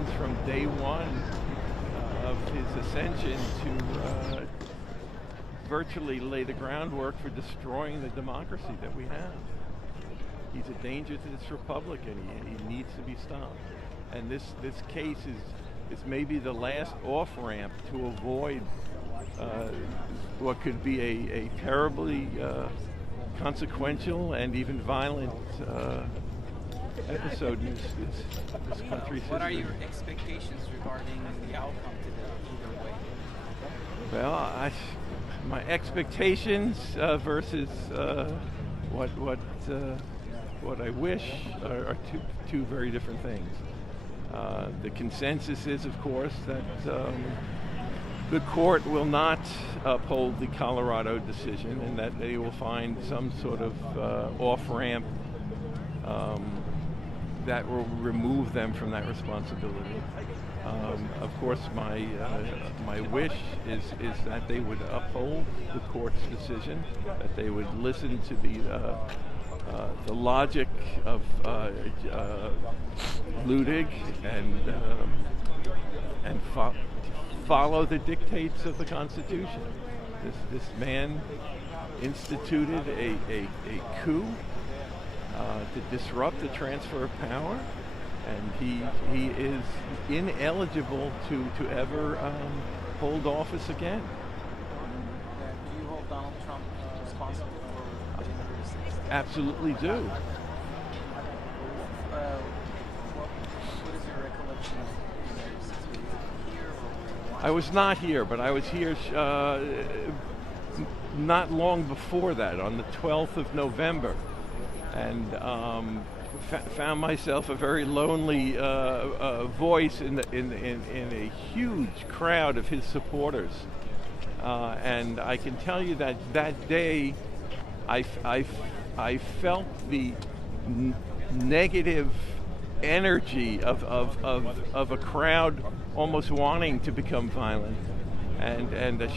plans from day one of his ascension to virtually lay the groundwork for destroying the democracy that we have. He's a danger to this republic, and he needs to be stopped. And this case is maybe the last off-ramp to avoid what could be a terribly consequential and even violent episode in this country's history. What are your expectations regarding the outcome today, either way? Well, my expectations versus what I wish are two very different things. The consensus is, of course, that the court will not uphold the Colorado decision, and that they will find some sort of off-ramp that will remove them from that responsibility. Of course, my wish is that they would uphold the court's decision, that they would listen to the logic of Ludig and follow the dictates of the Constitution. This man instituted a coup to disrupt the transfer of power, and he is ineligible to ever hold office again. Do you hold Donald Trump responsible for January 6th? Absolutely do. What is your recollection of January 6th? Were you here or watching? I was not here, but I was here not long before that, on the 12th of November, and found myself a very lonely voice in a huge crowd of his supporters. And I can tell you that day, I felt the negative energy of a crowd almost wanting to become violent, and a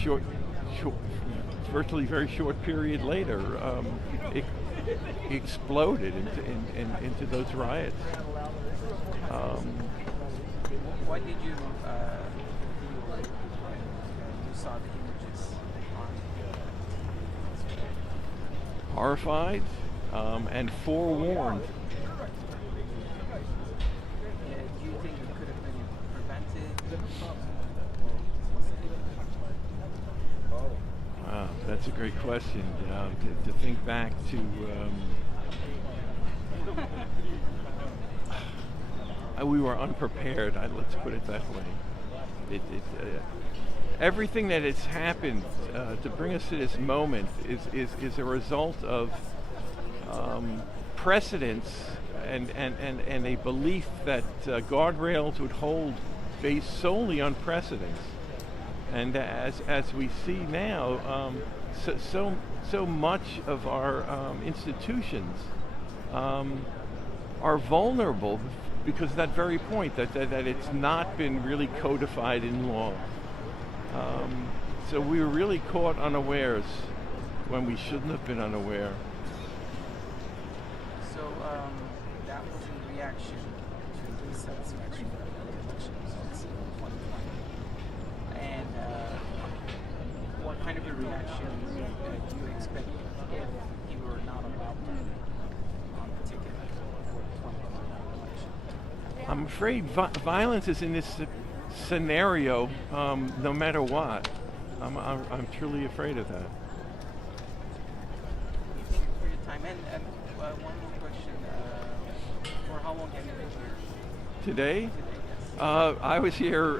virtually very short period later, it exploded into those riots. What did you feel like when you saw the images on? Horrified and forewarned. Do you think it could have been prevented? Wow, that's a great question. To think back to we were unprepared. Let's put it that way. Everything that has happened to bring us to this moment is a result of precedents and a belief that guardrails would hold based solely on precedents. And as we see now, so much of our institutions are vulnerable because of that very point, that it's not been really codified in law. So we were really caught unawares when we shouldn't have been unaware. So that was in reaction to dissatisfaction with the election results in 2020. And what kind of a reaction do you expect if you were not allowed to on the ticket for the 2020 election? I'm afraid violence is in this scenario, no matter what. I'm truly afraid of that. Thank you for your time. And one more question. For how long have you been here? Today? Yes. I was here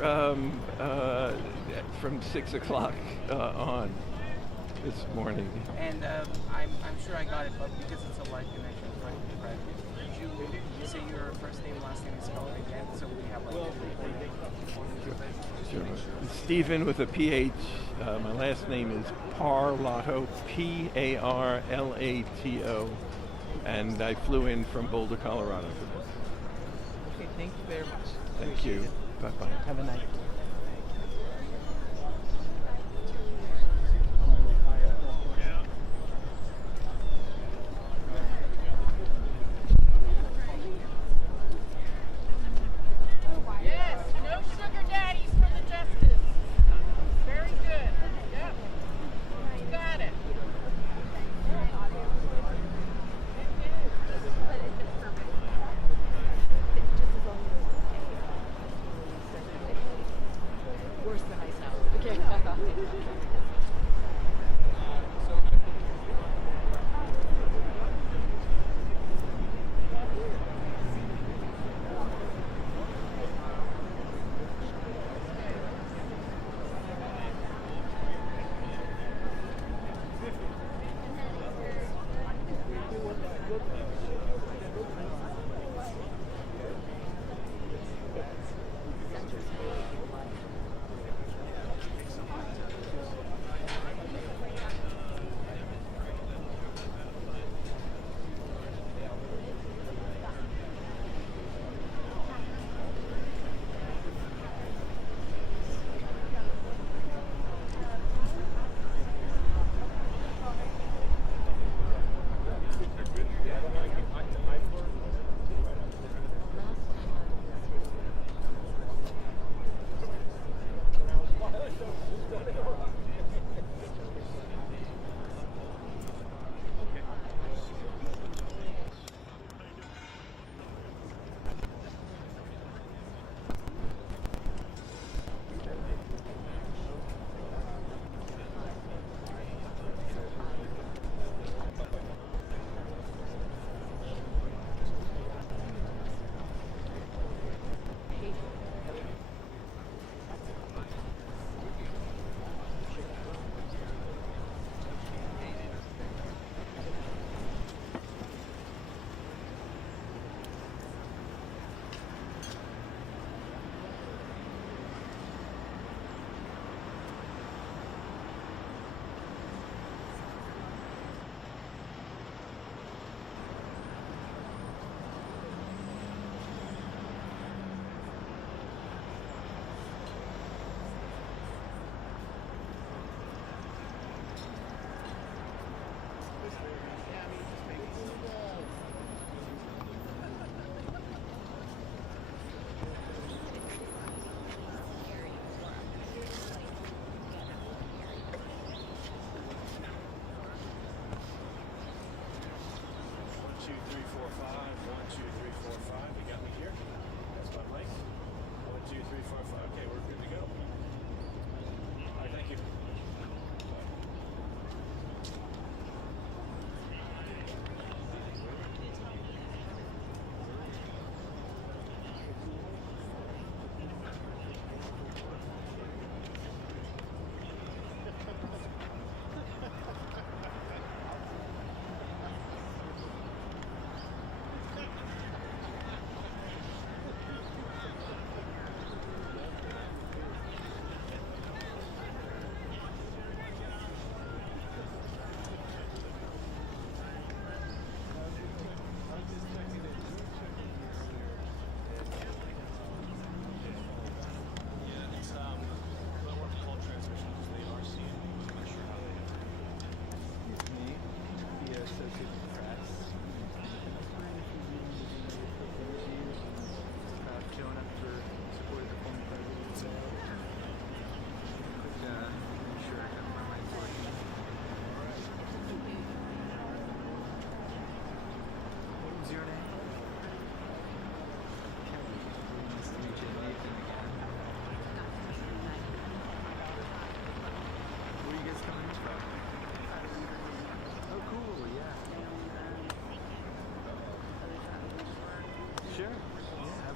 from 6 o'clock on this morning. And I'm sure I got it, but because it's a live connection, right? Could you say your first name, last name, and spell it again, so we have like Sure. Stephen with a PH. My last name is Parlato, P-A-R-L-A-T-O, and I flew in from Boulder, Colorado for this. Okay, thank you very much. Thank you. Bye-bye. Have a nice day. Yes!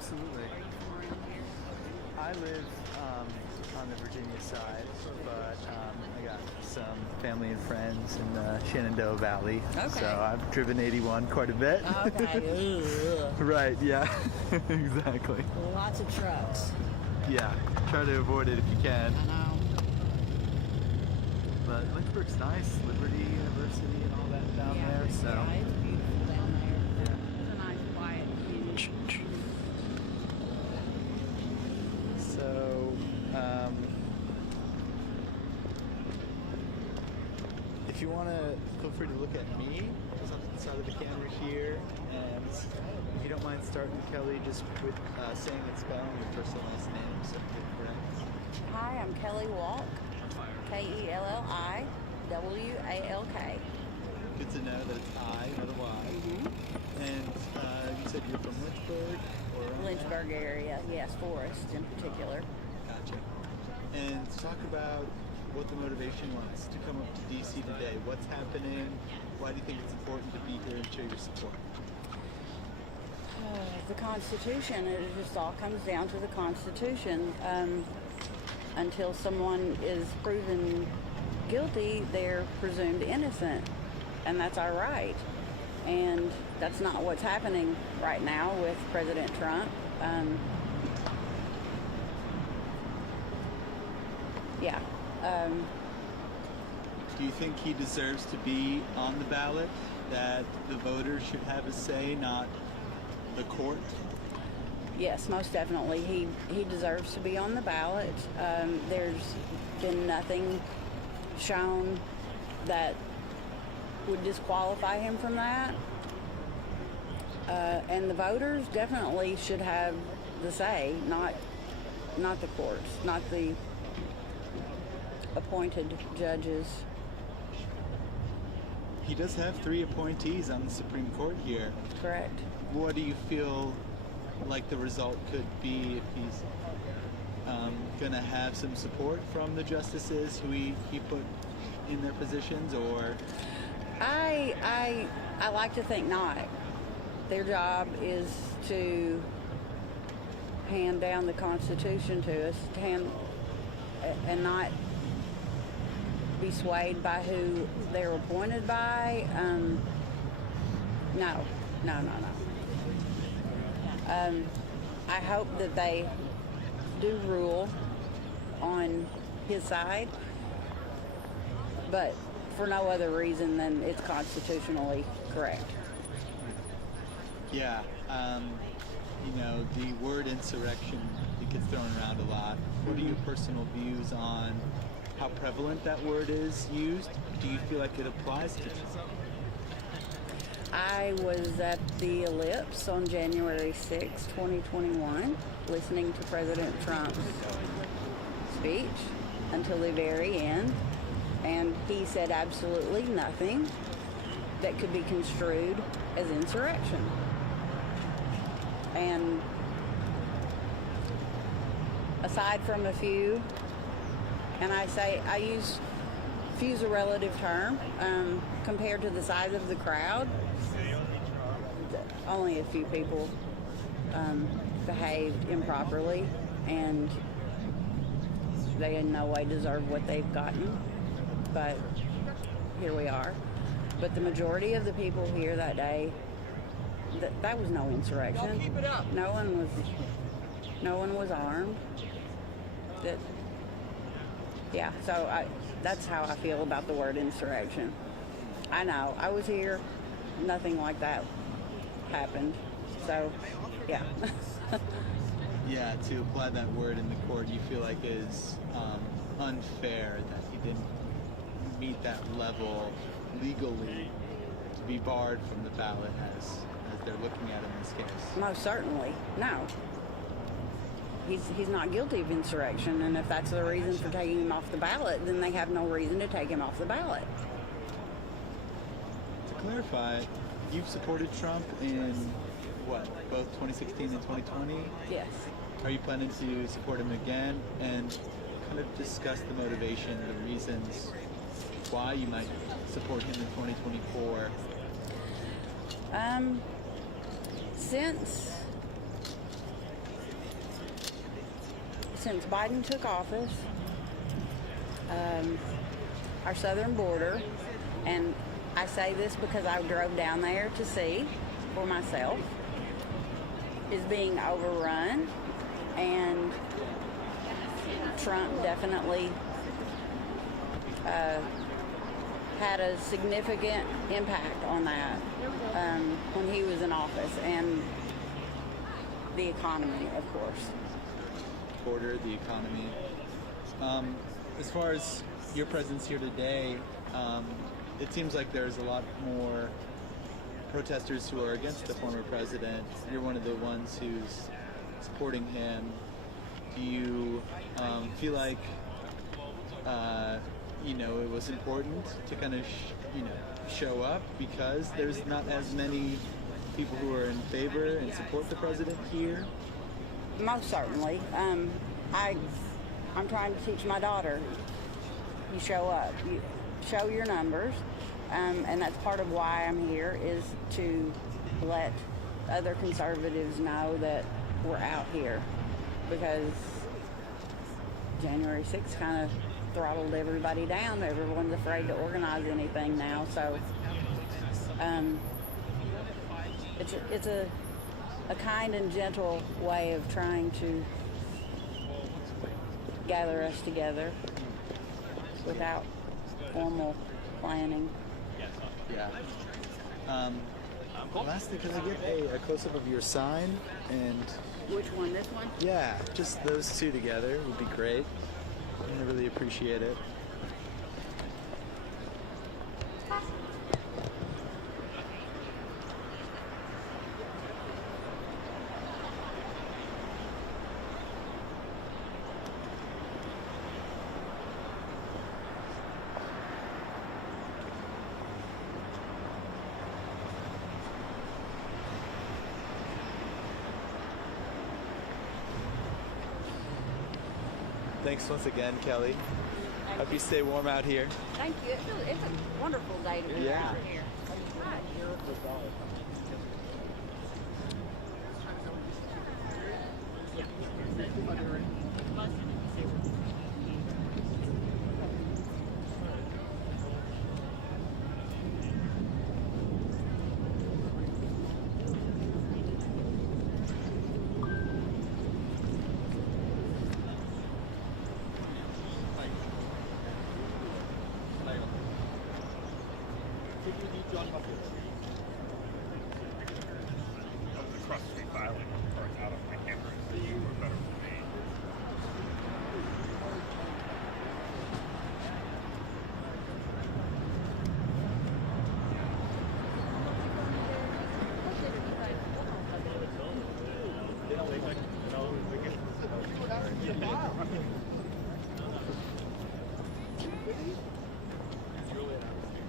absolutely. Are you from around here? I live on the Virginia side, but I got some family and friends in the Shenandoah Valley. Okay. So I've driven 81 quite a bit. Okay. Ugh. Right, yeah, exactly. Lots of trucks. Yeah, try to avoid it if you can. I know. But Lynchburg's nice, Liberty University and all that down there, so. Yeah, it's beautiful down there. Yeah. It's a nice, quiet community. So, if you want to, feel free to look at me. Just on the side of the camera here, and if you don't mind starting, Kelly, just with saying and spelling your first and last name, so good friends. Hi, I'm Kelly Walk. Kellilliwalk. Good to know that it's I, not a Y. And you said you're from Lynchburg? Or Lynchburg area, yes, Forest in particular. Gotcha. And to talk about what the motivation was to come up to DC today. What's happening? Why do you think it's important to be here and show your support? The Constitution, it just all comes down to the Constitution. Until someone is proven guilty, they're presumed innocent, and that's our right. And that's not what's happening right now with President Trump. Do you think he deserves to be on the ballot? That the voters should have a say, not the court? Yes, most definitely. He deserves to be on the ballot. There's been nothing shown that would disqualify him from that. And the voters definitely should have the say, not the courts, not the appointed judges. He does have 3 appointees on the Supreme Court here. Correct. What do you feel like the result could be if he's going to have some support from the justices who he put in their positions, or? I like to think not. Their job is to hand down the Constitution to us, and not be swayed by who they're appointed by. No. I hope that they do rule on his side, but for no other reason than it's constitutionally correct. Yeah, the word insurrection, it gets thrown around a lot. What are your personal views on how prevalent that word is used? Do you feel like it applies to you? I was at the Ellipse on January 6, 2021, listening to President Trump's speech until the very end, and he said absolutely nothing that could be construed as insurrection. And aside from a few, and I use few's a relative term, compared to the size of the crowd, only a few people behaved improperly, and they in no way deserve what they've gotten. But here we are. But the majority of the people here that day, that was no insurrection. Keep it up. No one was armed. So that's how I feel about the word insurrection. I know, I was here, nothing like that happened. So, yeah. Yeah, to apply that word in the court, you feel like is unfair that he didn't meet that level legally to be barred from the ballot as they're looking at in this case. Most certainly, no. He's not guilty of insurrection, and if that's the reason for taking him off the ballot, then they have no reason to take him off the ballot. To clarify, you've supported Trump in both 2016 and 2020? Yes. Are you planning to support him again, and kind of discuss the motivation, the reasons why you might support him in 2024? Since since Biden took office, our southern border, and I say this because I drove down there to see for myself, is being overrun, and Trump definitely had a significant impact on that when he was in office, and the economy, of course. Border, the economy. As far as your presence here today, it seems like there's a lot more protesters who are against the former president. You're one of the ones who's supporting him. Do you feel like it was important to kind of show up because there's not as many people who are in favor and support the president here? Most certainly. I'm trying to teach my daughter, you show up, you show your numbers, and that's part of why I'm here, is to let other conservatives know that we're out here, because January 6th kind of throttled everybody down. Everyone's afraid to organize anything now, so it's a kind and gentle way of trying to gather us together without formal planning. Yeah. Lastly, can I get a close-up of your sign? And Which one? This one? yeah, just those two together would be great. I really appreciate it. Thanks once again, Kelly. Hope you stay warm out here. Thank you. It's a wonderful day to be Yeah. out here. Across the street filing parts out of my camera, so you were better for me.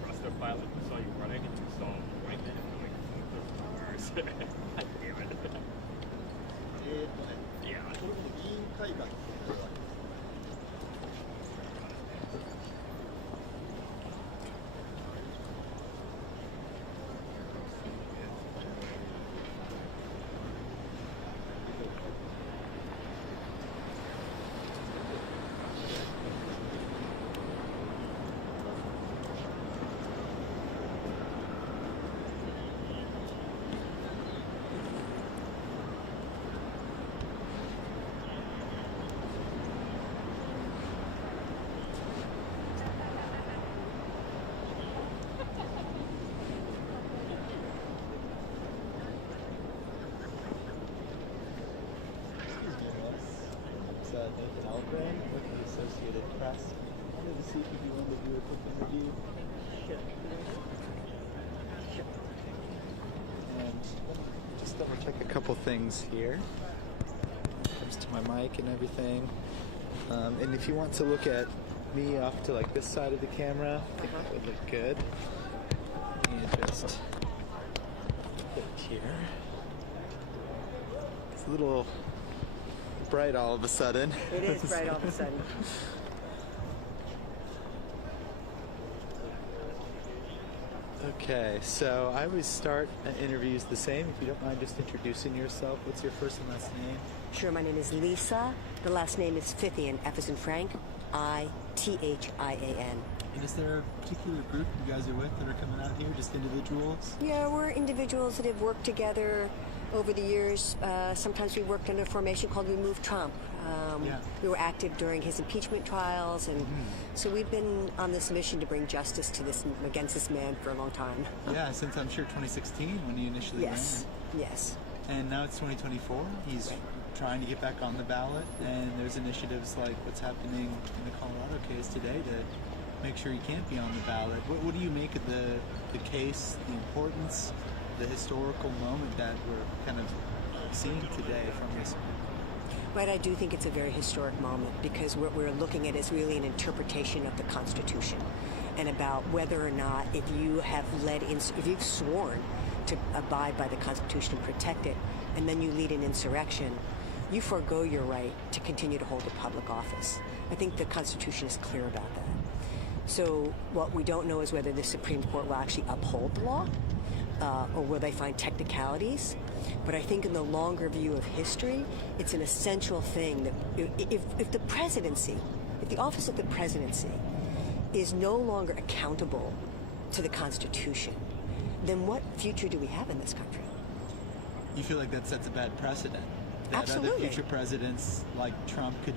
Across the filing, I saw you running, and you saw right there, like, cars. Damn it. Yeah. Nathan Algren with the Associated Press. I wanted to see if you'd be willing to do a quick interview. And just double check a couple things here. Comes to my mic and everything. And if you want to look at me off to like this side of the camera, I think that would look good. And just put it here. It's a little bright all of a sudden. It is bright all of a sudden. Okay, so I always start interviews the same. If you don't mind just introducing yourself, what's your first and last name? Sure, my name is Lisa. The last name is Fithian, F as in Frank, Ithian. And is there a particular group you guys are with that are coming out here, just individuals? Yeah, we're individuals that have worked together over the years. Sometimes we worked under a formation called Remove Trump. Yeah. We were active during his impeachment trials, and so we've been on this mission to bring justice to against this man for a long time. Yeah, since I'm sure 2016 when you initially Yes, yes. ran. And now it's 2024. He's trying to get back on the ballot, and there's initiatives like what's happening in the Colorado case today to make sure he can't be on the ballot. What do you make of the case, the importance, the historical moment that we're kind of seeing today from this? Right, I do think it's a very historic moment because what we're looking at is really an interpretation of the Constitution and about whether or not if you've sworn to abide by the Constitution and protect it, and then you lead an insurrection, you forego your right to continue to hold a public office. I think the Constitution is clear about that. So what we don't know is whether the Supreme Court will actually uphold the law or will they find technicalities. But I think in the longer view of history, it's an essential thing that if the presidency, if the office of the presidency is no longer accountable to the Constitution, then what future do we have in this country? You feel like that sets a bad precedent? That Absolutely. other future presidents like Trump could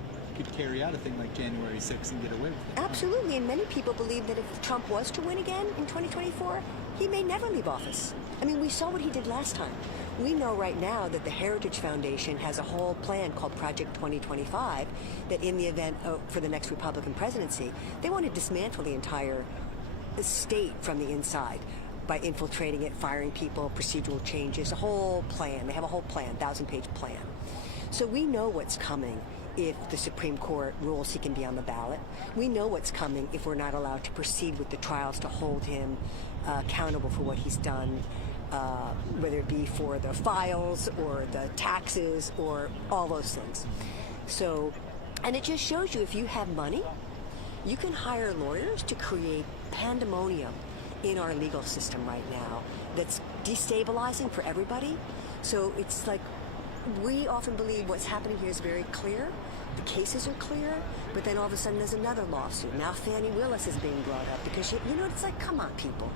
carry out a thing like January 6th and get away with it? Absolutely, and many people believe that if Trump was to win again in 2024, he may never leave office. I mean, we saw what he did last time. We know right now that the Heritage Foundation has a whole plan called Project 2025 that in the event for the next Republican presidency, they want to dismantle the entire state from the inside by infiltrating it, firing people, procedural changes, a whole plan. They have a whole plan, 1,000-page plan. So we know what's coming if the Supreme Court rules he can be on the ballot. We know what's coming if we're not allowed to proceed with the trials to hold him accountable for what he's done, whether it be for the files or the taxes or all those things. So, and it just shows you if you have money, you can hire lawyers to create pandemonium in our legal system right now that's destabilizing for everybody. So it's like, we often believe what's happening here is very clear. The cases are clear, but then all of a sudden there's another lawsuit. Now Fannie Willis is being brought up because, you know, it's like, come on, people.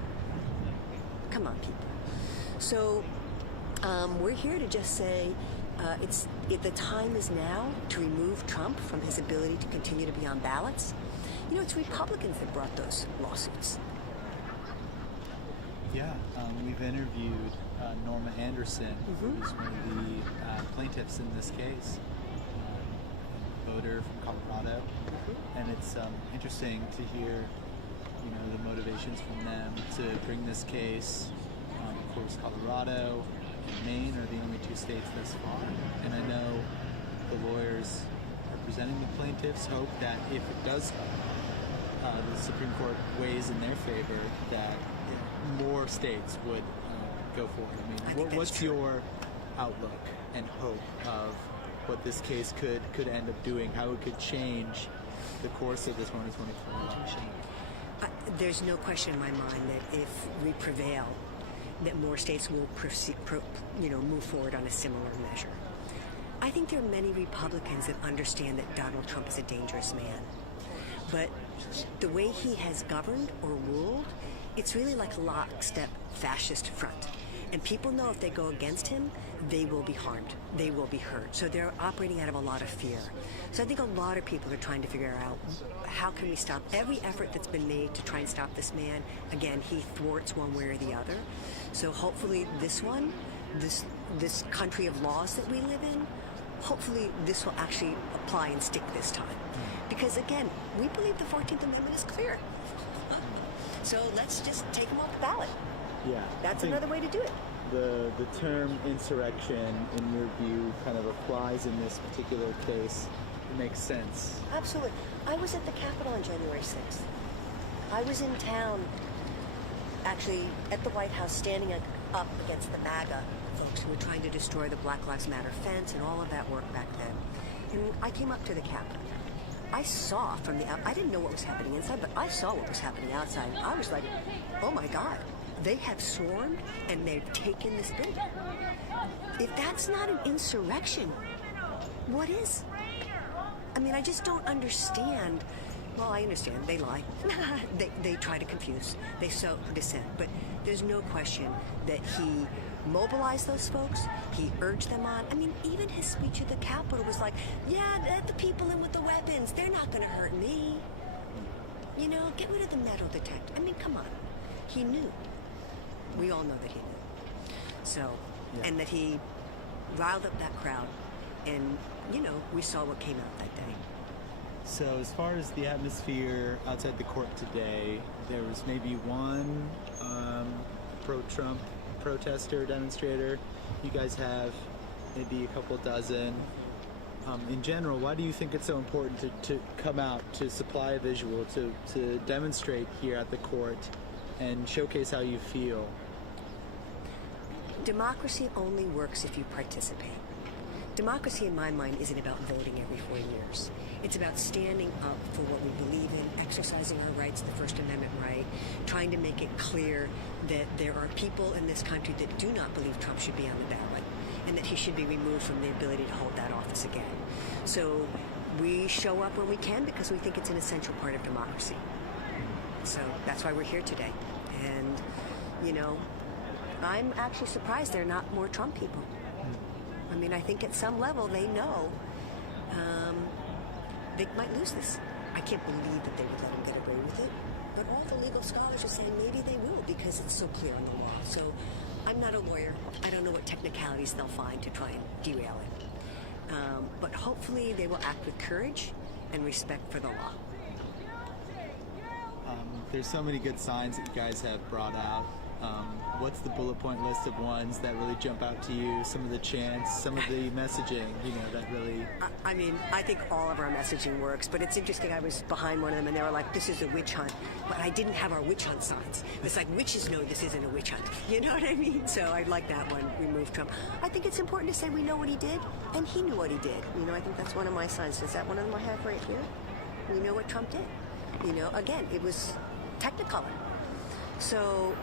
Come on, people. So we're here to just say the time is now to remove Trump from his ability to continue to be on ballots. You know, it's Republicans that brought those lawsuits. Yeah, we've interviewed Norma Anderson, who's one of the plaintiffs in this case, a voter from Colorado, and it's interesting to hear, you know, the motivations from them to bring this case. Of course, Colorado and Maine are the only two states thus far, and I know the lawyers representing the plaintiffs hope that if it does, the Supreme Court weighs in their favor, that more states would go forward. I mean, what's your outlook and hope of what this case could end up doing, how it could change the course of this 2024 election? There's no question in my mind that if we prevail, that more states will move forward on a similar measure. I think there are many Republicans that understand that Donald Trump is a dangerous man. But the way he has governed or ruled, it's really like a lockstep fascist front. And people know if they go against him, they will be harmed. They will be hurt. So they're operating out of a lot of fear. So I think a lot of people are trying to figure out how can we stop every effort that's been made to try and stop this man. Again, he thwarts one way or the other. So hopefully this one, this country of laws that we live in, hopefully this will actually apply and stick this time. Because again, we believe the 14th Amendment is clear. So let's just take him off the ballot. Yeah. That's another way to do it. The term insurrection, in your view, kind of applies in this particular case. It makes sense. Absolutely. I was at the Capitol on January 6th. I was in town, actually, at the White House, standing up against the MAGA folks who were trying to destroy the Black Lives Matter fence and all of that work back then. And I came up to the Capitol. I saw from the I didn't know what was happening inside, but I saw what was happening outside. I was like, oh my God, They have swarmed and they've taken this building. If that's not an insurrection, what is? I mean, I just don't understand. Well, I understand. They lie. they try to confuse. They sow dissent. But there's no question that he mobilized those folks. He urged them on. I mean, even his speech at the Capitol was like, yeah, let the people in with the weapons. They're not going to hurt me. You know, get rid of the metal detector. I mean, come on. He knew. We all know that he knew. So, and that he riled up that crowd. And, you know, we saw what came out that day. So as far as the atmosphere outside the court today, there was maybe one pro-Trump protester, demonstrator. You guys have maybe a couple dozen. In general, why do you think it's so important to come out, to supply a visual, to demonstrate here at the court and showcase how you feel? Democracy only works if you participate. Democracy, in my mind, isn't about voting every 4 years. It's about standing up for what we believe in, exercising our rights, the First Amendment right, trying to make it clear that there are people in this country that do not believe Trump should be on the ballot and that he should be removed from the ability to hold that office again. So we show up when we can because we think it's an essential part of democracy. So that's why we're here today. And, you know, I'm actually surprised there are not more Trump people. I mean, I think at some level they know they might lose this. I can't believe that they would let him get away with it. But all the legal scholars are saying maybe they will because it's so clear in the law. So I'm not a lawyer. I don't know what technicalities they'll find to try and derail it. But hopefully they will act with courage and respect for the law. There's so many good signs that you guys have brought out. What's the bullet point list of ones that really jump out to you? Some of the chants, some of the messaging, you know, that really... I mean, I think all of our messaging works, but it's interesting. I was behind one of them and they were like, this is a witch hunt. But I didn't have our witch hunt signs. It's like, witches know this isn't a witch hunt. You know what I mean? So I like that one, remove Trump. I think it's important to say we know what he did and he knew what he did. You know, I think that's one of my signs. Is that one of them I have right here? We know what Trump did. You know, again, it was Technicolor. So,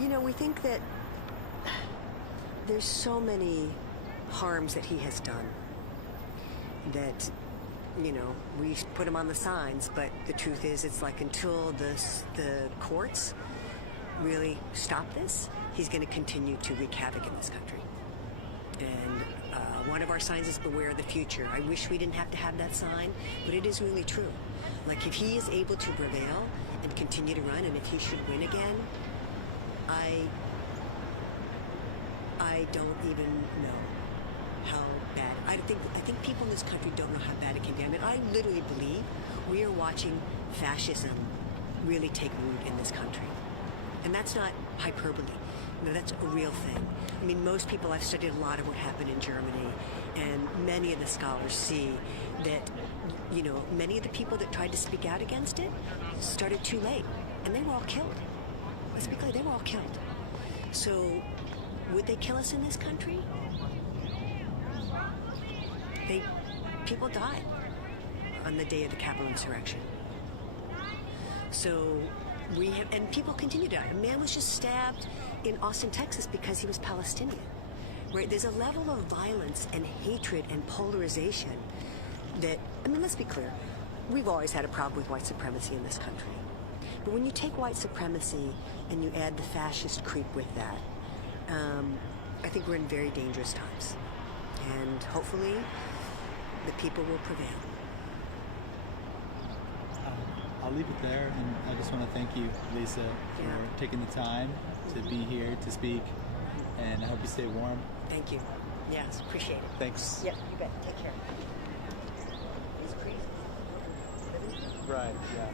you know, we think that there's so many harms that he has done that, you know, we put him on the signs, but the truth is it's like until the courts really stop this, he's going to continue to wreak havoc in this country. And one of our signs is beware of the future. I wish we didn't have to have that sign, but it is really true. Like, if he is able to prevail and continue to run, and if he should win again, I don't even know how bad. I think people in this country don't know how bad it can be. I mean, I literally believe we are watching fascism really take root in this country. And that's not hyperbole. No, that's a real thing. I mean, most people, I've studied a lot of what happened in Germany, and many of the scholars see that, you know, many of the people that tried to speak out against it started too late, and they were all killed. Let's be clear, they were all killed. So, would they kill us in this country? People died on the day of the Capitol insurrection. So, and people continue to die. A man was just stabbed in Austin, Texas because he was Palestinian. Right? There's a level of violence and hatred and polarization that, I mean, let's be clear. We've always had a problem with white supremacy in this country. But when you take white supremacy and you add the fascist creep with that, I think we're in very dangerous times. And hopefully, the people will prevail. I'll leave it there, and I just want to thank you, Lisa, for taking the time to be here to speak, and I hope you stay warm. Thank you. Yes, appreciate it. Thanks. Yep, you bet. Take care. He's crazy. Right, yeah.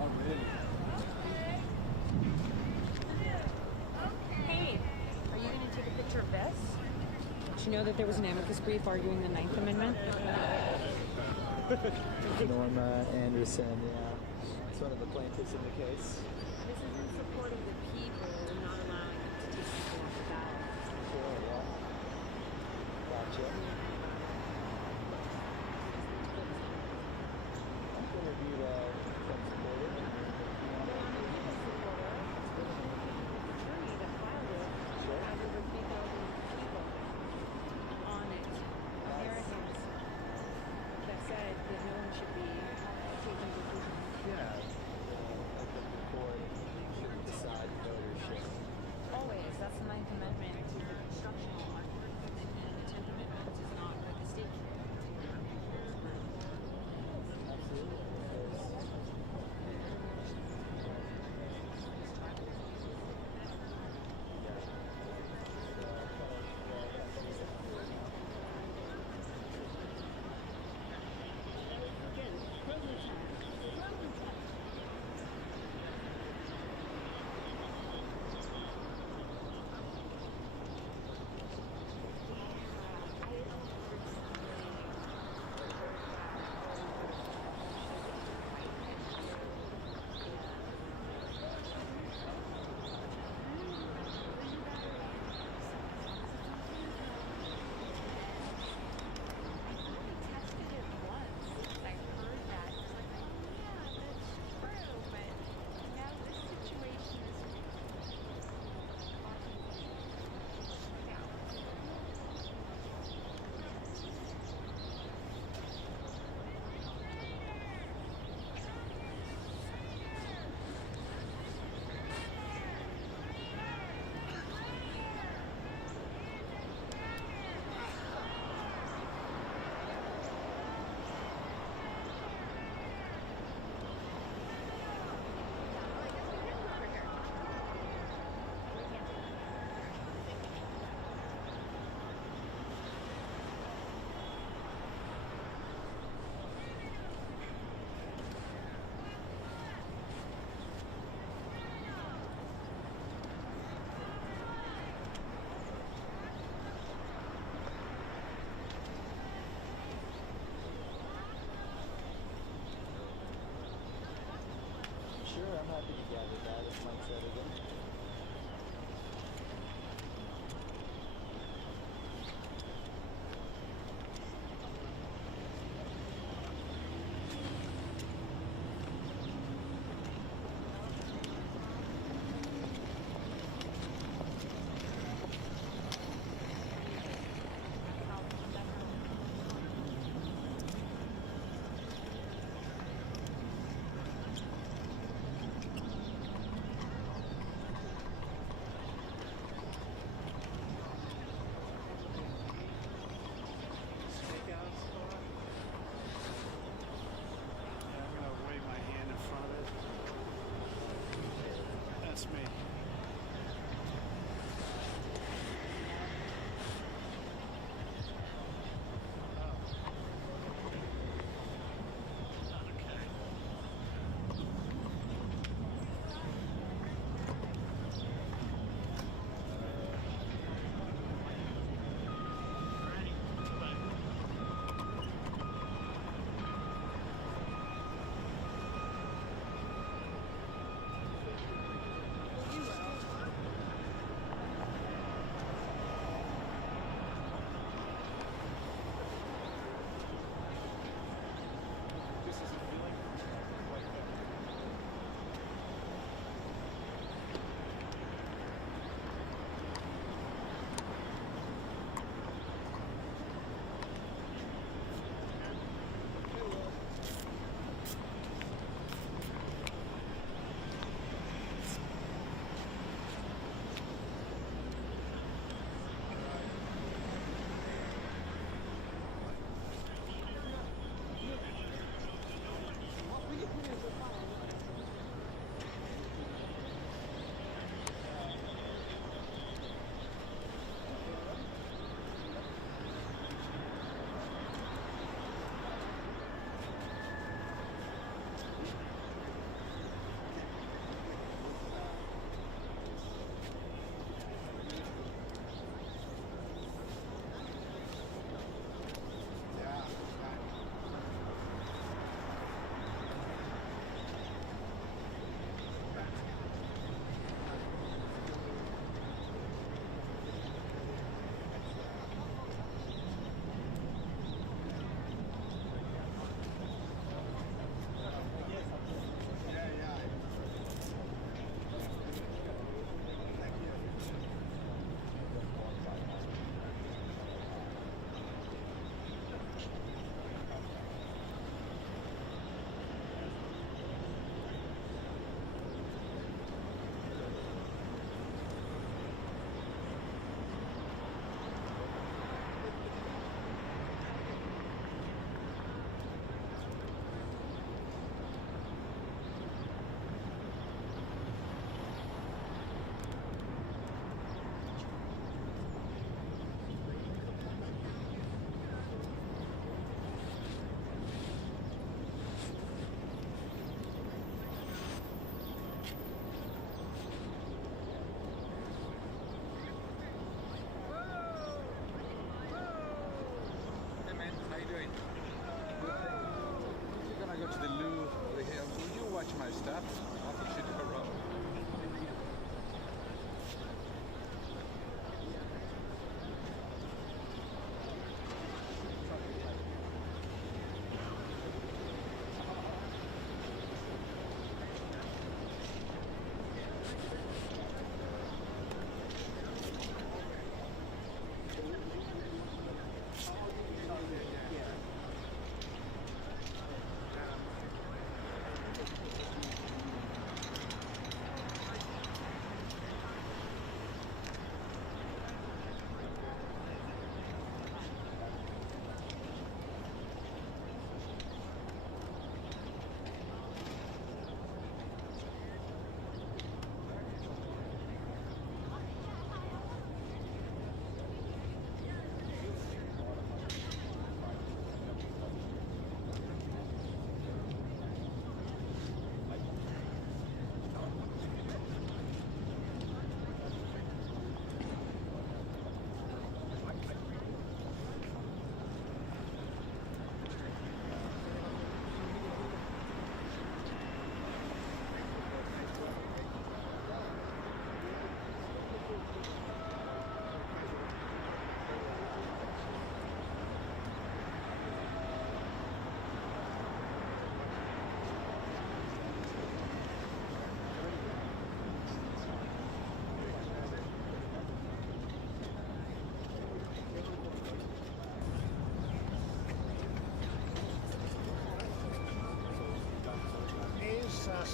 Oh, really? Hey, are you going to take a picture of this? Did you know that there was an amicus brief arguing the 9th Amendment? Norma Anderson, yeah. It's one of the plaintiffs in the case. This is in support of the people, not allowing them to take people off the ballot. Sure, yeah. Gotcha.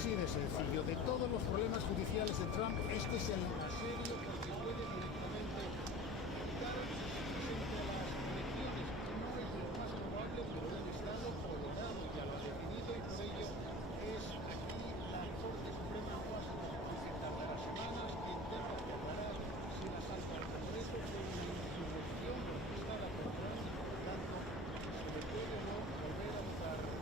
Así de sencillo. De todos los problemas judiciales de Trump, este es el más serio porque puede directamente afectar frente a las elecciones. No es de lo más probable, pero un Estado colorado ya lo ha definido y por ello es aquí la Corte Suprema en Washington que tardará semanas quien tenga que aclarar si el asalto al Congreso fue una insurrección orquestada por Trump y por tanto se le puede o no volver a votar.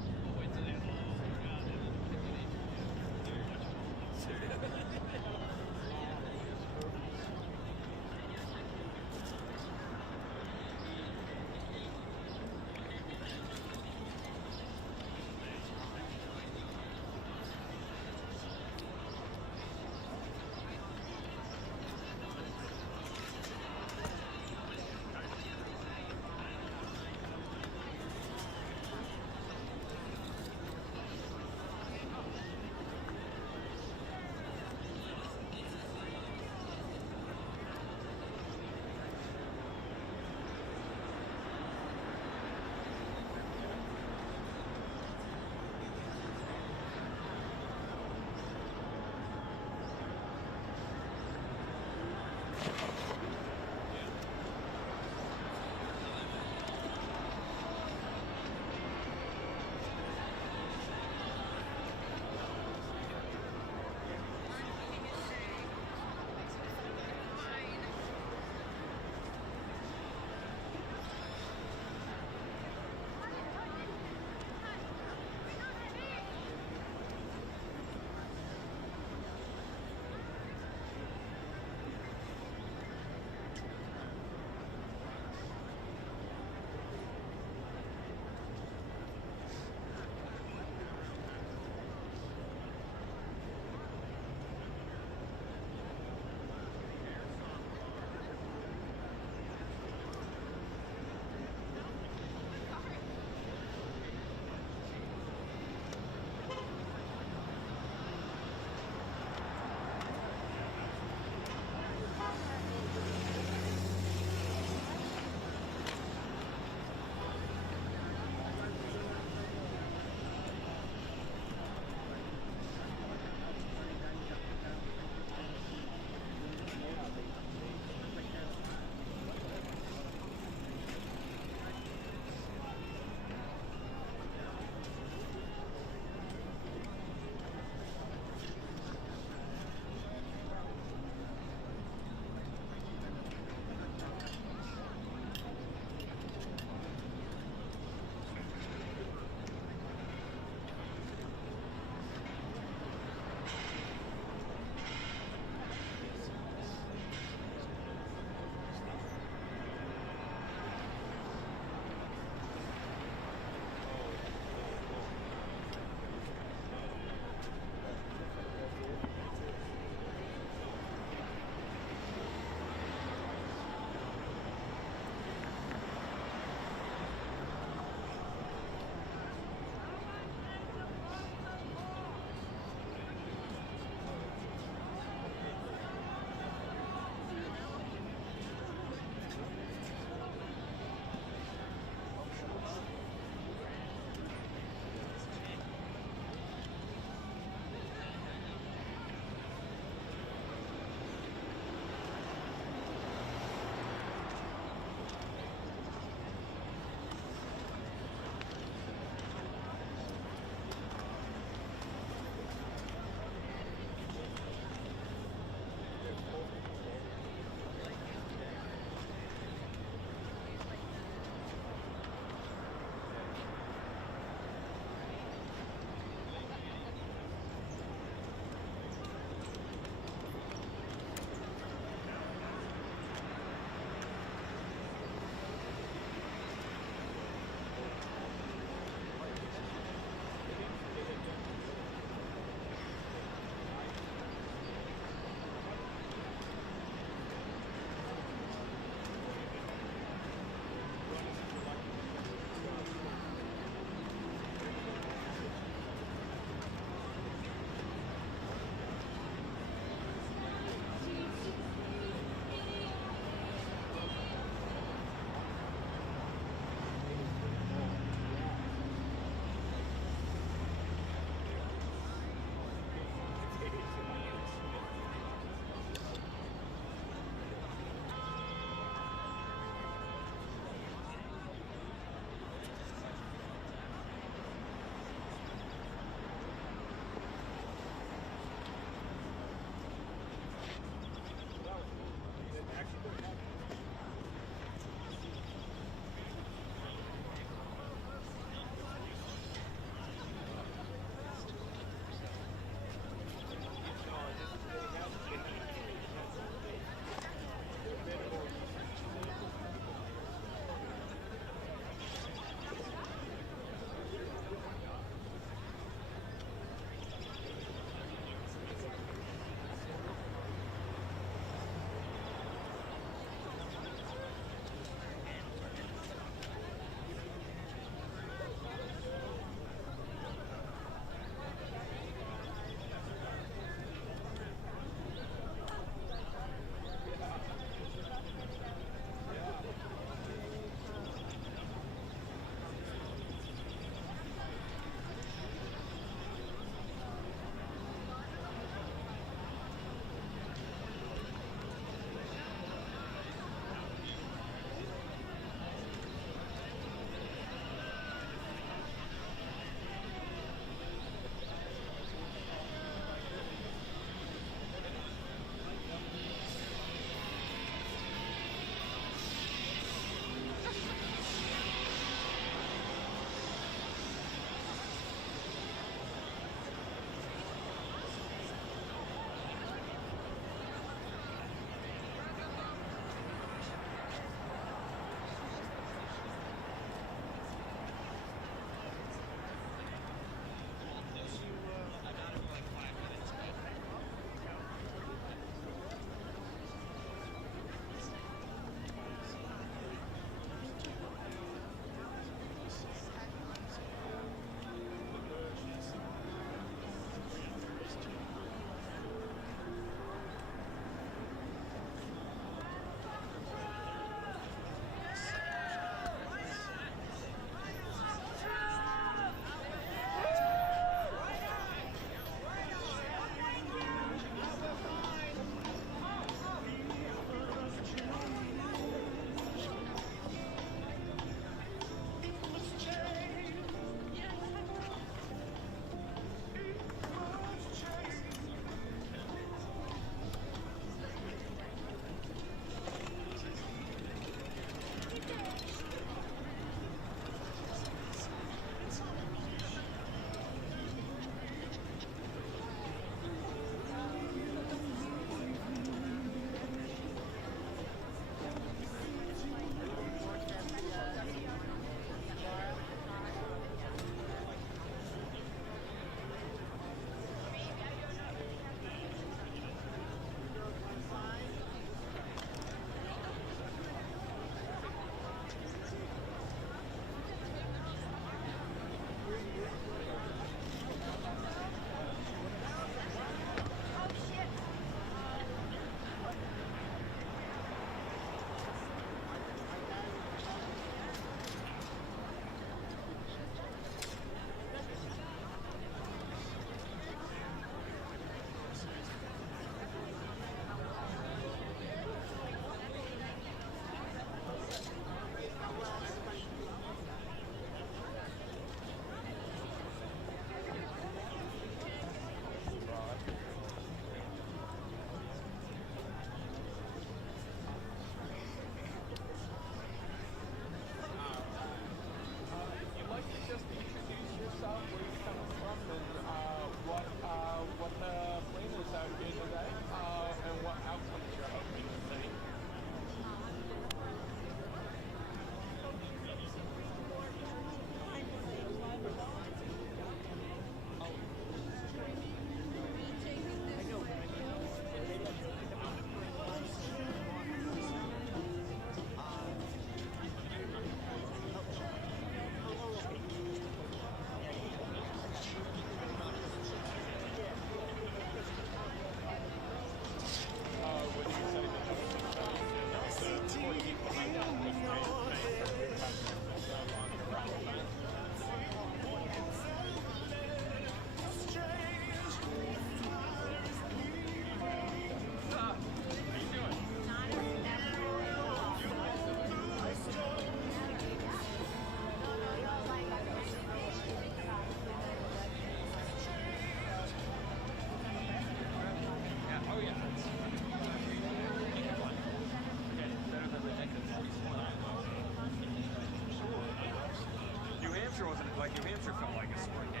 New Hampshire felt like a sport game.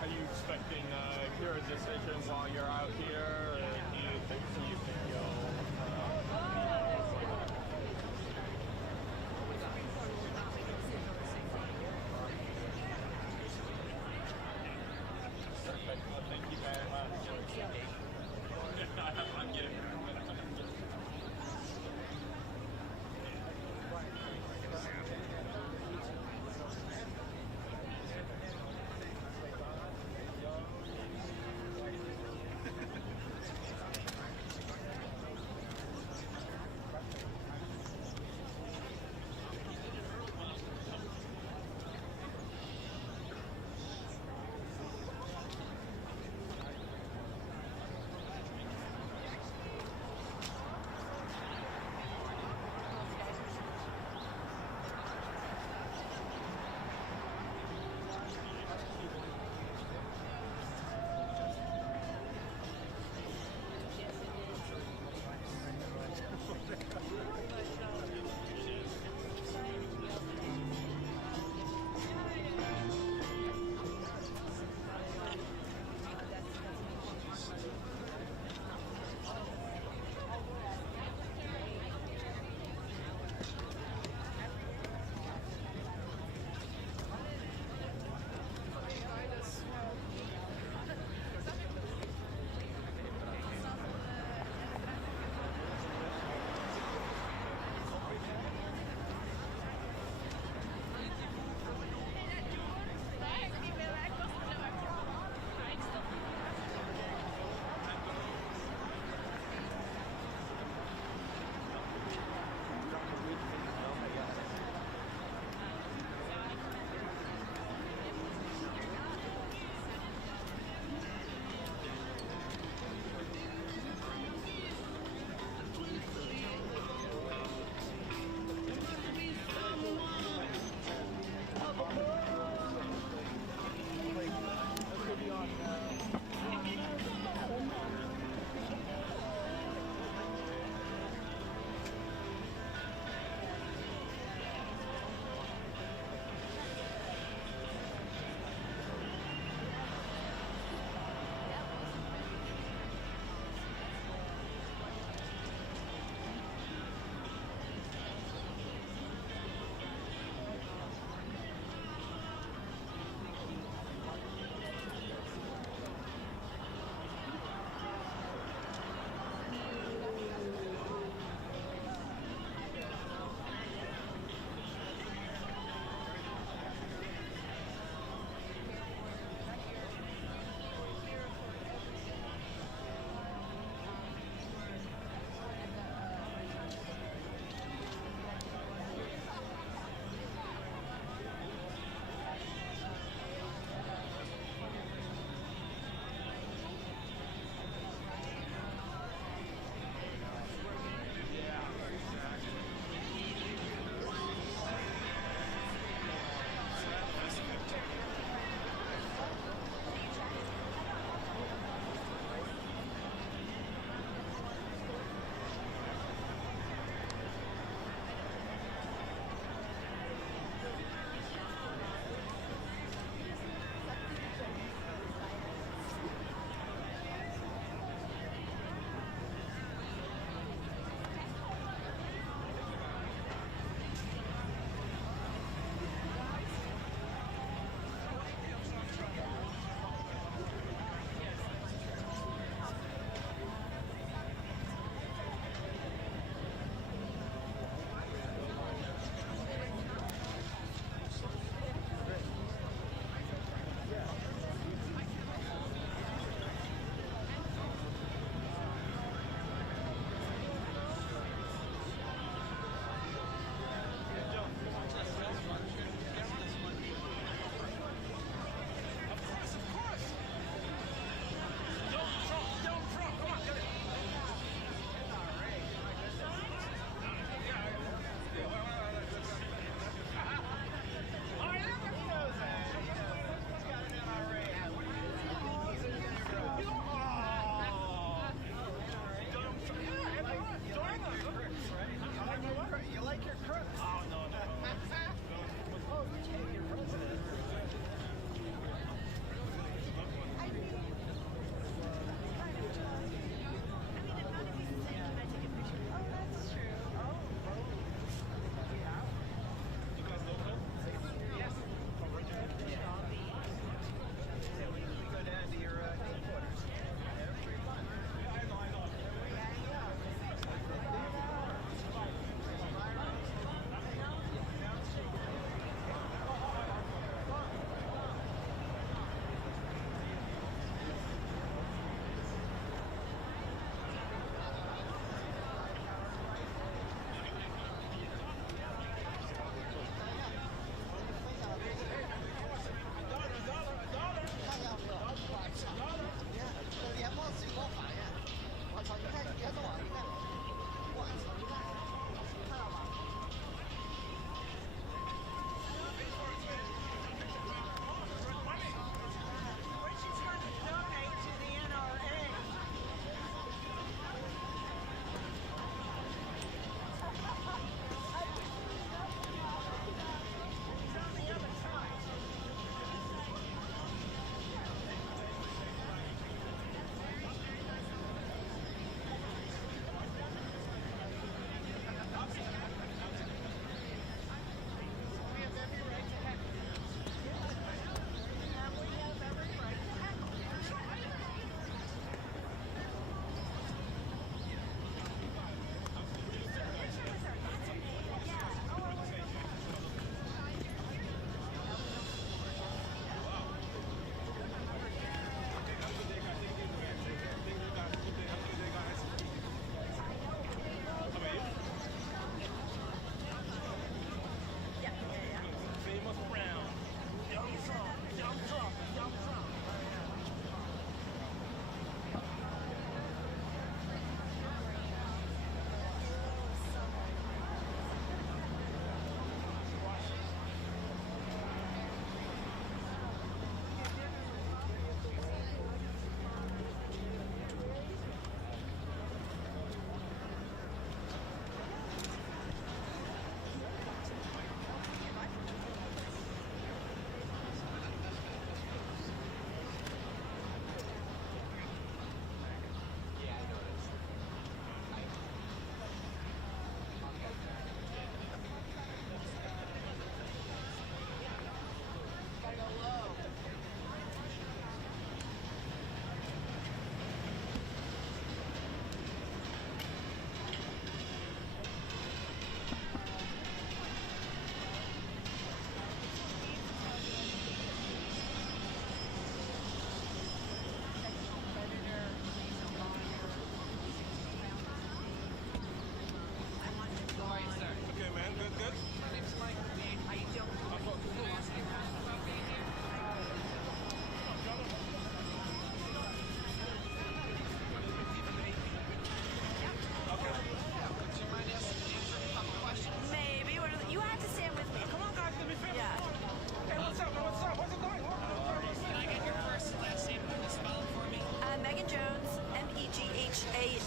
Are you expecting your decision while you're out here? Or do you think you'll Perfect. Well, thank you very much. I'm getting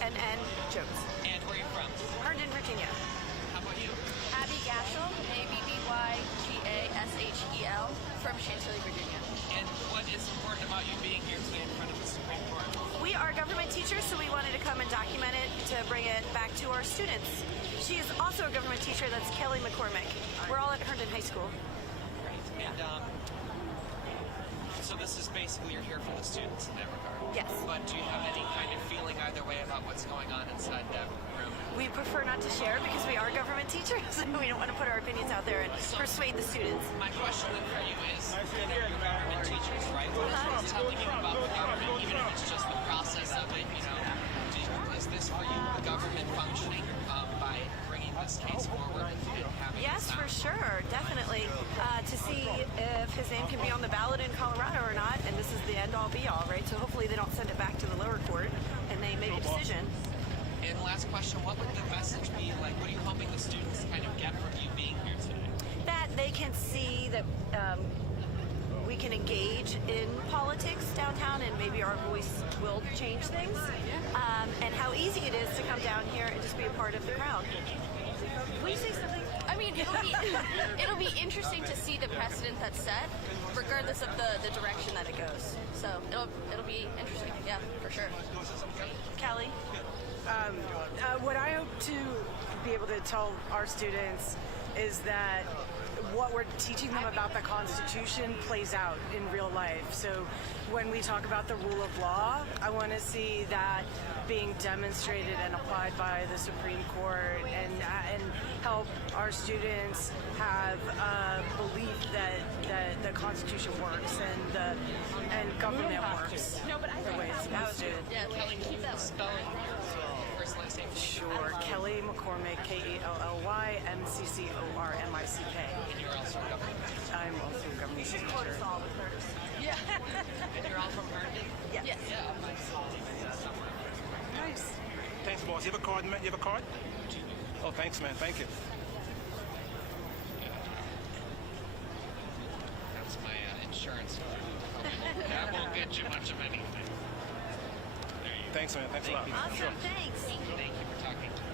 NN Jones. And where are you from? Herndon, Virginia. How about you? Abby Gashel, ABBYGASHEL, from Chantilly, Virginia. And what is important about you being here today in front of the Supreme Court? We are government teachers, so we wanted to come and document it to bring it back to our students. She is also a government teacher. That's Kelly McCormick. We're all at Herndon High School. Great. And so this is basically you're here for the students in that regard. Yes. But do you have any kind of feeling either way about what's going on inside that room? We prefer not to share because we are government teachers and we don't want to put our opinions out there and persuade the students. My question then for you is, you're government teachers, right? What is telling you about the government, even if it's just the process of it, is this for you the government functioning by bringing this case forward and having Yes, for sure, definitely. To see if his name can be on the ballot in Colorado or not, and this is the end-all be-all, right? So hopefully they don't send it back to the lower court and they make a decision. And last question, what would the message be like? What are you hoping the students kind of get from you being here today? That they can see that we can engage in politics downtown and maybe our voice will change things. And how easy it is to come down here and just be a part of the crowd. Will you say something? I mean, it'll be interesting to see the precedent that's set, regardless of the direction that it goes. So it'll be interesting, yeah, for sure. Kelly? What I hope to be able to tell our students is that what we're teaching them about the Constitution plays out in real life. So when we talk about the rule of law, I want to see that being demonstrated and applied by the Supreme Court and help our students have a belief that the Constitution works and government works the way it's supposed to. Yeah, Kelly, keep that spelling. First last name? Sure. Kelly McCormick, Kelly McCormick. And you're also a government teacher. I'm also a government teacher. Yeah. And you're all from Herndon? Yes. Yeah. Nice. Thanks, boss. You have a card, man? You have a card? Oh, thanks, man. Thank you. That's my insurance card. That won't get you much of anything. There you go. Thanks, man. Thanks a lot. Awesome, Sure. thanks. Thank you for talking to me.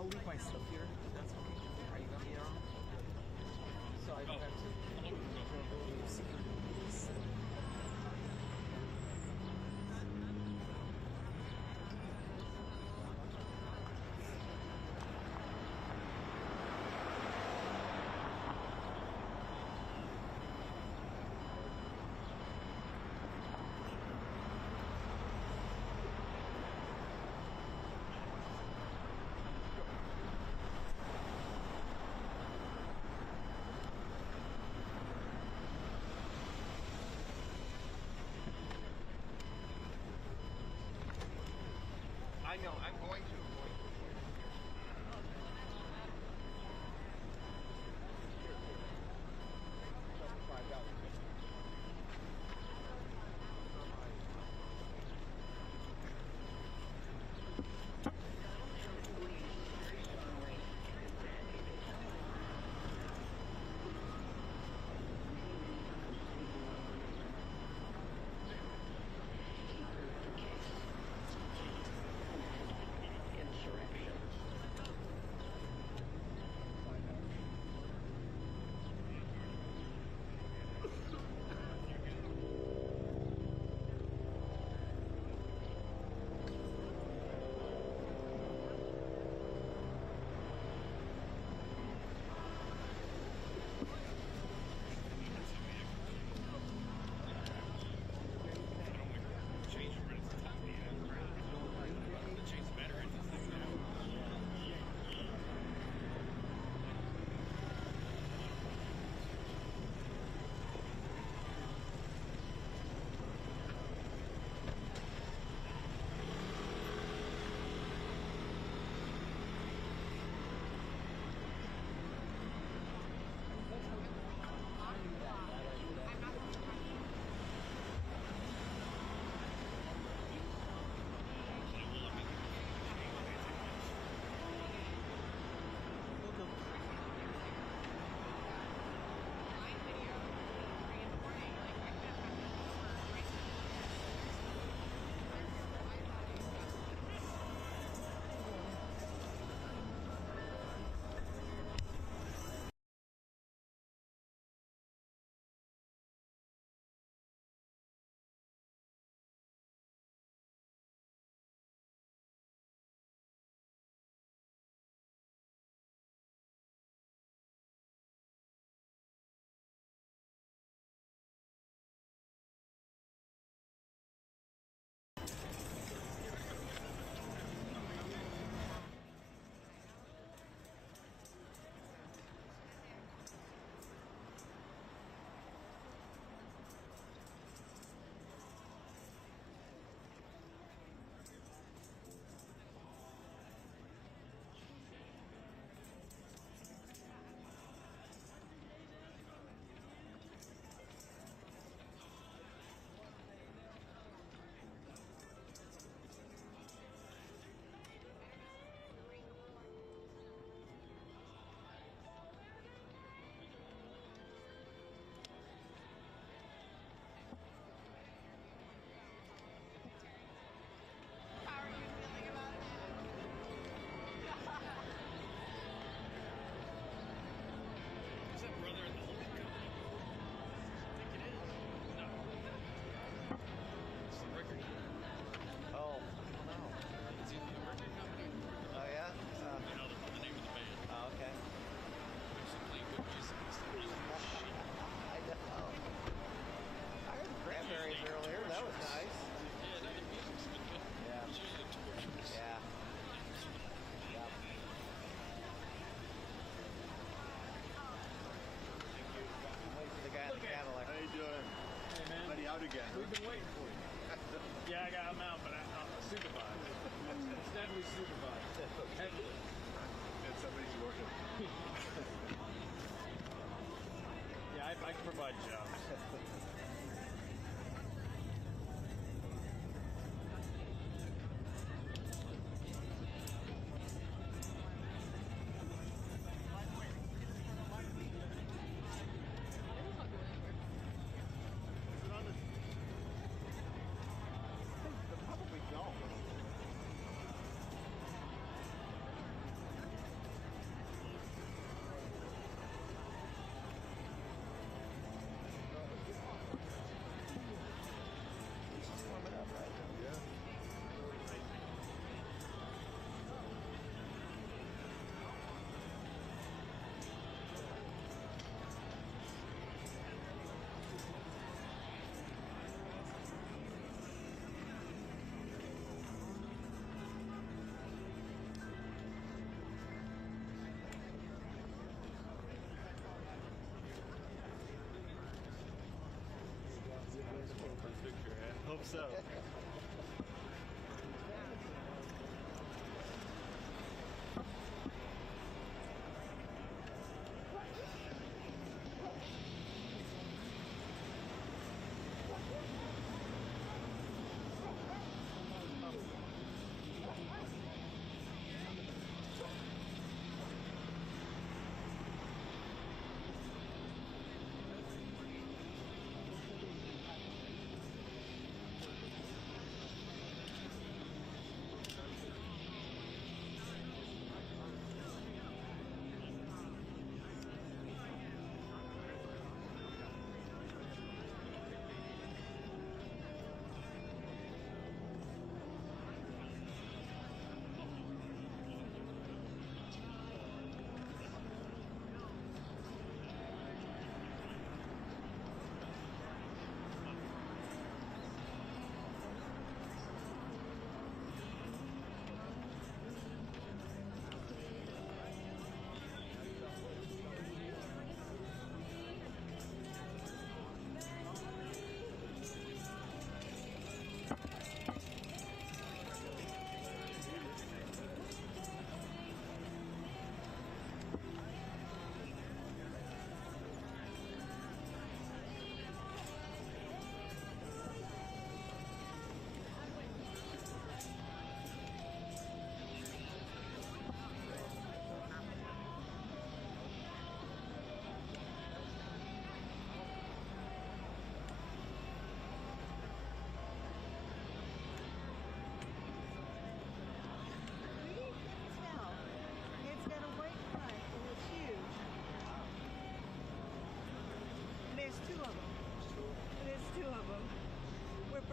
I'll leave my stuff here. That's okay. Are you gonna be around? So I don't have to. I know, I'm going to avoid it. Insurrection.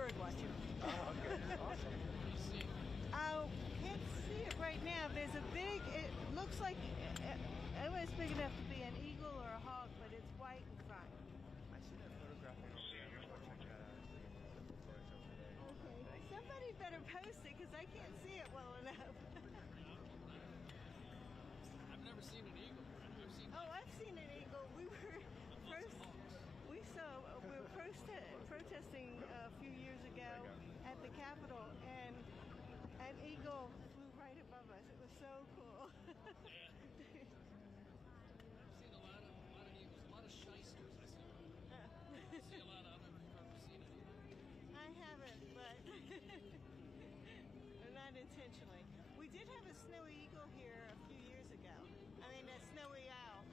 bird watcher. Oh, okay. Awesome. I can't see it right now. There's a big, it looks like, it's big enough to be an eagle or a hawk, but it's white in front. I see that photographing over there. I'm going to go check that out. Before it's over there. Okay. Somebody better post it because I can't see it well enough. I've never seen an eagle. I've seen an eagle. We were protesting a few years ago at the Capitol, and an eagle flew right above us. It was so cool. I've seen a lot of eagles, a lot of shysters. I see a lot of them. I've never seen an eagle. I haven't, but not intentionally. We did have a snowy eagle here a few years ago. I mean, a snowy owl.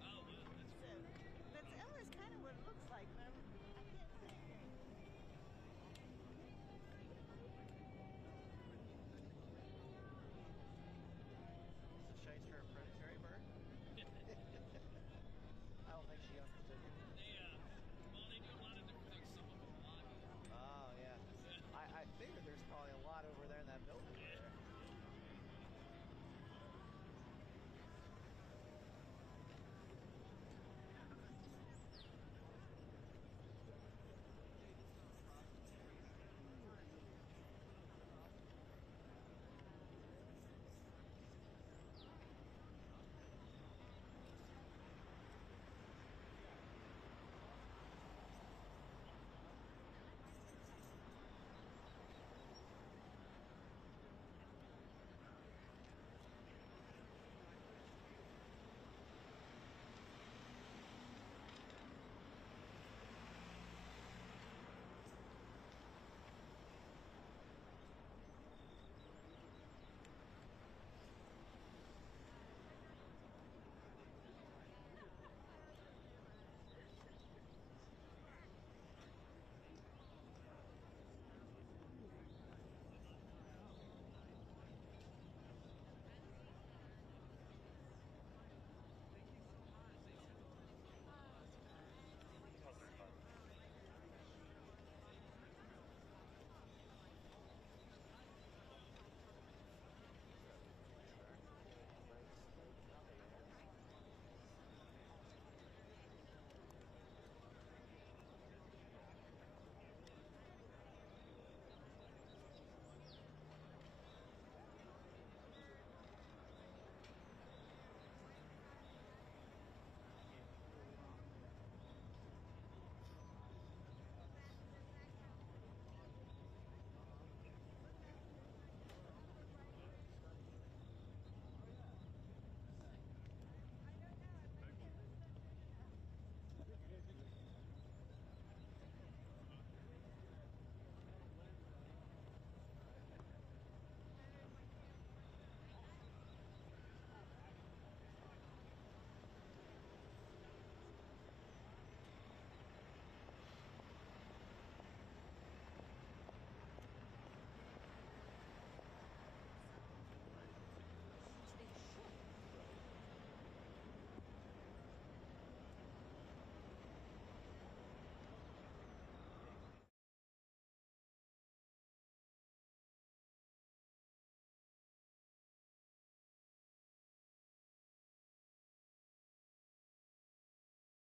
Oh, wow, that's so that's almost kind of what it looks like, but I can't see it. Is the shyster a predatory bird? I don't think she understood you. They do a lot of different things. Some of them fly. Oh, yeah. I figured there's probably a lot over there in that building there.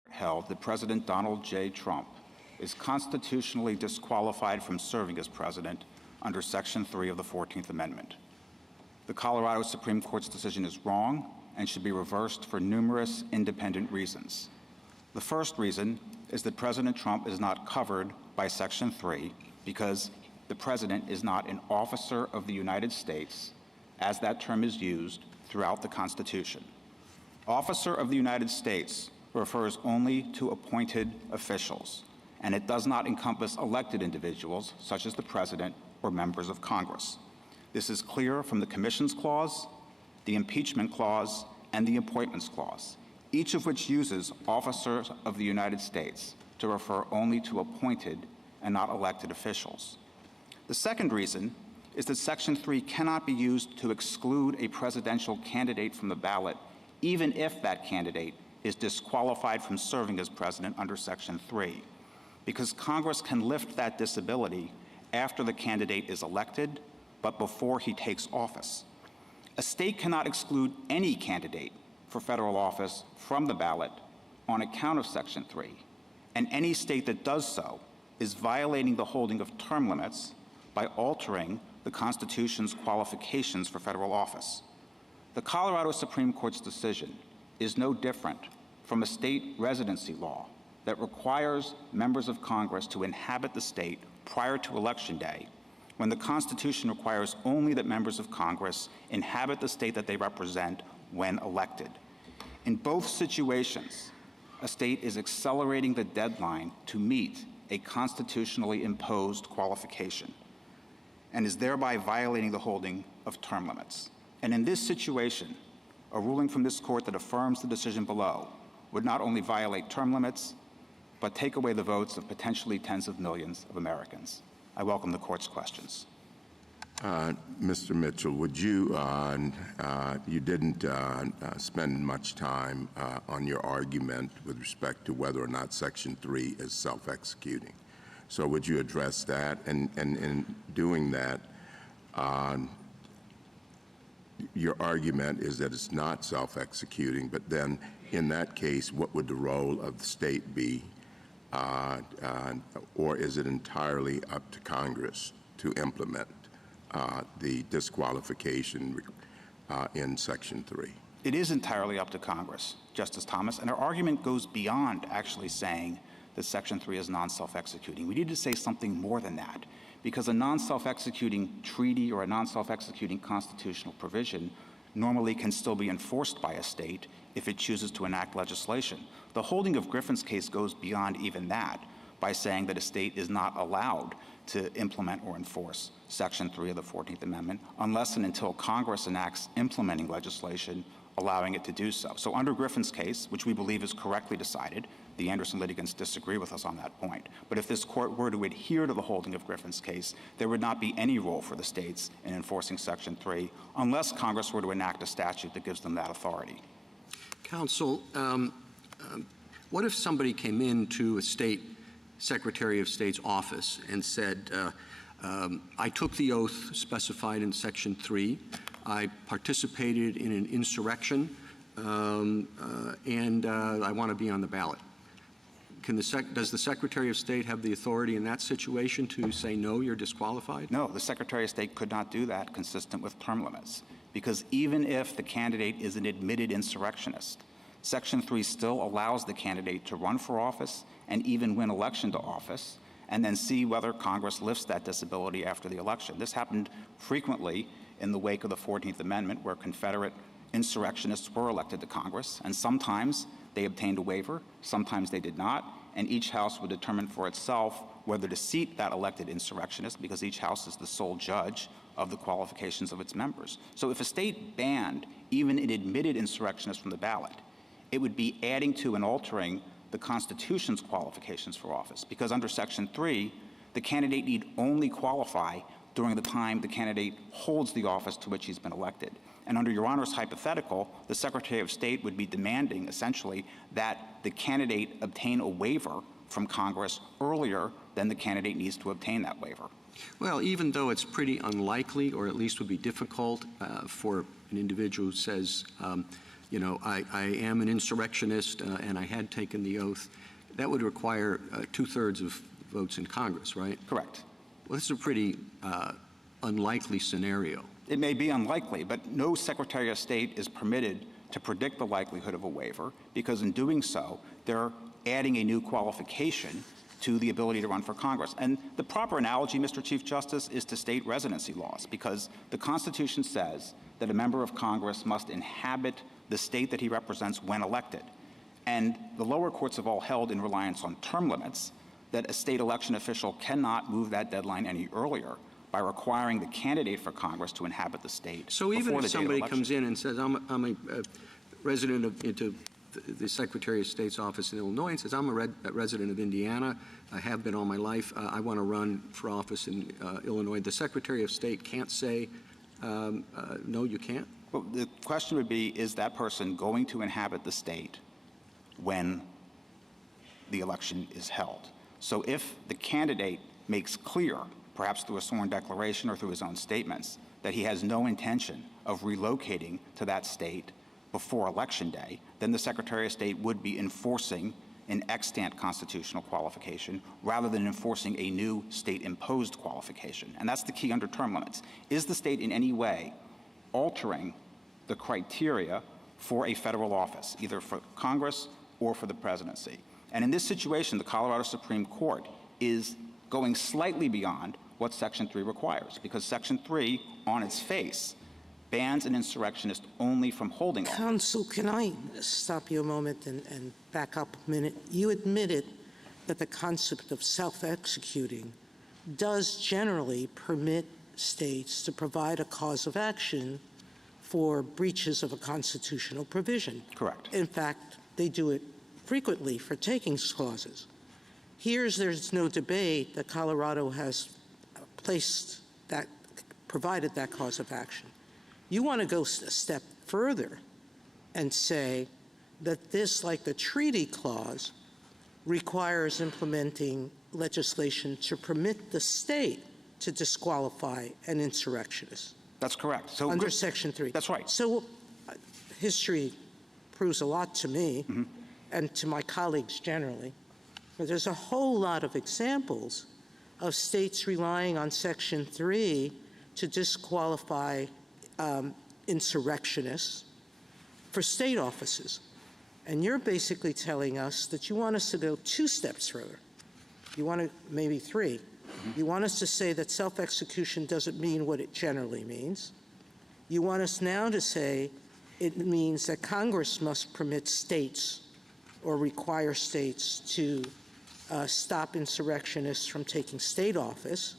Held that President Donald J. Trump is constitutionally disqualified from serving as president under Section 3 of the 14th Amendment. The Colorado Supreme Court's decision is wrong and should be reversed for numerous independent reasons. The first reason is that President Trump is not covered by Section 3 because the president is not an officer of the United States, as that term is used throughout the Constitution. Officer of the United States refers only to appointed officials, and it does not encompass elected individuals, such as the president or members of Congress. This is clear from the Commissions Clause, the Impeachment Clause, and the Appointments Clause, each of which uses officers of the United States to refer only to appointed and not elected officials. The second reason is that Section 3 cannot be used to exclude a presidential candidate from the ballot, even if that candidate is disqualified from serving as president under Section 3, because Congress can lift that disability after the candidate is elected, but before he takes office. A state cannot exclude any candidate for federal office from the ballot on account of Section 3, and any state that does so is violating the holding of term limits by altering the Constitution's qualifications for federal office. The Colorado Supreme Court's decision is no different from a state residency law that requires members of Congress to inhabit the state prior to Election Day, when the Constitution requires only that members of Congress inhabit the state that they represent when elected. In both situations, a state is accelerating the deadline to meet a constitutionally imposed qualification and is thereby violating the holding of term limits. And in this situation, a ruling from this court that affirms the decision below would not only violate term limits, but take away the votes of potentially tens of millions of Americans. I welcome the court's questions. Mr. Mitchell, would you, you didn't spend much time on your argument with respect to whether or not Section 3 is self-executing. So would you address that? And in doing that, your argument is that it's not self-executing, but then in that case, what would the role of the state be? Or is it entirely up to Congress to implement the disqualification in Section 3? It is entirely up to Congress, Justice Thomas, and our argument goes beyond actually saying that Section 3 is non-self-executing. We need to say something more than that, because a non-self-executing treaty or a non-self-executing constitutional provision normally can still be enforced by a state if it chooses to enact legislation. The holding of Griffin's case goes beyond even that by saying that a state is not allowed to implement or enforce Section 3 of the 14th Amendment unless and until Congress enacts implementing legislation allowing it to do so. So under Griffin's case, which we believe is correctly decided, the Anderson litigants disagree with us on that point. But if this court were to adhere to the holding of Griffin's case, there would not be any role for the states in enforcing Section 3 unless Congress were to enact a statute that gives them that authority. Counsel, what if somebody came into a state Secretary of State's office and said, I took the oath specified in Section 3, I participated in an insurrection, and I want to be on the ballot? Does the Secretary of State have the authority in that situation to say, no, you're disqualified? No, the Secretary of State could not do that consistent with term limits, because even if the candidate is an admitted insurrectionist, Section 3 still allows the candidate to run for office and even win election to office, and then see whether Congress lifts that disability after the election. This happened frequently in the wake of the 14th Amendment, where Confederate insurrectionists were elected to Congress, and sometimes they obtained a waiver, sometimes they did not, and each House would determine for itself whether to seat that elected insurrectionist, because each House is the sole judge of the qualifications of its members. So if a state banned even an admitted insurrectionist from the ballot, it would be adding to and altering the Constitution's qualifications for office, because under Section 3, the candidate need only qualify during the time the candidate holds the office to which he's been elected. And under Your Honor's hypothetical, the Secretary of State would be demanding, essentially, that the candidate obtain a waiver from Congress earlier than the candidate needs to obtain that waiver. Well, even though it's pretty unlikely, or at least would be difficult for an individual who says, you know, I am an insurrectionist and I had taken the oath, that would require 2/3 of votes in Congress, right? Correct. Well, this is a pretty unlikely scenario. It may be unlikely, but no Secretary of State is permitted to predict the likelihood of a waiver, because in doing so, they're adding a new qualification to the ability to run for Congress. And the proper analogy, Mr. Chief Justice, is to state residency laws, because the Constitution says that a member of Congress must inhabit the state that he represents when elected. And the lower courts have all held, in reliance on term limits, that a state election official cannot move that deadline any earlier by requiring the candidate for Congress to inhabit the state. So even if somebody comes in and says, I'm a resident of the Secretary of State's office in Illinois, and says, I'm a resident of Indiana, I have been all my life, I want to run for office in Illinois, the Secretary of State can't say, no, you can't? Well, the question would be, is that person going to inhabit the state when the election is held? So if the candidate makes clear perhaps through a sworn declaration or through his own statements, that he has no intention of relocating to that state before Election Day, then the Secretary of State would be enforcing an extant constitutional qualification rather than enforcing a new state-imposed qualification. And that's the key under term limits. Is the state in any way altering the criteria for a federal office, either for Congress or for the presidency? And in this situation, the Colorado Supreme Court is going slightly beyond what Section 3 requires, because Section 3, on its face, bans an insurrectionist only from holding office. Counsel, can I stop you a moment and back up a minute? You admitted that the concept of self-executing does generally permit states to provide a cause of action for breaches of a constitutional provision. Correct. In fact, they do it frequently for takings clauses. There's no debate that Colorado has provided that cause of action. You want to go a step further and say that this, like the treaty clause, requires implementing legislation to permit the state to disqualify an insurrectionist. That's correct. So under Section 3. That's right. So history proves a lot to me and to my colleagues generally. But there's a whole lot of examples of states relying on Section 3 to disqualify insurrectionists for state offices. And you're basically telling us that you want us to go 2 steps further. You want to, maybe 3. You want us to say that self-execution doesn't mean what it generally means. You want us now to say it means that Congress must permit states or require states to stop insurrectionists from taking state office.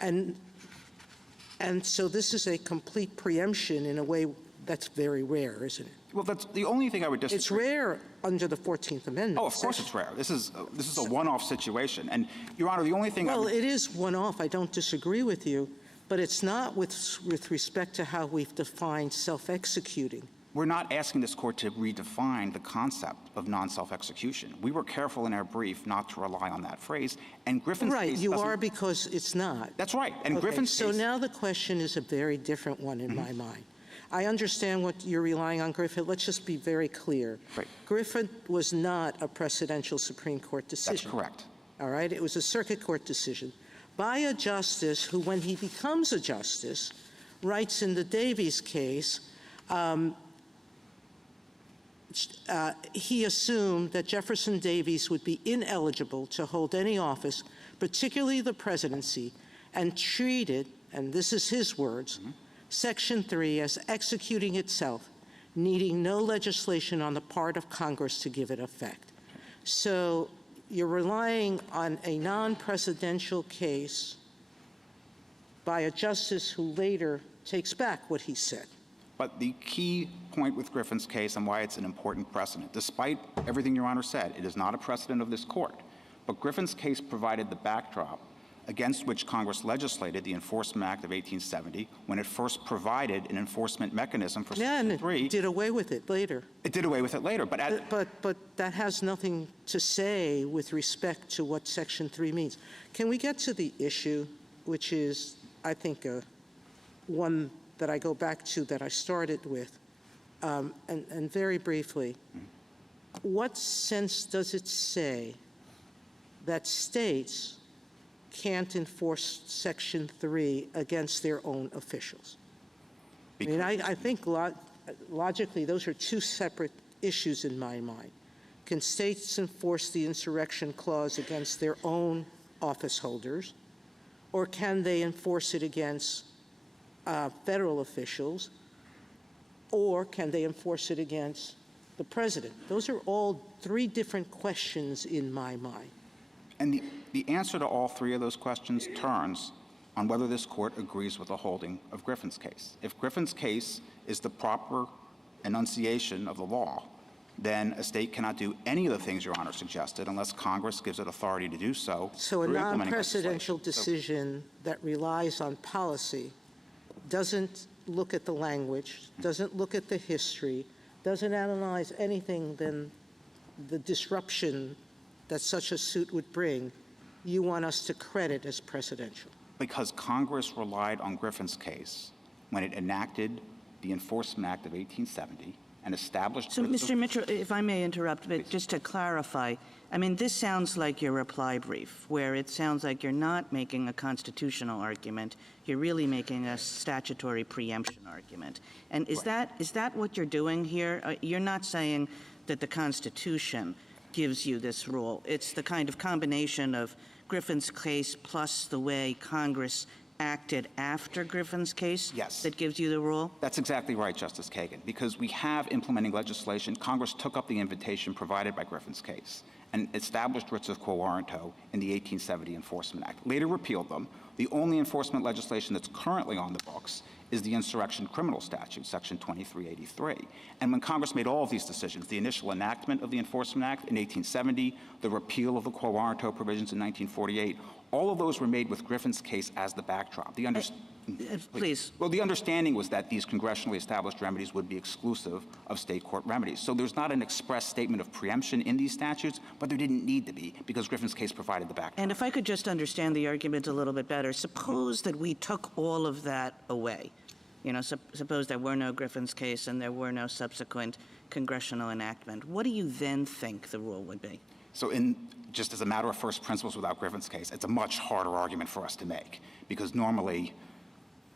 And so this is a complete preemption in a way that's very rare, isn't it? Well, that's the only thing I would disagree. It's rare under the 14th Amendment. Oh, of course it's rare. This is a one-off situation. And, Your Honor, the only thing Well, it is one-off. I don't disagree with you. But it's not with respect to how we've defined self-executing. We're not asking this court to redefine the concept of non-self-execution. We were careful in our brief not to rely on that phrase. And Griffin's right, case you are because it's not. That's right. And okay, Griffin's so case... now the question is a very different one in my mind. I understand what you're relying on, Griffin. Let's just be very clear. Right. Griffin was not a precedential Supreme Court decision. That's correct. All right? It was a circuit court decision by a justice who, when he becomes a justice, writes in the Davies case, he assumed that Jefferson Davis would be ineligible to hold any office, particularly the presidency, and treated, and this is his words, Section 3 as executing itself, needing no legislation on the part of Congress to give it effect. So you're relying on a non-presidential case by a justice who later takes back what he said. But the key point with Griffin's case and why it's an important precedent, despite everything Your Honor said, it is not a precedent of this court. But Griffin's case provided the backdrop against which Congress legislated the Enforcement Act of 1870 when it first provided an enforcement mechanism for Section 3. And it did away with it later. It did away with it later. But that has nothing to say with respect to what Section 3 means. Can we get to the issue, which is, I think, one that I go back to that I started with, and very briefly, what sense does it say that states can't enforce Section 3 against their own officials? I mean, I think logically those are 2 separate issues in my mind. Can states enforce the insurrection clause against their own office holders, or can they enforce it against federal officials, or can they enforce it against the president? Those are all 3 different questions in my mind. And the answer to all 3 of those questions turns on whether this court agrees with the holding of Griffin's case. If Griffin's case is the proper enunciation of the law, then a state cannot do any of the things Your Honor suggested unless Congress gives it authority to do so. So a non-presidential decision that relies on policy doesn't look at the language, doesn't look at the history, doesn't analyze anything than the disruption that such a suit would bring, you want us to credit as presidential? Because Congress relied on Griffin's case when it enacted the Enforcement Act of 1870 and established... So, Mr. Mitchell, if I may interrupt, but just to clarify, I mean, this sounds like your reply brief, where it sounds like you're not making a constitutional argument, you're really making a statutory preemption argument. And is that what you're doing here? You're not saying that the Constitution gives you this rule. It's the kind of combination of Griffin's case plus the way Congress acted after Griffin's case that gives you the rule? That's exactly right, Justice Kagan, because we have implementing legislation. Congress took up the invitation provided by Griffin's case and established writs of quo warranto in the 1870 Enforcement Act, later repealed them. The only enforcement legislation that's currently on the books is the Insurrection Criminal Statute, Section 2383. And when Congress made all of these decisions, the initial enactment of the Enforcement Act in 1870, the repeal of the quo warranto provisions in 1948, all of those were made with Griffin's case as the backdrop. Please. Well, the understanding was that these congressionally established remedies would be exclusive of state court remedies. So there's not an express statement of preemption in these statutes, but there didn't need to be because Griffin's case provided the backdrop. And if I could just understand the argument a little bit better, suppose that we took all of that away. You know, suppose there were no Griffin's case and there were no subsequent congressional enactment. What do you then think the rule would be? So just as a matter of first principles without Griffin's case, it's a much harder argument for us to make because normally,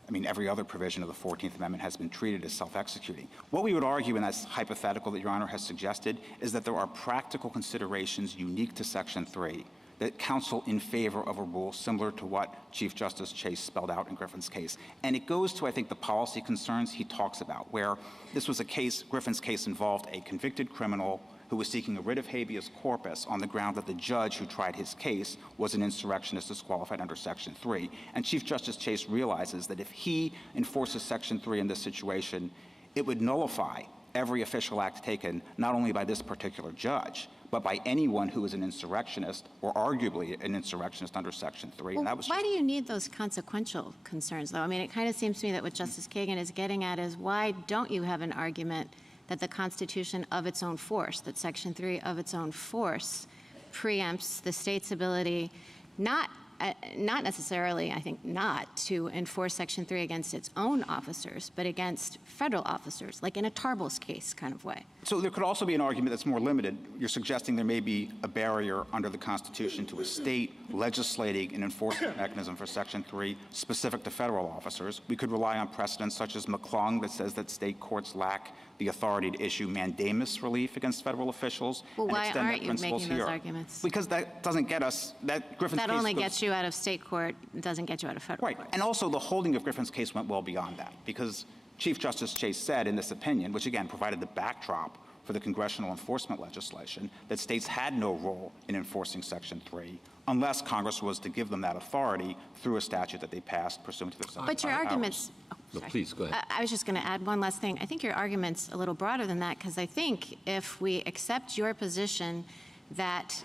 I mean, every other provision of the 14th Amendment has been treated as self-executing. What we would argue, and that's hypothetical that Your Honor has suggested, is that there are practical considerations unique to Section 3 that counsel in favor of a rule similar to what Chief Justice Chase spelled out in Griffin's case. And it goes to, I think, the policy concerns he talks about, where this was a case, Griffin's case involved a convicted criminal who was seeking a writ of habeas corpus on the ground that the judge who tried his case was an insurrectionist disqualified under Section 3. And Chief Justice Chase realizes that if he enforces Section 3 in this situation, it would nullify every official act taken not only by this particular judge, but by anyone who is an insurrectionist or arguably an insurrectionist under Section 3. Well, and that was why do you need those consequential concerns, though? I mean, it kind of seems to me that what Justice Kagan is getting at is why don't you have an argument that the Constitution of its own force, that Section 3 of its own force preempts the state's ability not necessarily, I think not, to enforce Section 3 against its own officers, but against federal officers, like in a Tarbell's case kind of way. So there could also be an argument that's more limited. You're suggesting there may be a barrier under the Constitution to a state legislating an enforcement mechanism for Section 3 specific to federal officers. We could rely on precedents such as McClung that says that state courts lack the authority to issue mandamus relief against federal officials. Well, and why extend aren't that you making principles those here. arguments? Because that doesn't get us, Griffin's That case only goes, gets you out of state court, doesn't get you out of federal right. court. And also the holding of Griffin's case went well beyond that because Chief Justice Chase said in this opinion, which again provided the backdrop for the congressional enforcement legislation, that states had no role in enforcing Section 3 unless Congress was to give them that authority through a statute that they passed pursuant to their But your arguments... No, please, go ahead. I was just going to add one last thing. I think your argument's a little broader than that because I think if we accept your position that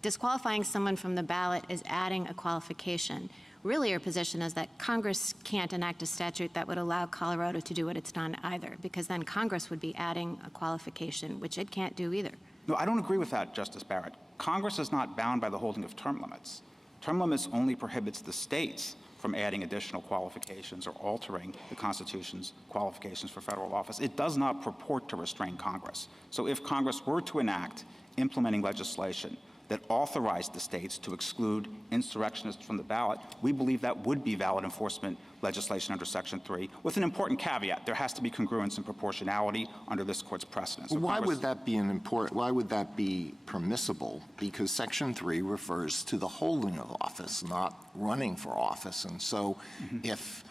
disqualifying someone from the ballot is adding a qualification, really your position is that Congress can't enact a statute that would allow Colorado to do what it's done either, because then Congress would be adding a qualification, which it can't do either. No, I don't agree with that, Justice Barrett. Congress is not bound by the holding of term limits. Term limits only prohibits the states from adding additional qualifications or altering the Constitution's qualifications for federal office. It does not purport to restrain Congress. So if Congress were to enact implementing legislation that authorized the states to exclude insurrectionists from the ballot, we believe that would be valid enforcement legislation under Section 3, with an important caveat. There has to be congruence and proportionality under this court's precedent. So why would that be permissible? Because Section 3 refers to the holding of office, not running for office. And so if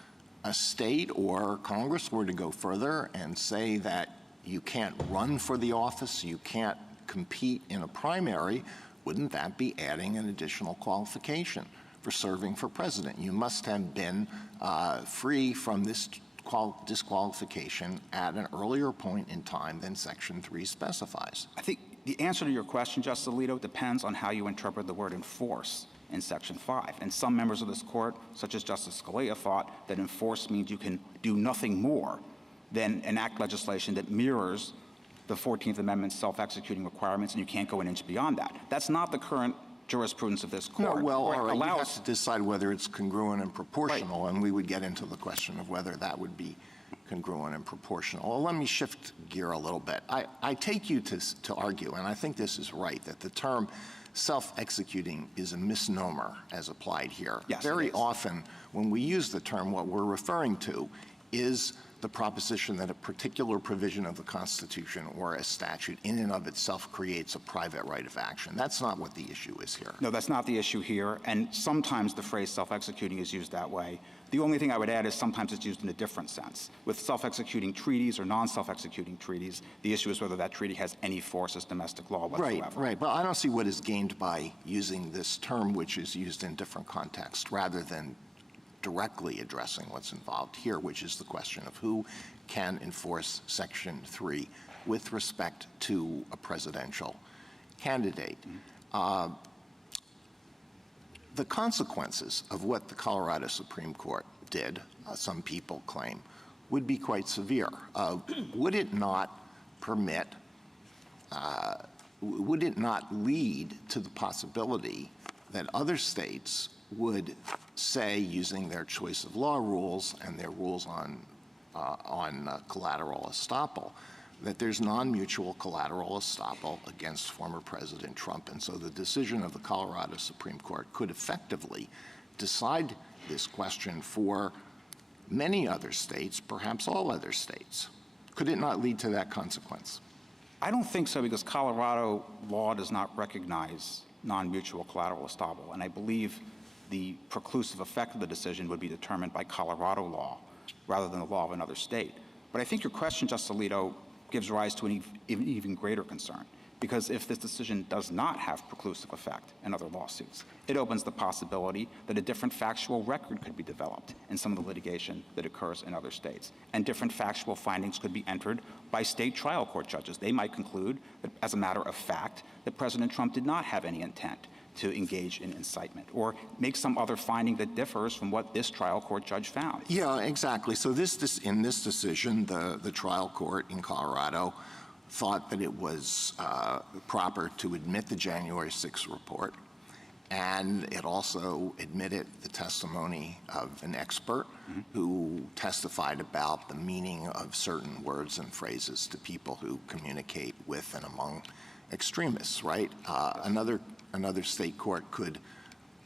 a state or Congress were to go further and say that you can't run for the office, you can't compete in a primary, wouldn't that be adding an additional qualification for serving for president? You must have been free from this disqualification at an earlier point in time than Section 3 specifies. I think the answer to your question, Justice Alito, depends on how you interpret the word enforce in Section 5. And some members of this court, such as Justice Scalia, thought that enforce means you can do nothing more than enact legislation that mirrors the 14th Amendment's self-executing requirements, and you can't go an inch beyond that. That's not the current jurisprudence of this court. No, well, where it all right, you allows have to decide whether it's congruent and proportional, and we would get into the question of whether that would be congruent and proportional. Well, let me shift gear a little bit. I take you to argue, and I think this is right, that the term self-executing is a misnomer as applied here. Yes, very often, when we use the term, what we're referring to is the proposition that a particular provision of the Constitution or a statute in and of itself creates a private right of action. That's not what the issue is here. No, that's not the issue here, and sometimes the phrase self-executing is used that way. The only thing I would add is sometimes it's used in a different sense. With self-executing treaties or non-self-executing treaties, the issue is whether that treaty has any force as domestic law whatsoever. Right, but I don't see what is gained by using this term, which is used in different contexts, rather than directly addressing what's involved here, which is the question of who can enforce Section 3 with respect to a presidential candidate. The consequences of what the Colorado Supreme Court did, some people claim, would be quite severe. Would it not permit, would it not lead to the possibility that other states would say, using their choice of law rules and their rules on collateral estoppel, that there's non-mutual collateral estoppel against former President Trump, and so the decision of the Colorado Supreme Court could effectively decide this question for many other states, perhaps all other states. Could it not lead to that consequence? I don't think so, because Colorado law does not recognize non-mutual collateral estoppel, and I believe the preclusive effect of the decision would be determined by Colorado law rather than the law of another state. But I think your question, Justice Alito, gives rise to an even greater concern, because if this decision does not have preclusive effect in other lawsuits, it opens the possibility that a different factual record could be developed in some of the litigation that occurs in other states, and different factual findings could be entered by state trial court judges. They might conclude that, as a matter of fact, that President Trump did not have any intent to engage in incitement, or make some other finding that differs from what this trial court judge found. Yeah, exactly. So in this decision, the trial court in Colorado thought that it was proper to admit the January 6th report, and it also admitted the testimony of an expert who testified about the meaning of certain words and phrases to people who communicate with and among extremists, right? Another state court could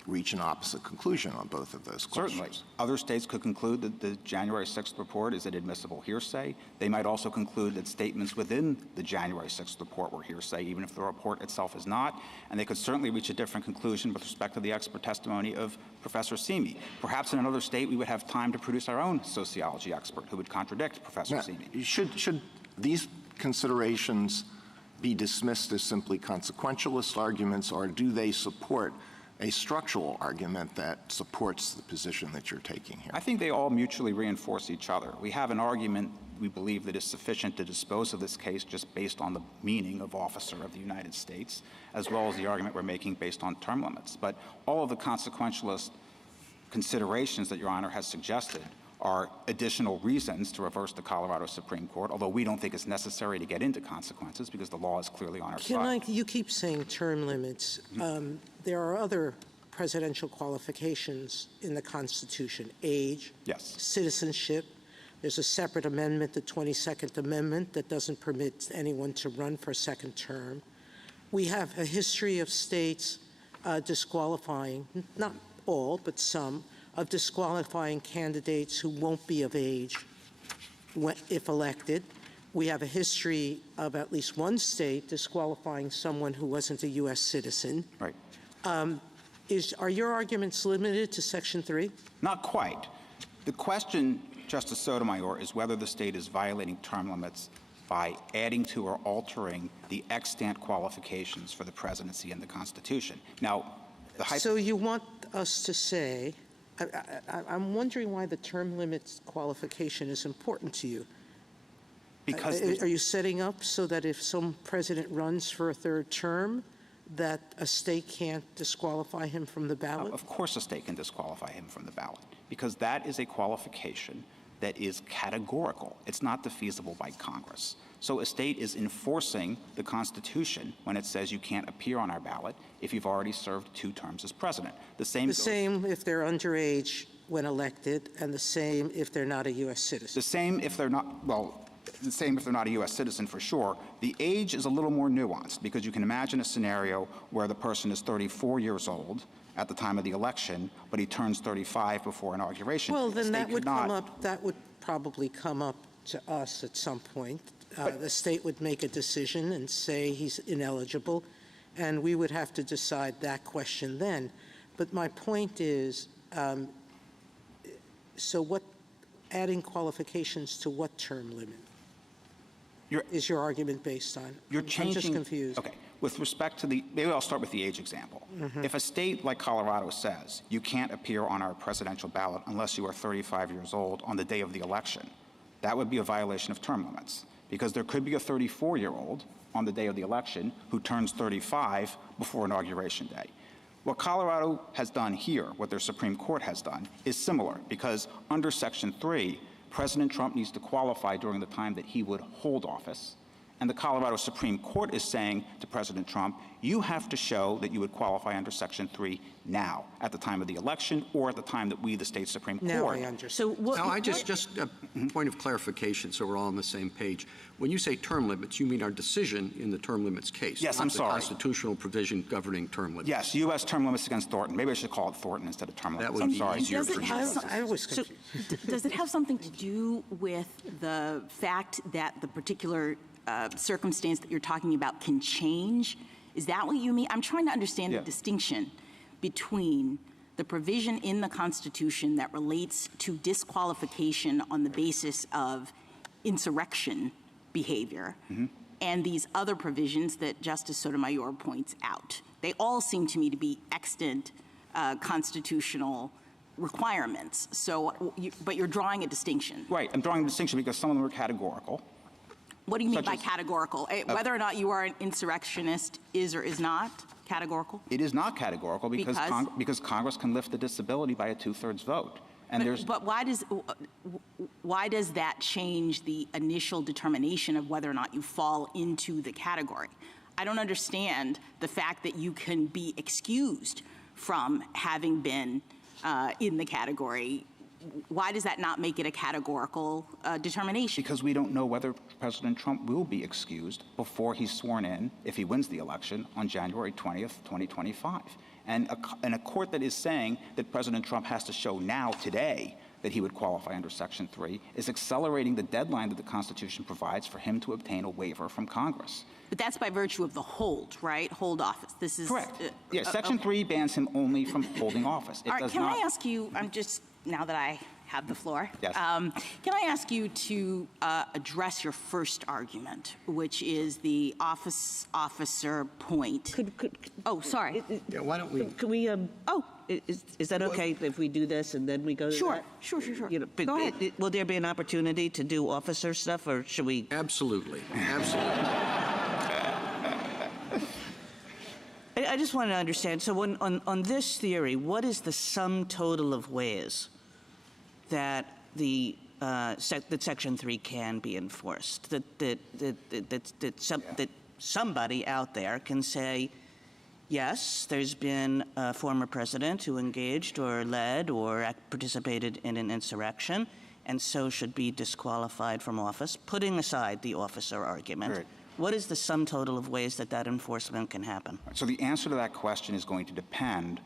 reach an opposite conclusion on both of those questions. Certainly. Other states could conclude that the January 6th report is inadmissible hearsay. They might also conclude that statements within the January 6th report were hearsay, even if the report itself is not. And they could certainly reach a different conclusion with respect to the expert testimony of Professor Simi. Perhaps in another state we would have time to produce our own sociology expert who would contradict Professor Simi. Should these considerations be dismissed as simply consequentialist arguments, or do they support a structural argument that supports the position that you're taking here? I think they all mutually reinforce each other. We have an argument, we believe, that is sufficient to dispose of this case just based on the meaning of officer of the United States, as well as the argument we're making based on term limits. But all of the consequentialist considerations that Your Honor has suggested are additional reasons to reverse the Colorado Supreme Court, although we don't think it's necessary to get into consequences because the law is clearly on our side. You keep saying term limits. There are other presidential qualifications in the Constitution: age, citizenship. There's a separate amendment, the 22nd Amendment, that doesn't permit anyone to run for a second term. We have a history of states disqualifying, not all, but some, of disqualifying candidates who won't be of age if elected. We have a history of at least one state disqualifying someone who wasn't a U.S. citizen. Right. Are your arguments limited to Section 3? Not quite. The question, Justice Sotomayor, is whether the state is violating term limits by adding to or altering the extant qualifications for the presidency in the Constitution. Now, so you want us to say, I'm wondering why the term limits qualification is important to you. Because are you setting up so that if some president runs for a third term, that a state can't disqualify him from the ballot? Of course a state can disqualify him from the ballot, because that is a qualification that is categorical. It's not defeasible by Congress. So a state is enforcing the Constitution when it says you can't appear on our ballot if you've already served 2 terms as president. The same if they're underage when elected, and the same if they're not a U.S. citizen. The same if they're not, well, the same if they're not a U.S. citizen for sure. The age is a little more nuanced because you can imagine a scenario where the person is 34 years old at the time of the election, but he turns 35 before inauguration. Well, then that would come up. That would probably come up to us at some point. The state would make a decision and say he's ineligible, and we would have to decide that question then. But my point is, so what? Adding qualifications to what term limit? Is your argument based on? You're changing. I'm just confused. Okay. With respect to maybe I'll start with the age example. If a state like Colorado says you can't appear on our presidential ballot unless you are 35 years old on the day of the election, that would be a violation of term limits because there could be a 34-year-old on the day of the election who turns 35 before Inauguration Day. What Colorado has done here, what their Supreme Court has done, is similar because under Section 3, President Trump needs to qualify during the time that he would hold office. And the Colorado Supreme Court is saying to President Trump, you have to show that you would qualify under Section 3 now, at the time of the election, or at the time that we, the state Supreme Court. Now I understand. So now, just a point of clarification so we're all on the same page. When you say term limits, you mean our decision in the term limits case. Yes, not I'm the sorry. Constitutional provision governing term limits. Yes, U.S. term limits against Thornton. Maybe I should call it Thornton instead of term limits. I'm sorry. I was confused. Does it have something to do with the fact that the particular circumstance that you're talking about can change? Is that what you mean? I'm trying to understand the distinction between the provision in the Constitution that relates to disqualification on the basis of insurrection behavior and these other provisions that Justice Sotomayor points out. They all seem to me to be extant constitutional requirements. So, but you're drawing a distinction. Right. I'm drawing a distinction because some of them are categorical. What do you mean by categorical? Whether or not you are an insurrectionist is or is not categorical? It is not categorical because Congress can lift the disability by a 2/3 vote. And but why does that change the initial determination of whether or not you fall into the category? I don't understand the fact that you can be excused from having been in the category. Why does that not make it a categorical determination? Because we don't know whether President Trump will be excused before he's sworn in, if he wins the election, on January 20th, 2025. And a court that is saying that President Trump has to show now, today, that he would qualify under Section 3 is accelerating the deadline that the Constitution provides for him to obtain a waiver from Congress. But that's by virtue of the hold, right? Hold office. This is correct. Section 3 bans him only from holding office. All right, can I ask you, now that I have the floor, yes. Can I ask you to address your first argument, which is the officer point? Sorry. Yeah, why don't we? Can we? Is that okay if we do this and then we go to that? Sure. You know, Go ahead. Will there be an opportunity to do officer stuff, or should we? Absolutely. I just want to understand. So, on this theory, what is the sum total of ways that that Section 3 can be enforced? That somebody out there can say, yes, there's been a former president who engaged or led or participated in an insurrection, and so should be disqualified from office, putting aside the officer argument. Right. What is the sum total of ways that enforcement can happen? So the answer to that question is going to depend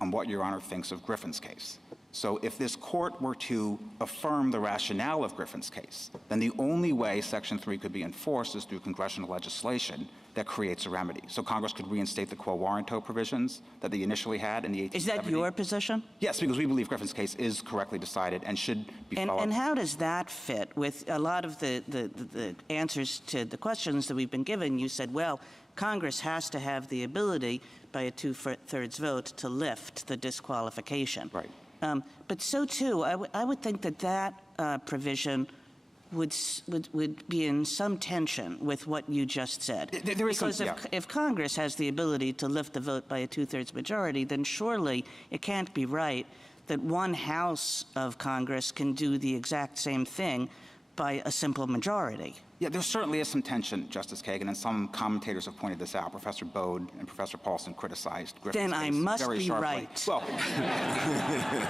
on what Your Honor thinks of Griffin's case. So if this court were to affirm the rationale of Griffin's case, then the only way Section 3 could be enforced is through congressional legislation that creates a remedy. So Congress could reinstate the quo warranto provisions that they initially had in the 1870s. Is that your position? Yes, because we believe Griffin's case is correctly decided and should be followed. And how does that fit with a lot of the answers to the questions that we've been given? You said, well, Congress has to have the ability by a 2/3 vote to lift the disqualification. Right. But so too, I would think that provision would be in some tension with what you just said. There is because if Congress has the ability to lift the vote by a 2/3 majority, then surely it can't be right that one house of Congress can do the exact same thing by a simple majority. Yeah, there certainly is some tension, Justice Kagan, and some commentators have pointed this out. Professor Bode and Professor Paulson criticized Griffin's Then I case must very be sharply. right. Well,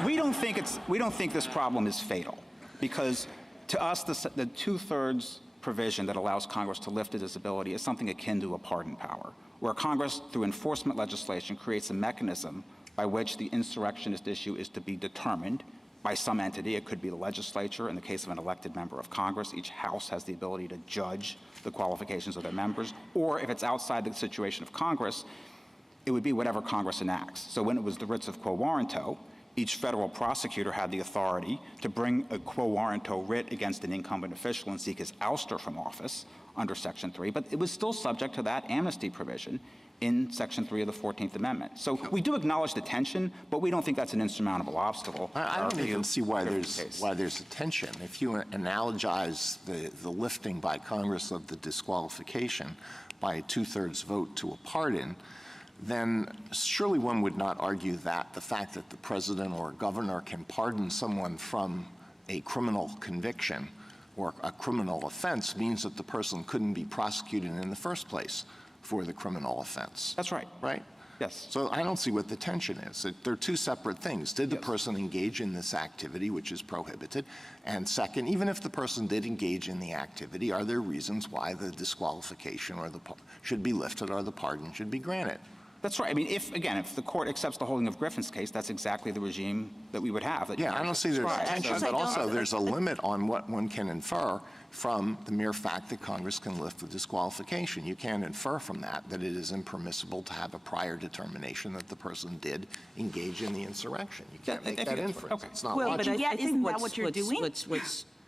we don't think this problem is fatal, because to us, the two-thirds provision that allows Congress to lift a disability is something akin to a pardon power, where Congress, through enforcement legislation, creates a mechanism by which the insurrectionist issue is to be determined by some entity. It could be the legislature. In the case of an elected member of Congress, each house has the ability to judge the qualifications of their members. Or if it's outside the situation of Congress, it would be whatever Congress enacts. So when it was the writs of quo warranto, each federal prosecutor had the authority to bring a quo warranto writ against an incumbent official and seek his ouster from office under Section 3, but it was still subject to that amnesty provision in Section 3 of the 14th Amendment. So we do acknowledge the tension, but we don't think that's an insurmountable obstacle. I don't even see why there's a tension. If you analogize the lifting by Congress of the disqualification by a two-thirds vote to a pardon, then surely one would not argue that the fact that the president or governor can pardon someone from a criminal conviction or a criminal offense means that the person couldn't be prosecuted in the first place for the criminal offense. That's right. Right? Yes. So I don't see what the tension is. They're two separate things. Did the person engage in this activity, which is prohibited? And second, even if the person did engage in the activity, are there reasons why the disqualification or should be lifted or the pardon should be granted? That's right. I mean, if the court accepts the holding of Griffin's case, that's exactly the regime that we would have. Yeah, I don't see there's tension, but also there's a limit on what one can infer from the mere fact that Congress can lift the disqualification. You can't infer from that it is impermissible to have a prior determination that the person did engage in the insurrection. You can't make that inference. It's not logical. But I think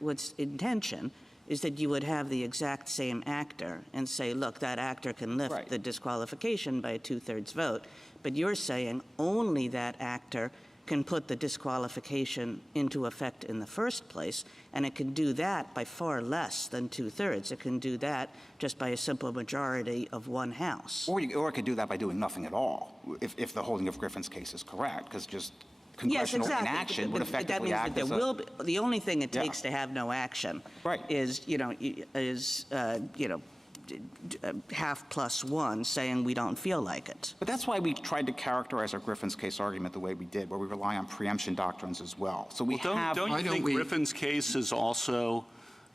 what's in tension is that you would have the exact same actor and say, look, that actor can lift the disqualification by a two-thirds vote, but you're saying only that actor can put the disqualification into effect in the first place, and it can do that by far less than two-thirds. It can do that just by a simple majority of one house. Or it could do that by doing nothing at all, if the holding of Griffin's case is correct, because just congressional inaction would effectively act as the only thing it takes to have no action is half plus one saying we don't feel like it. But that's why we tried to characterize our Griffin's case argument the way we did, where we rely on preemption doctrines as well. So don't you think Griffin's case is also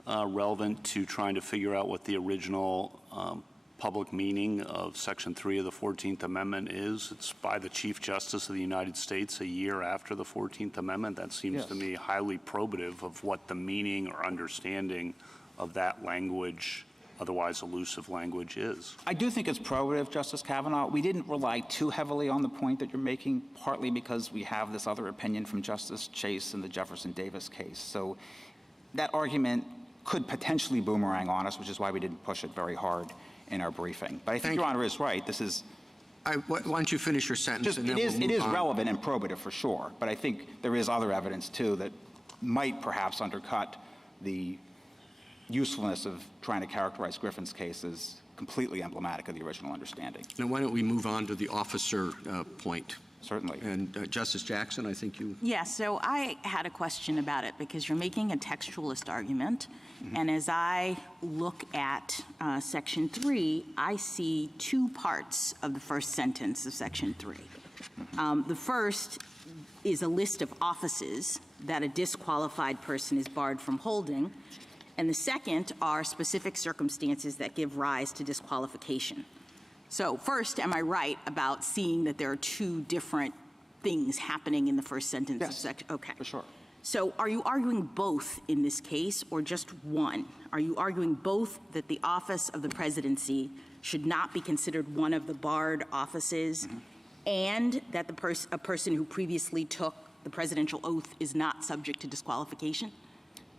relevant to trying to figure out what the original public meaning of Section 3 of the 14th Amendment is? It's by the Chief Justice of the United States a year after the 14th Amendment. That seems to me highly probative of what the meaning or understanding of that language, otherwise elusive language, is. I do think it's probative, Justice Kavanaugh. We didn't rely too heavily on the point that you're making, partly because we have this other opinion from Justice Chase in the Jefferson Davis case. So that argument could potentially boomerang on us, which is why we didn't push it very hard in our briefing. But I think Your Honor is right. This is... why don't you finish your sentence? It is relevant and probative for sure, but I think there is other evidence too that might perhaps undercut the usefulness of trying to characterize Griffin's case as completely emblematic of the original understanding. Now, why don't we move on to the officer point? Certainly. And Justice Jackson, I think you... Yeah, so I had a question about it because you're making a textualist argument. And as I look at Section 3, I see two parts of the first sentence of Section 3. The first is a list of offices that a disqualified person is barred from holding. And the second are specific circumstances that give rise to disqualification. So first, am I right about seeing that there are two different things happening in the first sentence of section? Okay. For sure. So are you arguing both in this case or just one? Are you arguing both that the office of the presidency should not be considered one of the barred offices and that a person who previously took the presidential oath is not subject to disqualification?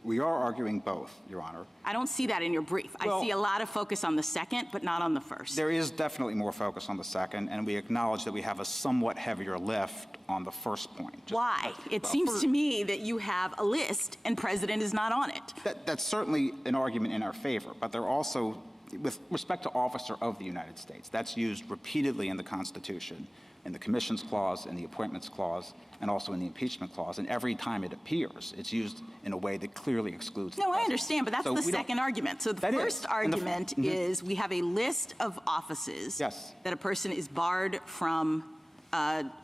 We are arguing both, Your Honor. I don't see that in your brief. I see a lot of focus on the second, but not on the first. There is definitely more focus on the second, and we acknowledge that we have a somewhat heavier lift on the first point. Why? It seems to me that you have a list and president is not on it. That's certainly an argument in our favor, but there are also, with respect to officer of the United States, that's used repeatedly in the Constitution in the Commissions Clause, in the Appointments Clause, and also in the Impeachment Clause. And every time it appears, it's used in a way that clearly excludes the No, I president. understand, but that's So the we don't- second argument. So the That is. first And the- argument is we have a list of offices that a person is barred from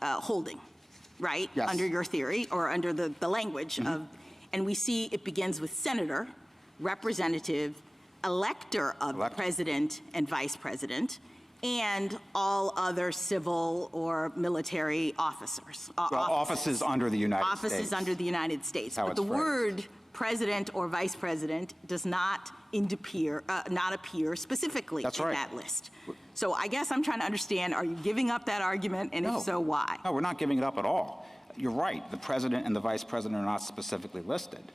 holding, right? Yes. Under your theory or under the language of, and we see it begins with senator, representative, elector of the president and vice president, and all other civil or military officers. Offices under the United States. Offices under the United States. How But it's the phrased. word president or vice president does not appear specifically That's in right. that list. So I guess I'm trying to understand, are you giving up that argument, and No. if so, why? No, we're not giving it up at all. You're right. The president and the vice president are not specifically listed.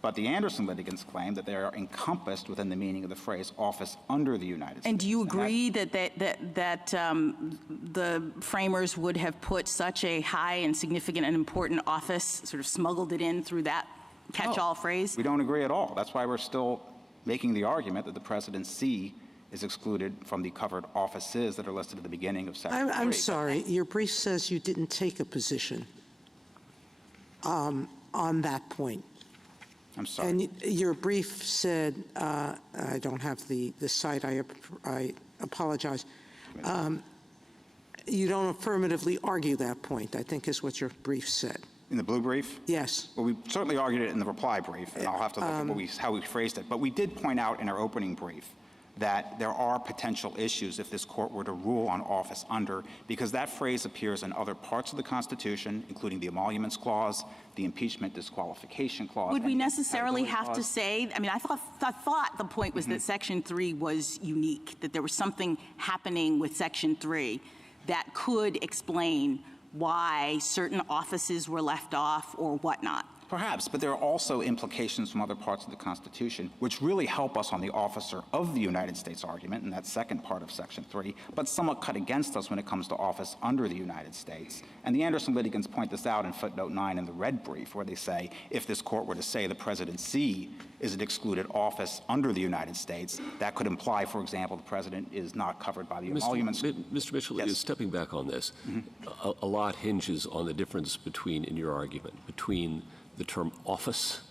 But the Anderson litigants claim that they are encompassed within the meaning of the phrase office under the United States. And do you agree that the framers would have put such a high and significant and important office, sort of smuggled it in through that catch-all phrase? We don't agree at all. That's why we're still making the argument that the presidency is excluded from the covered offices that are listed at the beginning of Section 3. I'm sorry. Your brief says you didn't take a position on that point. I'm sorry. And your brief said, I don't have the site, I apologize. You don't affirmatively argue that point, I think is what your brief said. In the blue brief? Yes. Well, we certainly argued it in the reply brief, and I'll have to look at how we phrased it. But we did point out in our opening brief that there are potential issues if this court were to rule on office under, because that phrase appears in other parts of the Constitution, including the Emoluments Clause, the Impeachment Disqualification Clause. Would we and the necessarily Compatibility have to Clause. say, I mean, I thought the point was that Section 3 was unique, that there was something happening with Section 3 that could explain why certain offices were left off or whatnot. Perhaps, but there are also implications from other parts of the Constitution which really help us on the officer of the United States argument in that second part of Section 3, but somewhat cut against us when it comes to office under the United States. And the Anderson litigants point this out in footnote 9 in the red brief, where they say if this court were to say the presidency is an excluded office under the United States, that could imply, for example, the president is not covered by the emoluments. Mr. Mitchell, Yes. stepping back on this, a lot hinges on the difference between, in your argument, between the term office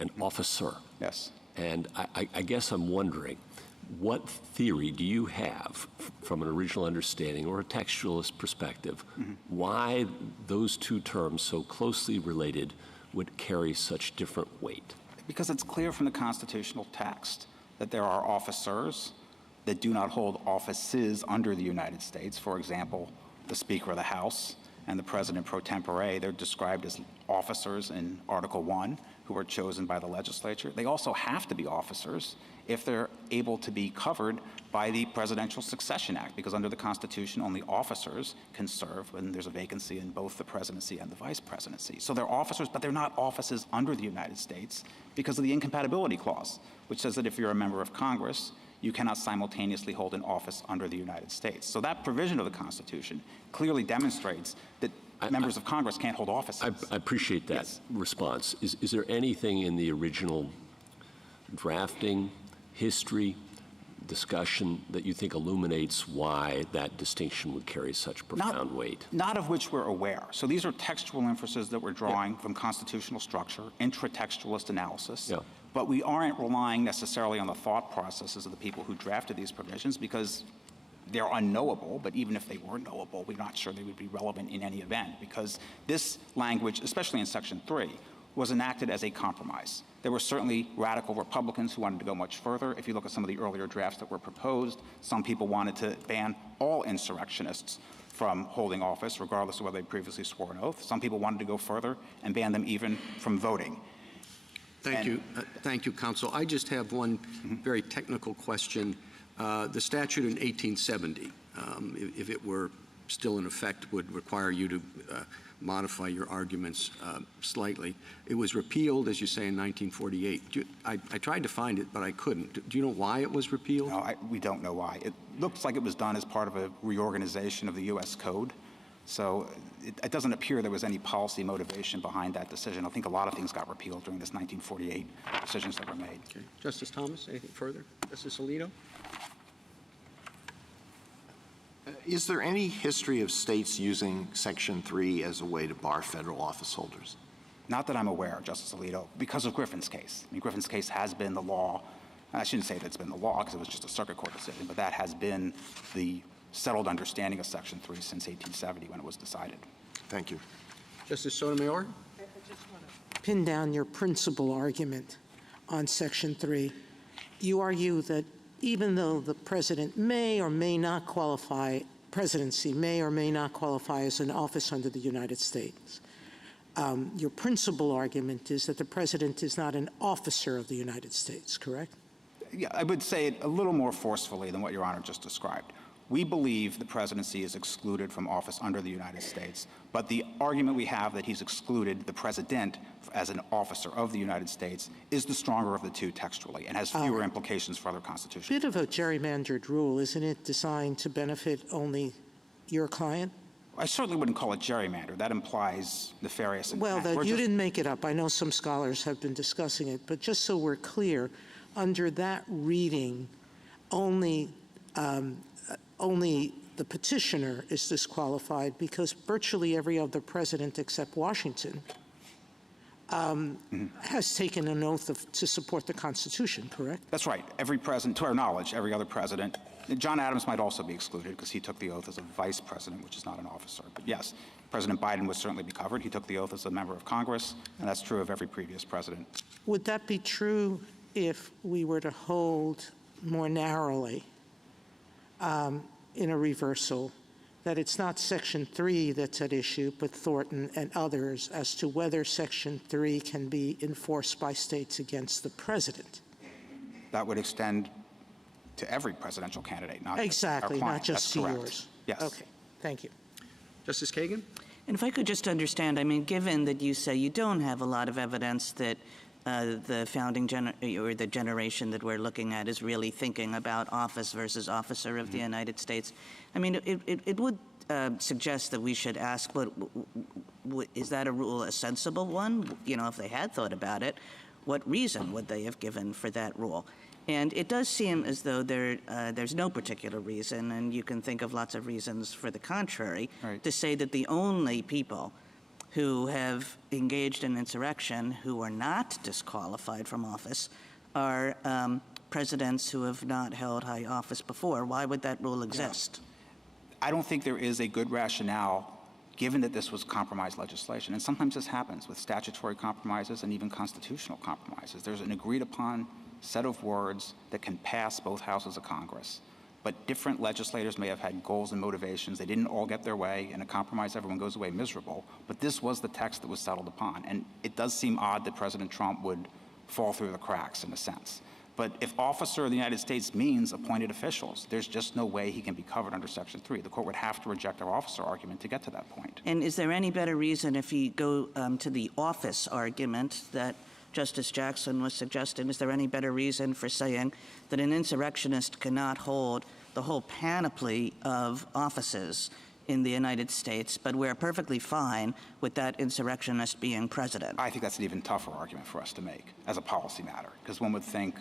and officer. Yes. And I guess I'm wondering, what theory do you have from an original understanding or a textualist perspective why those two terms so closely related would carry such different weight? Because it's clear from the constitutional text that there are officers that do not hold offices under the United States. For example, the Speaker of the House and the President pro tempore, they're described as officers in Article 1 who are chosen by the legislature. They also have to be officers if they're able to be covered by the Presidential Succession Act, because under the Constitution, only officers can serve when there's a vacancy in both the presidency and the vice presidency. So they're officers, but they're not offices under the United States because of the Incompatibility Clause, which says that if you're a member of Congress, you cannot simultaneously hold an office under the United States. So that provision of the Constitution clearly demonstrates that members of Congress can't hold offices. I appreciate that response. Is there anything in the original drafting, history, discussion that you think illuminates why that distinction would carry such profound weight? Not of which we're aware. So these are textual inferences that we're drawing from constitutional structure, intratextualist analysis. But we aren't relying necessarily on the thought processes of the people who drafted these provisions because they're unknowable, but even if they were knowable, we're not sure they would be relevant in any event, because this language, especially in Section 3, was enacted as a compromise. There were certainly radical Republicans who wanted to go much further. If you look at some of the earlier drafts that were proposed, some people wanted to ban all insurrectionists from holding office, regardless of whether they previously swore an oath. Some people wanted to go further and ban them even from voting. Thank you, Counsel. I just have one very technical question. The statute in 1870, if it were still in effect, would require you to modify your arguments slightly. It was repealed, as you say, in 1948. I tried to find it, but I couldn't. Do you know why it was repealed? No, we don't know why. It looks like it was done as part of a reorganization of the U.S. Code. So it doesn't appear there was any policy motivation behind that decision. I think a lot of things got repealed during this 1948 decisions that were made. Okay. Justice Thomas, anything further? Justice Alito? Is there any history of states using Section 3 as a way to bar federal office holders? Not that I'm aware of, Justice Alito, because of Griffin's case. I mean, Griffin's case has been the law. I shouldn't say that it's been the law because it was just a circuit court decision, but that has been the settled understanding of Section 3 since 1870 when it was decided. Thank you. Justice Sotomayor? Pin down your principal argument on Section 3. You argue that even though the president may or may not qualify, presidency may or may not qualify as an office under the United States, your principal argument is that the president is not an officer of the United States, correct? Yeah, I would say it a little more forcefully than what Your Honor just described. We believe the presidency is excluded from office under the United States, but the argument we have that he's excluded the president as an officer of the United States is the stronger of the two textually and has fewer implications for other constitutions. Bit of a gerrymandered rule, isn't it, designed to benefit only your client? I certainly wouldn't call it gerrymander. That implies nefarious intent. Well, you didn't make it up. I know some scholars have been discussing it, but just so we're clear, under that reading, only the petitioner is disqualified because virtually every other president except Washington has taken an oath to support the Constitution, correct? That's right. Every president, to our knowledge, every other president. John Adams might also be excluded because he took the oath as a vice president, which is not an officer. But yes, President Biden would certainly be covered. He took the oath as a member of Congress, and that's true of every previous president. Would that be true if we were to hold more narrowly in a reversal that it's not Section 3 that's at issue, but Thornton and others as to whether Section 3 can be enforced by states against the president? That would extend to every presidential candidate, not exactly, just our not just That's to correct. yours. Yes. Okay, thank you. Justice Kagan? And if I could just understand, I mean, given that you say you don't have a lot of evidence that the founding or the generation that we're looking at is really thinking about office versus officer of the United States, I mean, it would suggest that we should ask, is that a rule a sensible one? You know, if they had thought about it, what reason would they have given for that rule? And it does seem as though there's no particular reason, and you can think of lots of reasons for the contrary, to say that the only people who have engaged in insurrection who are not disqualified from office are presidents who have not held high office before. Why would that rule exist? I don't think there is a good rationale, given that this was compromise legislation. And sometimes this happens with statutory compromises and even constitutional compromises. There's an agreed upon set of words that can pass both houses of Congress. But different legislators may have had goals and motivations. They didn't all get their way. In a compromise, everyone goes away miserable. But this was the text that was settled upon. And it does seem odd that President Trump would fall through the cracks in a sense. But if officer of the United States means appointed officials, there's just no way he can be covered under Section 3. The court would have to reject our officer argument to get to that point. And is there any better reason, if you go to the office argument that Justice Jackson was suggesting, is there any better reason for saying that an insurrectionist cannot hold the whole panoply of offices in the United States, but we're perfectly fine with that insurrectionist being president? I think that's an even tougher argument for us to make as a policy matter, because one would think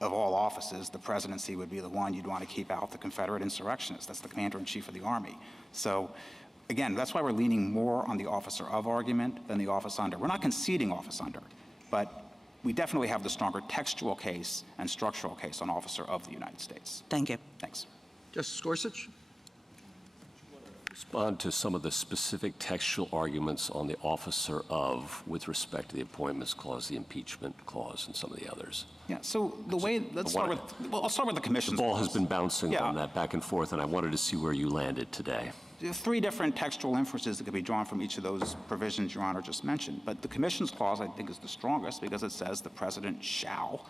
of all offices, the presidency would be the one you'd want to keep out the Confederate insurrectionists. That's the commander-in-chief of the Army. So, again, that's why we're leaning more on the officer of argument than the office under. We're not conceding office under, but we definitely have the stronger textual case and structural case on officer of the United States. Thank you. Thanks. Justice Gorsuch? Respond to some of the specific textual arguments on the officer of with respect to the Appointments Clause, the Impeachment Clause, and some of the others. Yeah, so the way, I'll start with the Commission's The ball clause. has been bouncing on that back and forth, and I wanted to see where you landed today. There are three different textual inferences that could be drawn from each of those provisions Your Honor just mentioned. But the Commission's clause, I think, is the strongest because it says the President shall,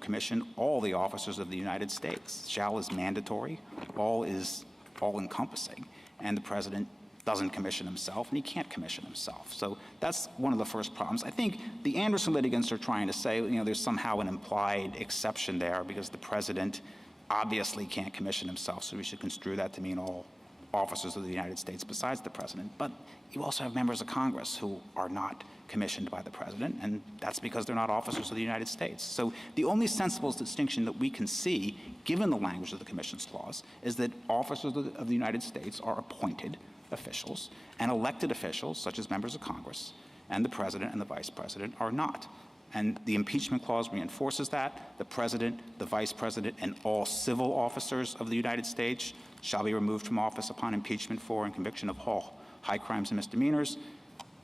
commission all the officers of the United States. Shall is mandatory. All is all-encompassing. And the President doesn't commission himself, and he can't commission himself. So that's one of the first problems. I think the Anderson litigants are trying to say, there's somehow an implied exception there because the President obviously can't commission himself, so we should construe that to mean all officers of the United States besides the president. But you also have members of Congress who are not commissioned by the president, and that's because they're not officers of the United States. So the only sensible distinction that we can see, given the language of the Commission's Clause, is that officers of the United States are appointed officials, and elected officials, such as members of Congress, and the president and the vice president are not. And the impeachment clause reinforces that. The president, the vice president, and all civil officers of the United States shall be removed from office upon impeachment for and conviction of all high crimes and misdemeanors.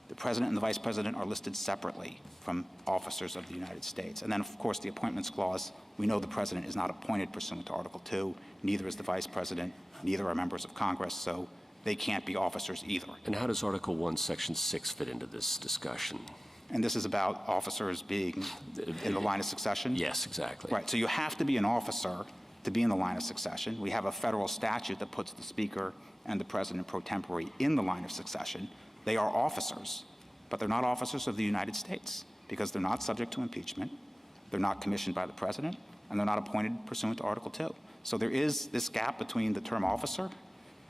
The president and the vice president are listed separately from officers of the United States. And then, of course, the appointments clause, we know the president is not appointed pursuant to Article 2, neither is the vice president, neither are members of Congress, so they can't be officers either. And how does Article 1, Section 6 fit into this discussion? And this is about officers being in the line of succession? Yes, exactly. Right, so you have to be an officer to be in the line of succession. We have a federal statute that puts the Speaker and the President pro tempore in the line of succession. They are officers, but they're not officers of the United States because they're not subject to impeachment, they're not commissioned by the President, and they're not appointed pursuant to Article 2. So there is this gap between the term officer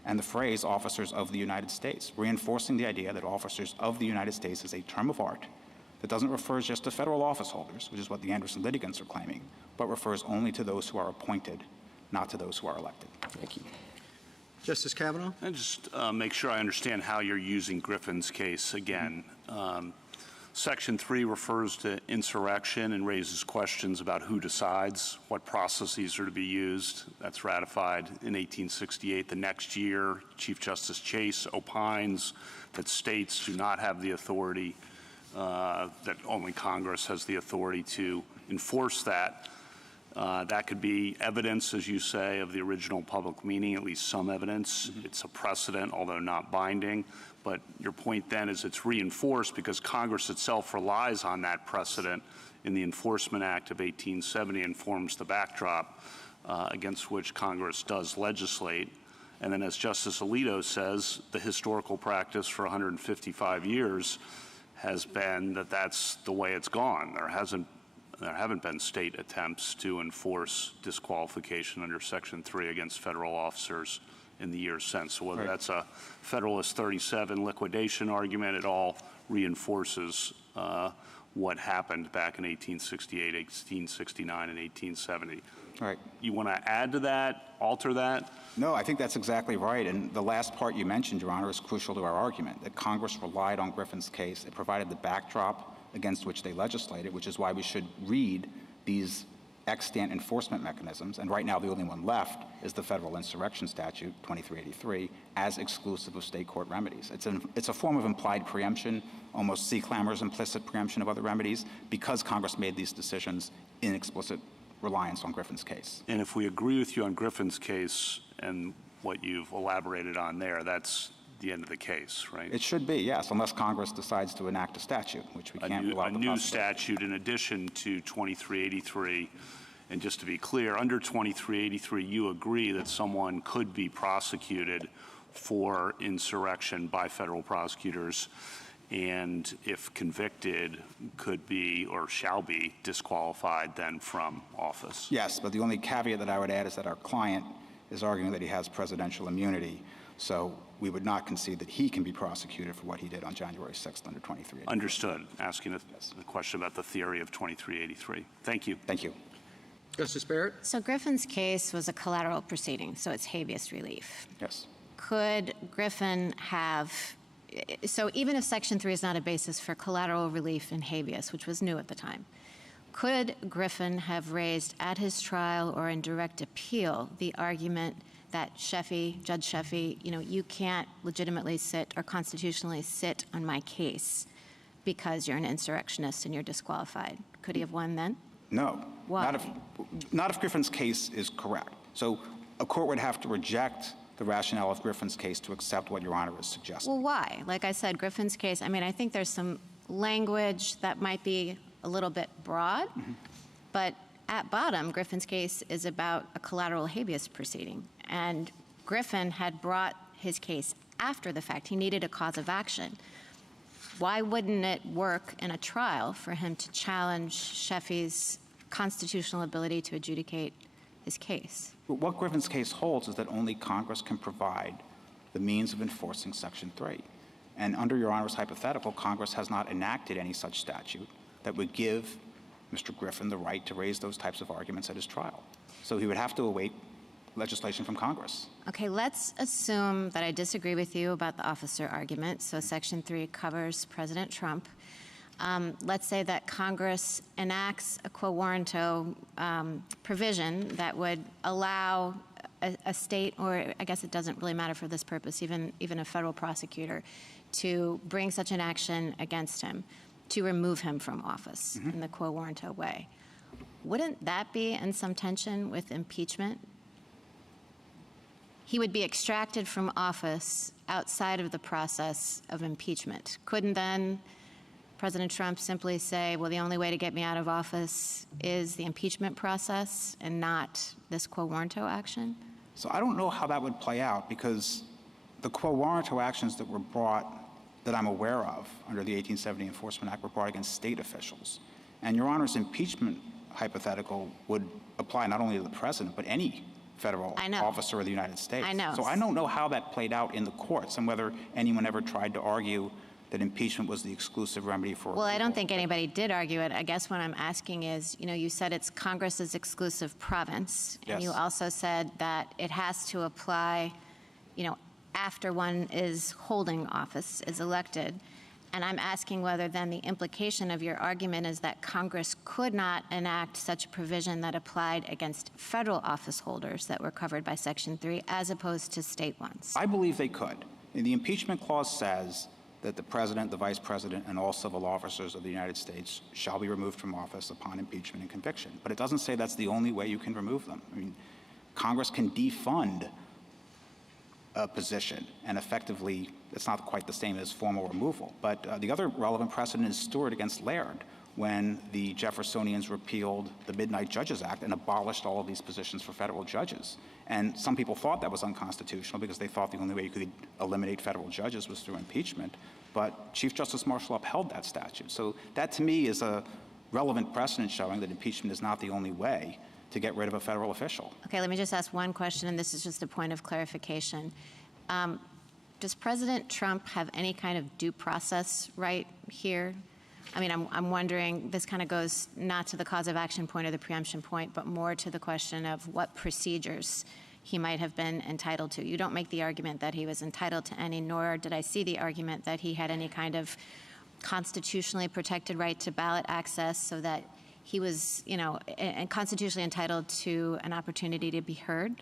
and the phrase officers of the United States, reinforcing the idea that officers of the United States is a term of art that doesn't refer just to federal office holders, which is what the Anderson litigants are claiming, but refers only to those who are appointed, not to those who are elected. Thank you. Justice Kavanaugh? And just make sure I understand how you're using Griffin's case again. Section 3 refers to insurrection and raises questions about who decides what processes are to be used. That's ratified in 1868. The next year, Chief Justice Chase opines that states do not have the authority, that only Congress has the authority to enforce that. That could be evidence, as you say, of the original public meaning, at least some evidence. It's a precedent, although not binding. But your point then is it's reinforced because Congress itself relies on that precedent in the Enforcement Act of 1870 and forms the backdrop against which Congress does legislate. And then, as Justice Alito says, the historical practice for 155 years has been that that's the way it's gone. There haven't been state attempts to enforce disqualification under Section 3 against federal officers in the years since. So whether that's a Federalist 37 liquidation argument, it all reinforces what happened back in 1868, 1869, and 1870. Right. You want to add to that, alter that? No, I think that's exactly right. And the last part you mentioned, Your Honor, is crucial to our argument, that Congress relied on Griffin's case. It provided the backdrop against which they legislated, which is why we should read these extant enforcement mechanisms, and right now the only one left is the federal insurrection statute, 2383, as exclusive of state court remedies. It's a form of implied preemption, almost C. Clamor's implicit preemption of other remedies, because Congress made these decisions in explicit reliance on Griffin's case. And if we agree with you on Griffin's case and what you've elaborated on there, that's the end of the case, right? It should be, yes, unless Congress decides to enact a statute, which we can't rule out. A new statute in addition to 2383. And just to be clear, under 2383, you agree that someone could be prosecuted for insurrection by federal prosecutors, and if convicted, could be or shall be disqualified then from office. Yes, but the only caveat that I would add is that our client is arguing that he has presidential immunity, so we would not concede that he can be prosecuted for what he did on January 6th under 2383. Understood. Asking a question about the theory of 2383. Thank you. Thank you. Justice Barrett? So Griffin's case was a collateral proceeding, so it's habeas relief. Yes. Could Griffin have, so even if Section 3 is not a basis for collateral relief in habeas, which was new at the time, could Griffin have raised at his trial or in direct appeal the argument that Judge Sheffy, you can't legitimately sit or constitutionally sit on my case because you're an insurrectionist and you're disqualified? Could he have won then? No. Why? Not if Griffin's case is correct. So a court would have to reject the rationale of Griffin's case to accept what Your Honor is suggesting. Well, why? Like I said, Griffin's case, I think there's some language that might be a little bit broad, but at bottom, Griffin's case is about a collateral habeas proceeding. And Griffin had brought his case after the fact. He needed a cause of action. Why wouldn't it work in a trial for him to challenge Sheffy's constitutional ability to adjudicate his case? But what Griffin's case holds is that only Congress can provide the means of enforcing Section 3. And under Your Honor's hypothetical, Congress has not enacted any such statute that would give Mr. Griffin the right to raise those types of arguments at his trial. So he would have to await legislation from Congress. Okay, let's assume that I disagree with you about the officer argument. So Section 3 covers President Trump. Let's say that Congress enacts a quo warranto provision that would allow a state, or I guess it doesn't really matter for this purpose, even a federal prosecutor, to bring such an action against him, to remove him from office in the quo warranto way. Wouldn't that be in some tension with impeachment? He would be extracted from office outside of the process of impeachment. Couldn't then President Trump simply say, well, the only way to get me out of office is the impeachment process and not this quo warranto action? So I don't know how that would play out, because the quo warranto actions that were brought, that I'm aware of, under the 1870 Enforcement Act, were brought against state officials. And Your Honor's impeachment hypothetical would apply not only to the president, but any federal officer of the United States. I know. So I don't know how that played out in the courts and whether anyone ever tried to argue that impeachment was the exclusive remedy for. Well, I don't think anybody did argue it. I guess what I'm asking is, you said it's Congress's exclusive province, and you also said that it has to apply, after one is holding office, is elected. And I'm asking whether then the implication of your argument is that Congress could not enact such a provision that applied against federal office holders that were covered by Section 3 as opposed to state ones. I believe they could. And the impeachment clause says that the president, the vice president, and all civil officers of the United States shall be removed from office upon impeachment and conviction. But it doesn't say that's the only way you can remove them. I mean, Congress can defund a position, and effectively, it's not quite the same as formal removal. But the other relevant precedent is Stewart against Laird, when the Jeffersonians repealed the Midnight Judges Act and abolished all of these positions for federal judges. And some people thought that was unconstitutional because they thought the only way you could eliminate federal judges was through impeachment. But Chief Justice Marshall upheld that statute. So that, to me, is a relevant precedent showing that impeachment is not the only way to get rid of a federal official. Okay, let me just ask one question, and this is just a point of clarification. Does President Trump have any kind of due process right here? I mean, I'm wondering, this kind of goes not to the cause of action point or the preemption point, but more to the question of what procedures he might have been entitled to. You don't make the argument that he was entitled to any, nor did I see the argument that he had any kind of constitutionally protected right to ballot access, so that he was, and constitutionally entitled to an opportunity to be heard.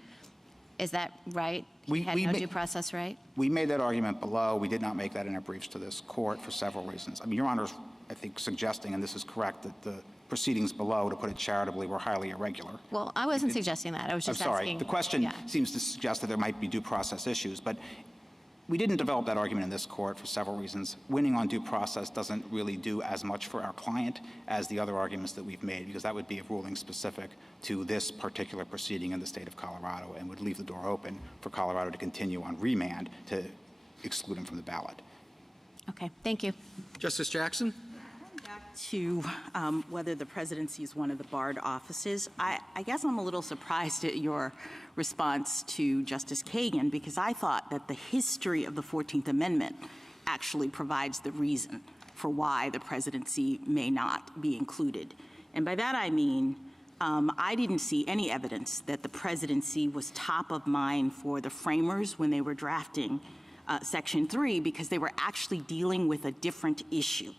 Is that right? He had no due process right? We made that argument below. We did not make that in our briefs to this court for several reasons. I mean, Your Honor's, I think, suggesting, and this is correct, that the proceedings below, to put it charitably, were highly irregular. Well, I wasn't suggesting that. I was just I'm sorry. asking. The question seems to suggest that there might be due process issues, but we didn't develop that argument in this court for several reasons. Winning on due process doesn't really do as much for our client as the other arguments that we've made, because that would be a ruling specific to this particular proceeding in the state of Colorado and would leave the door open for Colorado to continue on remand to exclude him from the ballot. Okay, thank you. Justice Jackson? Back to whether the presidency is one of the barred offices, I guess I'm a little surprised at your response to Justice Kagan, because I thought that the history of the 14th Amendment actually provides the reason for why the presidency may not be included. And by that I mean, I didn't see any evidence that the presidency was top of mind for the framers when they were drafting Section 3, because they were actually dealing with a different issue.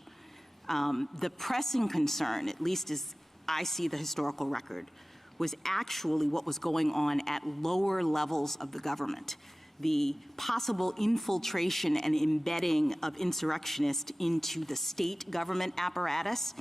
The pressing concern, at least as I see the historical record, was actually what was going on at lower levels of the government. The possible infiltration and embedding of insurrectionists into the state government apparatus,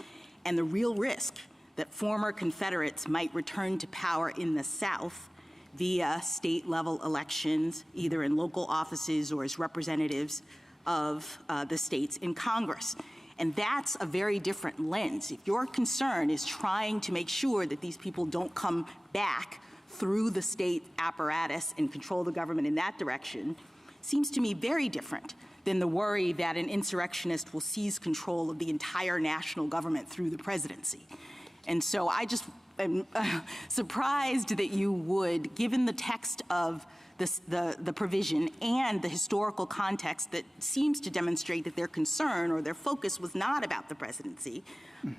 and the real risk that former Confederates might return to power in the South via state-level elections, either in local offices or as representatives of the states in Congress. And that's a very different lens. If your concern is trying to make sure that these people don't come back through the state apparatus and control the government in that direction, seems to me very different than the worry that an insurrectionist will seize control of the entire national government through the presidency. And so I just am surprised that you would, given the text of the provision and the historical context that seems to demonstrate that their concern or their focus was not about the presidency,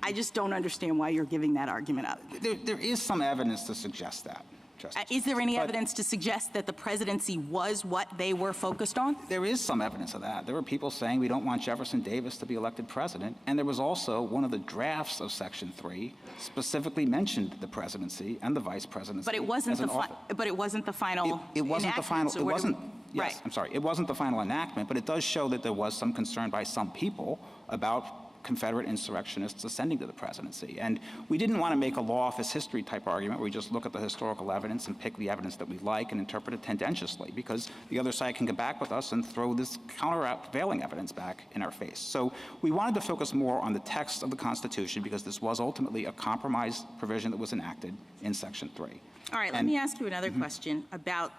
I just don't understand why you're giving that argument up. There is some evidence to suggest that. Is there any evidence to suggest that the presidency was what they were focused on? There is some evidence of that. There were people saying we don't want Jefferson Davis to be elected president, and there was also one of the drafts of Section 3 specifically mentioned the presidency and the vice presidency. But it wasn't the final. It wasn't the final. So it wasn't. Yes, right. I'm sorry. It wasn't the final enactment, but it does show that there was some concern by some people about Confederate insurrectionists ascending to the presidency. And we didn't want to make a law office history type argument where we just look at the historical evidence and pick the evidence that we like and interpret it tendentiously, because the other side can get back with us and throw this countervailing evidence back in our face. So we wanted to focus more on the text of the Constitution, because this was ultimately a compromise provision that was enacted in Section 3. All right, let me ask you another question about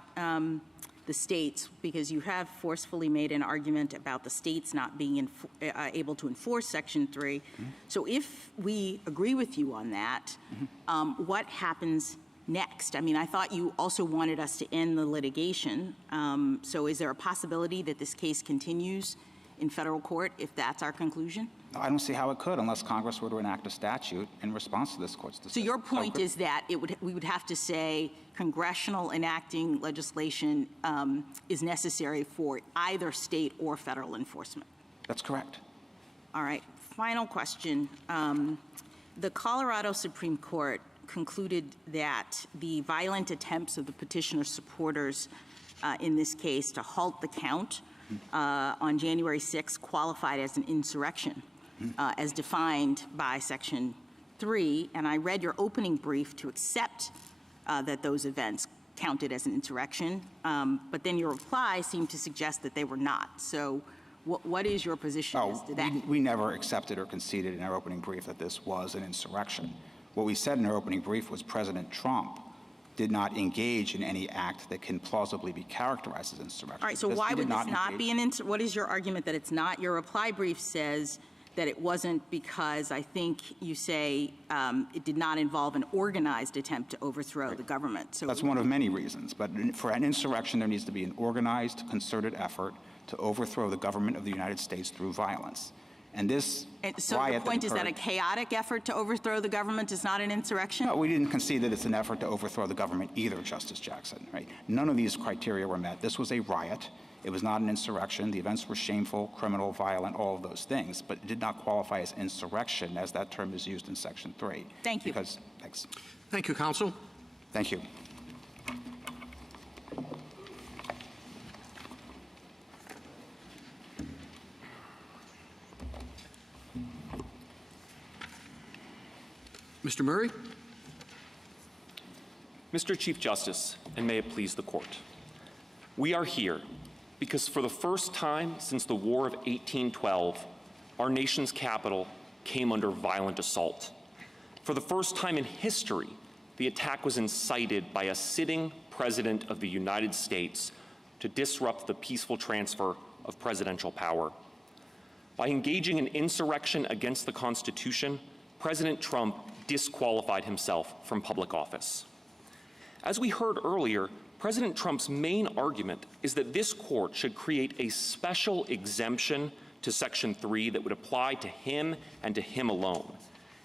the states, because you have forcefully made an argument about the states not being able to enforce Section 3. So if we agree with you on that, what happens next? I mean, I thought you also wanted us to end the litigation. So is there a possibility that this case continues in federal court if that's our conclusion? I don't see how it could unless Congress were to enact a statute in response to this court's decision. So your point is that we would have to say congressional enacting legislation is necessary for either state or federal enforcement. That's correct. All right. Final question. The Colorado Supreme Court concluded that the violent attempts of the petitioner's supporters in this case to halt the count on January 6th qualified as an insurrection, as defined by Section 3. And I read your opening brief to accept that those events counted as an insurrection, but then your reply seemed to suggest that they were not. So what is your position as to that? We never accepted or conceded in our opening brief that this was an insurrection. What we said in our opening brief was President Trump did not engage in any act that can plausibly be characterized as insurrection. All right, so why would this not be an insurrection? What is your argument that it's not? Your reply brief says that it wasn't because I think you say it did not involve an organized attempt to overthrow the government. So that's one of many reasons. But for an insurrection, there needs to be an organized, concerted effort to overthrow the government of the United States through violence. And this so riot your point is that a occurred, chaotic effort to overthrow the government is not an insurrection? No, we didn't concede that it's an effort to overthrow the government either, Justice Jackson. Right? None of these criteria were met. This was a riot. It was not an insurrection. The events were shameful, criminal, violent, all of those things, but it did not qualify as insurrection, as that term is used in Section 3. Thank you. Thanks. Thank you, counsel. Thank you. Mr. Murray? Mr. Chief Justice, and may it please the court, we are here because for the first time since the War of 1812, our nation's capital came under violent assault. For the first time in history, the attack was incited by a sitting president of the United States to disrupt the peaceful transfer of presidential power. By engaging in insurrection against the Constitution, President Trump disqualified himself from public office. As we heard earlier, President Trump's main argument is that this court should create a special exemption to Section 3 that would apply to him and to him alone.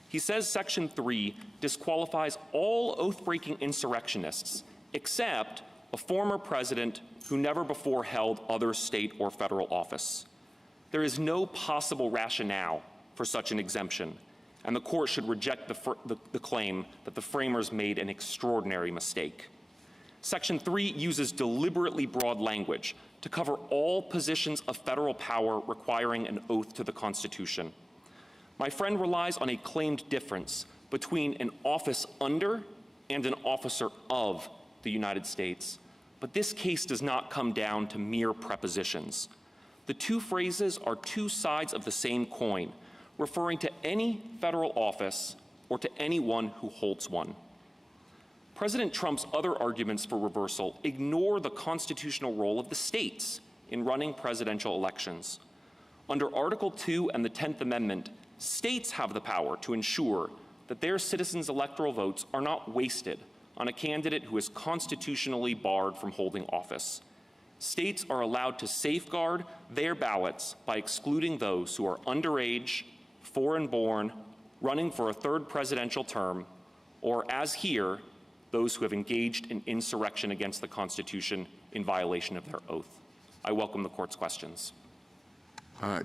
He says Section 3 disqualifies all oath-breaking insurrectionists except a former president who never before held other state or federal office. There is no possible rationale for such an exemption, and the court should reject the claim that the framers made an extraordinary mistake. Section 3 uses deliberately broad language to cover all positions of federal power requiring an oath to the Constitution. My friend relies on a claimed difference between an office under and an officer of the United States, but this case does not come down to mere prepositions. The two phrases are two sides of the same coin, referring to any federal office or to anyone who holds one. President Trump's other arguments for reversal ignore the constitutional role of the states in running presidential elections. Under Article 2 and the 10th Amendment, states have the power to ensure that their citizens' electoral votes are not wasted on a candidate who is constitutionally barred from holding office. States are allowed to safeguard their ballots by excluding those who are underage, foreign-born, running for a third presidential term, or, as here, those who have engaged in insurrection against the Constitution in violation of their oath. I welcome the Court's questions.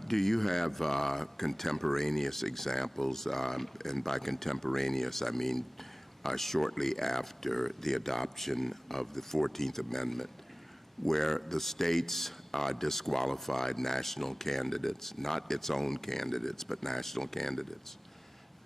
Do you have contemporaneous examples, and by contemporaneous I mean shortly after the adoption of the 14th Amendment, where the states disqualified national candidates, not its own candidates, but national candidates?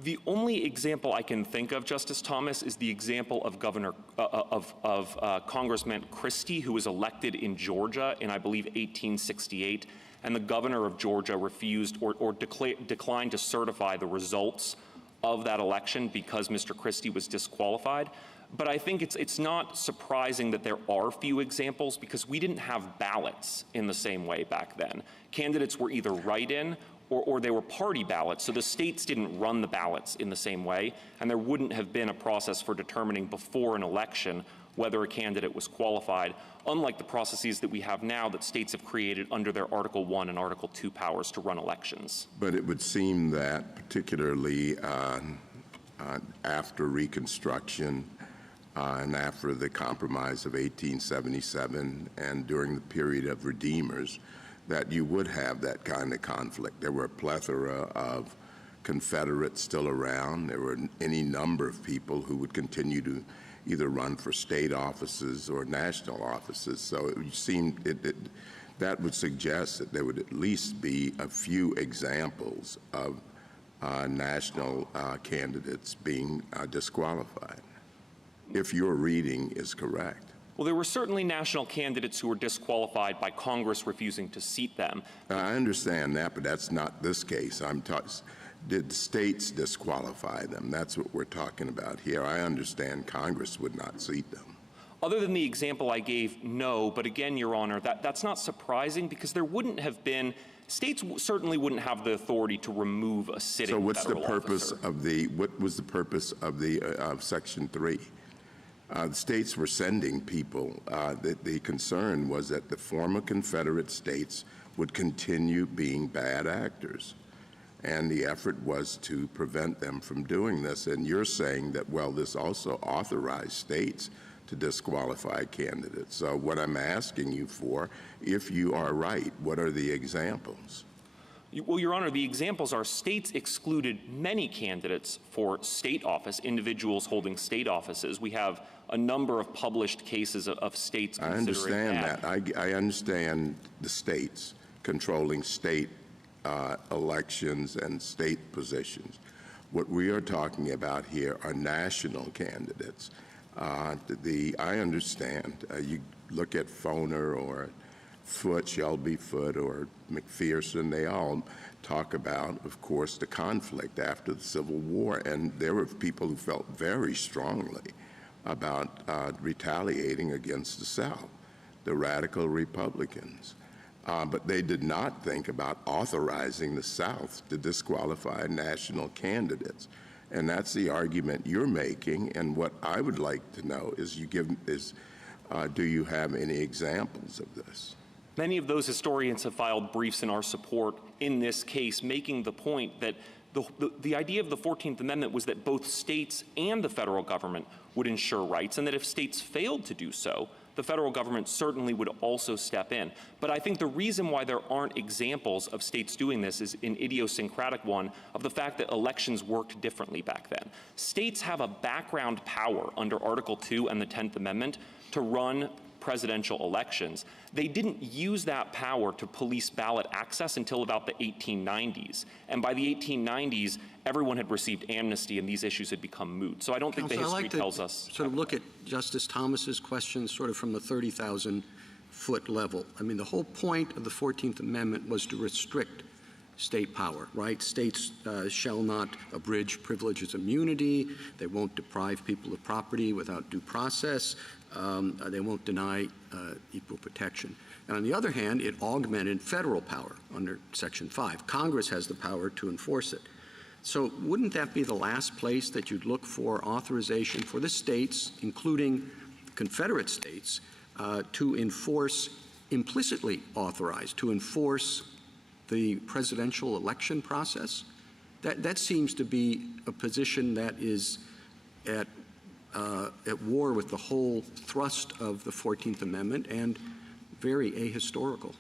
The only example I can think of, Justice Thomas, is the example of Congressman Christie, who was elected in Georgia in, I believe, 1868, and the governor of Georgia refused or declined to certify the results of that election because Mr. Christie was disqualified. But I think it's not surprising that there are few examples because we didn't have ballots in the same way back then. Candidates were either write-in or they were party ballots, so the states didn't run the ballots in the same way, and there wouldn't have been a process for determining before an election whether a candidate was qualified, unlike the processes that we have now that states have created under their Article 1 and Article 2 powers to run elections. But it would seem that particularly after Reconstruction and after the Compromise of 1877 and during the period of Redeemers, that you would have that kind of conflict. There were a plethora of Confederates still around. There were any number of people who would continue to either run for state offices or national offices. So it seemed that would suggest that there would at least be a few examples of national candidates being disqualified, if your reading is correct. Well, there were certainly national candidates who were disqualified by Congress refusing to seat them. I understand that, but that's not this case. Did states disqualify them? That's what we're talking about here. I understand Congress would not seat them. Other than the example I gave, no. But again, Your Honor, that's not surprising because there wouldn't have been, states certainly wouldn't have the authority to remove a sitting So what's the federal purpose officer. what was the purpose of Section 3? The states were sending people. The concern was that the former Confederate states would continue being bad actors. And the effort was to prevent them from doing this. And you're saying that, well, this also authorized states to disqualify candidates. So what I'm asking you for, if you are right, what are the examples? Well, Your Honor, the examples are states excluded many candidates for state office, individuals holding state offices. We have a number of published cases of states considering that. I understand that. I understand the states controlling state elections and state positions. What we are talking about here are national candidates. I understand. You look at Foner or Foote, Shelby Foote, or McPherson, they all talk about, of course, the conflict after the Civil War. And there were people who felt very strongly about retaliating against the South, the radical Republicans. But they did not think about authorizing the South to disqualify national candidates. And that's the argument you're making. And what I would like to know is do you have any examples of this? Many of those historians have filed briefs in our support in this case, making the point that the idea of the 14th Amendment was that both states and the federal government would ensure rights, and that if states failed to do so, the federal government certainly would also step in. But I think the reason why there aren't examples of states doing this is an idiosyncratic one of the fact that elections worked differently back then. States have a background power under Article 2 and the 10th Amendment to run presidential elections. They didn't use that power to police ballot access until about the 1890s. And by the 1890s, everyone had received amnesty and these issues had become moot. So I don't think the history tells us. Sort of look at Justice Thomas's question sort of from the 30,000-foot level. I mean, the whole point of the 14th Amendment was to restrict state power, right? States shall not abridge privileges, immunity. They won't deprive people of property without due process. They won't deny equal protection. And on the other hand, it augmented federal power under Section 5. Congress has the power to enforce it. So wouldn't that be the last place that you'd look for authorization for the states, including Confederate states, to enforce, implicitly authorized, to enforce the presidential election process? That seems to be a position that is at war with the whole thrust of the 14th Amendment and very ahistorical.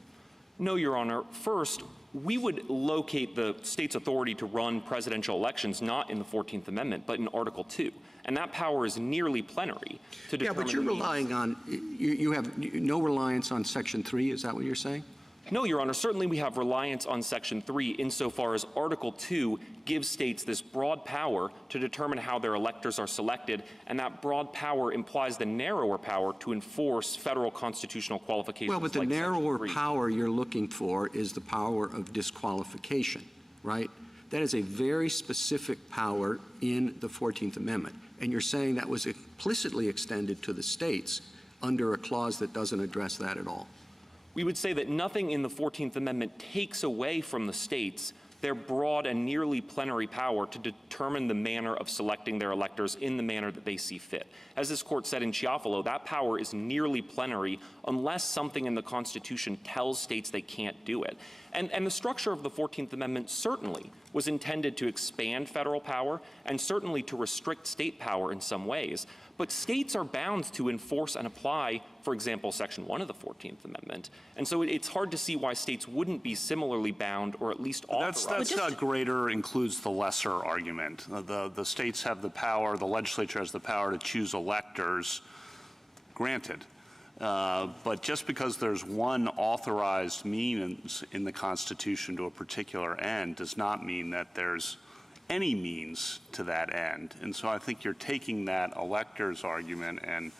No, Your Honor. First, we would locate the state's authority to run presidential elections not in the 14th Amendment, but in Article 2. And that power is nearly plenary to determine. Yeah, but you're relying on, you have no reliance on Section 3, is that what you're saying? No, Your Honor. Certainly we have reliance on Section 3 insofar as Article 2 gives states this broad power to determine how their electors are selected, and that broad power implies the narrower power to enforce federal constitutional qualifications. Well, but the like narrower power you're looking for is the power of disqualification, right? That is a very specific power in the 14th Amendment. And you're saying that was implicitly extended to the states under a clause that doesn't address that at all. We would say that nothing in the 14th Amendment takes away from the states their broad and nearly plenary power to determine the manner of selecting their electors in the manner that they see fit. As this court said in Chiafalo, that power is nearly plenary unless something in the Constitution tells states they can't do it. And the structure of the 14th Amendment certainly was intended to expand federal power and certainly to restrict state power in some ways. But states are bound to enforce and apply, for example, Section 1 of the 14th Amendment. And so it's hard to see why states wouldn't be similarly bound or at least authorized. That's not greater includes the lesser argument. The states have the power, the legislature has the power to choose electors, granted. But just because there's one authorized means in the Constitution to a particular end does not mean that there's any means to that end. And so I think you're taking that electors argument and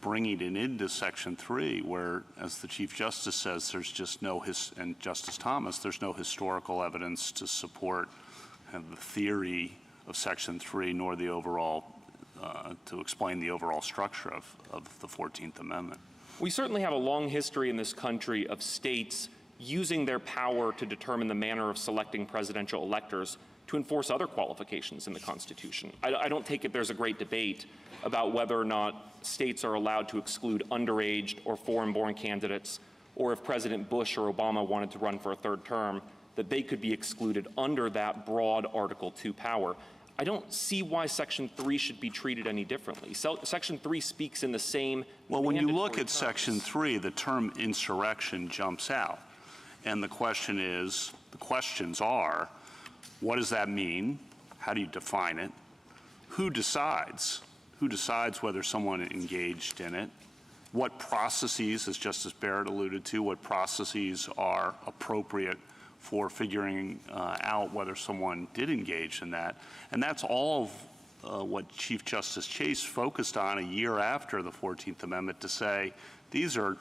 bringing it into Section 3, where, as the Chief Justice says, there's just no, and Justice Thomas, there's no historical evidence to support the theory of Section 3, nor the overall, to explain the overall structure of the 14th Amendment. We certainly have a long history in this country of states using their power to determine the manner of selecting presidential electors to enforce other qualifications in the Constitution. I don't take it there's a great debate about whether or not states are allowed to exclude underage or foreign-born candidates, or if President Bush or Obama wanted to run for a third term, that they could be excluded under that broad Article 2 power. I don't see why Section 3 should be treated any differently. Section 3 speaks in the same. Well, when you look at Section 3, the term insurrection jumps out. And the questions are, what does that mean? How do you define it? Who decides? Who decides whether someone engaged in it? What processes, as Justice Barrett alluded to, what processes are appropriate for figuring out whether someone did engage in that? And that's all of what Chief Justice Chase focused on a year after the 14th Amendment to say, these are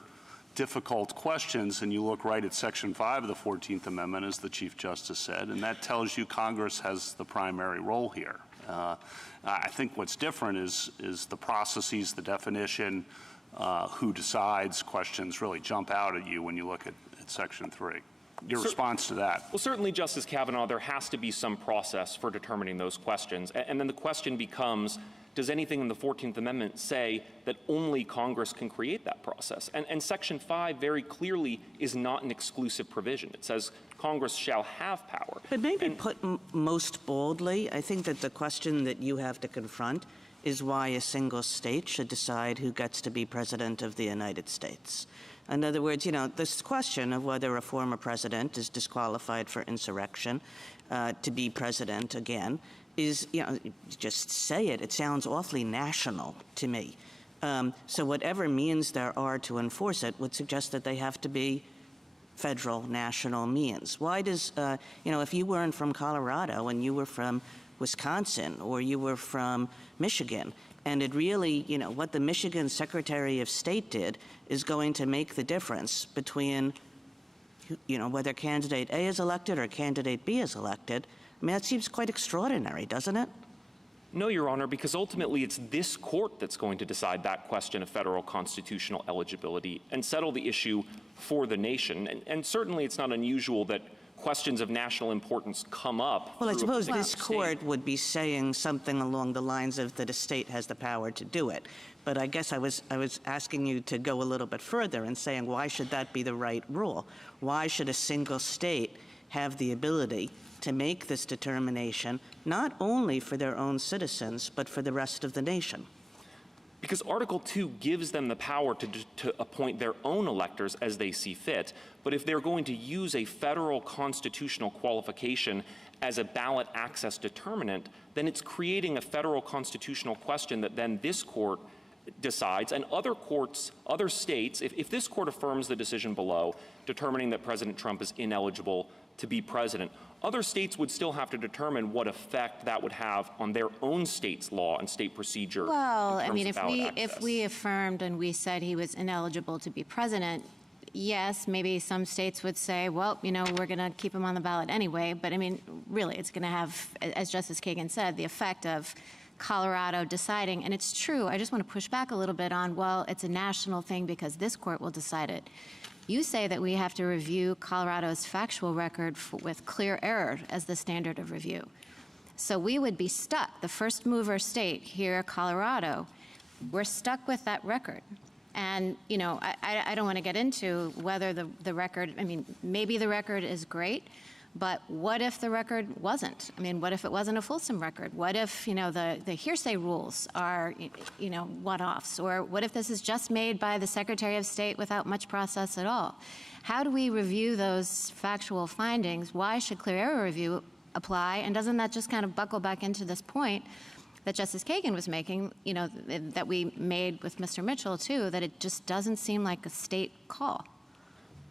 difficult questions, and you look right at Section 5 of the 14th Amendment, as the Chief Justice said, and that tells you Congress has the primary role here. I think what's different is the processes, the definition, who decides questions really jump out at you when you look at Section 3. Your response to that? Well, certainly, Justice Kavanaugh, there has to be some process for determining those questions. And then the question becomes, does anything in the 14th Amendment say that only Congress can create that process? And Section 5 very clearly is not an exclusive provision. It says Congress shall have power. But maybe put most boldly, I think that the question that you have to confront is why a single state should decide who gets to be president of the United States. In other words, this question of whether a former president is disqualified for insurrection to be president again is, just say it. It sounds awfully national to me. So whatever means there are to enforce it would suggest that they have to be federal, national means. Why does, if you weren't from Colorado and you were from Wisconsin or you were from Michigan, and it really, what the Michigan Secretary of State did is going to make the difference between, whether candidate A is elected or candidate B is elected. I mean, that seems quite extraordinary, doesn't it? No, Your Honor, because ultimately it's this court that's going to decide that question of federal constitutional eligibility and settle the issue for the nation. And certainly it's not unusual that questions of national importance come up. Well, I through a suppose particular this state. court would be saying something along the lines of that a state has the power to do it. But I guess I was asking you to go a little bit further and saying, why should that be the right rule? Why should a single state have the ability to make this determination, not only for their own citizens, but for the rest of the nation? Because Article 2 gives them the power to appoint their own electors as they see fit. But if they're going to use a federal constitutional qualification as a ballot access determinant, then it's creating a federal constitutional question that then this court decides, and other courts, other states, if this court affirms the decision below, determining that President Trump is ineligible to be president, other states would still have to determine what effect that would have on their own state's law and state procedure. Well, I mean, if we affirmed and we said he was ineligible to be president, yes, maybe some states would say, well, you know, we're going to keep him on the ballot anyway. But I mean, really, it's going to have, as Justice Kagan said, the effect of Colorado deciding, and it's true, I just want to push back a little bit on, well, it's a national thing because this court will decide it. You say that we have to review Colorado's factual record with clear error as the standard of review. So we would be stuck, the first mover state here, Colorado, we're stuck with that record. And, you know, I don't want to get into whether the record, I mean, maybe the record is great, but what if the record wasn't? I mean, what if it wasn't a fulsome record? What if, you know, the hearsay rules are, you know, one-offs? Or what if this is just made by the Secretary of State without much process at all? How do we review those factual findings? Why should clear error review apply? And doesn't that just kind of buckle back into this point that Justice Kagan was making, you know, that we made with Mr. Mitchell, too, that it just doesn't seem like a state call?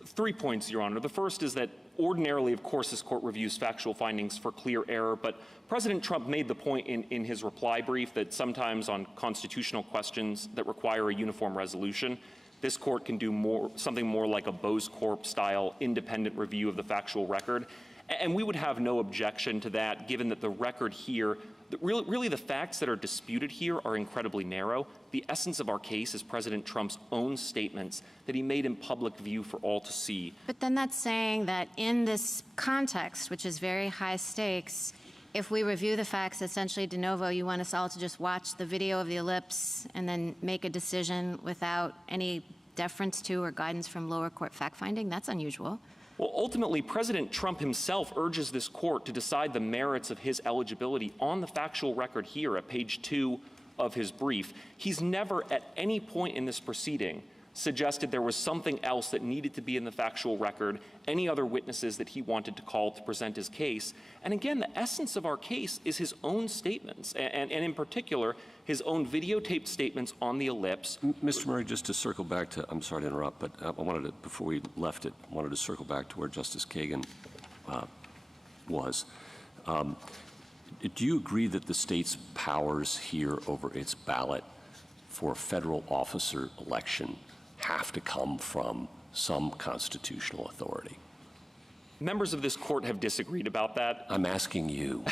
3 points, Your Honor. The first is that ordinarily, of course, this court reviews factual findings for clear error, but President Trump made the point in his reply brief that sometimes on constitutional questions that require a uniform resolution, this court can do something more like a Bose Corp-style independent review of the factual record. And we would have no objection to that, given that the record here, really the facts that are disputed here are incredibly narrow. The essence of our case is President Trump's own statements that he made in public view for all to see. But then that's saying that in this context, which is very high stakes, if we review the facts essentially de novo, you want us all to just watch the video of the ellipse and then make a decision without any deference to or guidance from lower court fact-finding? That's unusual. Well, ultimately, President Trump himself urges this court to decide the merits of his eligibility on the factual record here at page 2 of his brief. He's never at any point in this proceeding suggested there was something else that needed to be in the factual record, any other witnesses that he wanted to call to present his case. And again, the essence of our case is his own statements, and in particular, his own videotaped statements on the ellipse. Mr. Murray, just to circle back to, I'm sorry to interrupt, but I wanted to, before we left it, wanted to circle back to where Justice Kagan was. Do you agree that the state's powers here over its ballot for a federal officer election have to come from some constitutional authority? Members of this court have disagreed about that. I'm asking you.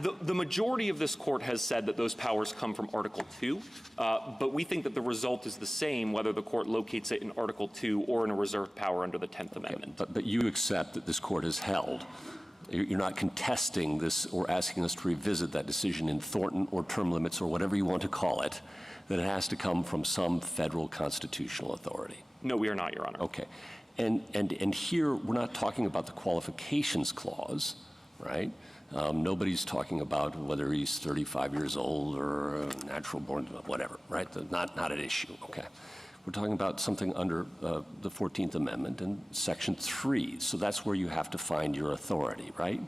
The majority of this court has said that those powers come from Article 2, but we think that the result is the same whether the court locates it in Article 2 or in a reserved power under the 10th Amendment. But you accept that this court has held. You're not contesting this or asking us to revisit that decision in Thornton or term limits or whatever you want to call it, that it has to come from some federal constitutional authority. No, we are not, Your Honor. Okay. And here we're not talking about the qualifications clause, right? Nobody's talking about whether he's 35 years old or natural born, whatever, right? Not at issue, okay. We're talking about something under the 14th Amendment and Section 3. So that's where you have to find your authority, right?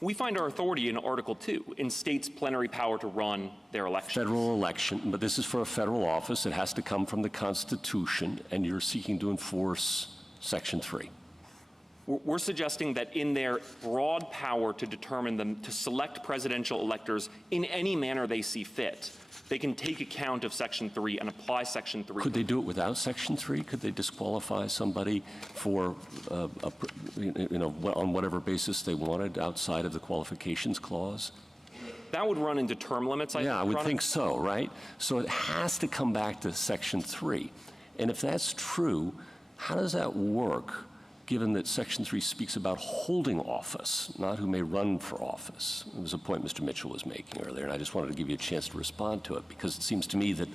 We find our authority in Article 2, in states' plenary power to run their elections. Federal election, but this is for a federal office. It has to come from the Constitution, and you're seeking to enforce Section 3. We're suggesting that in their broad power to determine them, to select presidential electors in any manner they see fit, they can take account of Section 3 and apply Section 3. Could they do it without Section 3? Could they disqualify somebody for, on whatever basis they wanted outside of the qualifications clause? That would run into term limits, I think. Yeah, I would think so, right? So it has to come back to Section 3. And if that's true, how does that work given that Section 3 speaks about holding office, not who may run for office. It was a point Mr. Mitchell was making earlier, and I just wanted to give you a chance to respond to it, because it seems to me that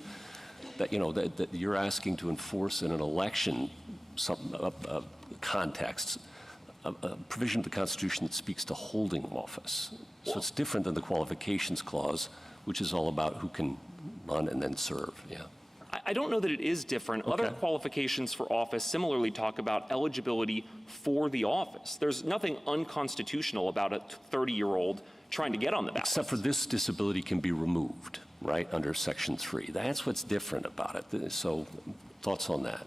you're asking to enforce in an election context a provision of the Constitution that speaks to holding office. So it's different than the qualifications clause, which is all about who can run and then serve. Yeah. I don't know that it is different. Okay. Other qualifications for office similarly talk about eligibility for the office. There's nothing unconstitutional about a 30-year-old trying to get on the ballot. Except for this disability can be removed, right, under Section 3. That's what's different about it. So thoughts on that?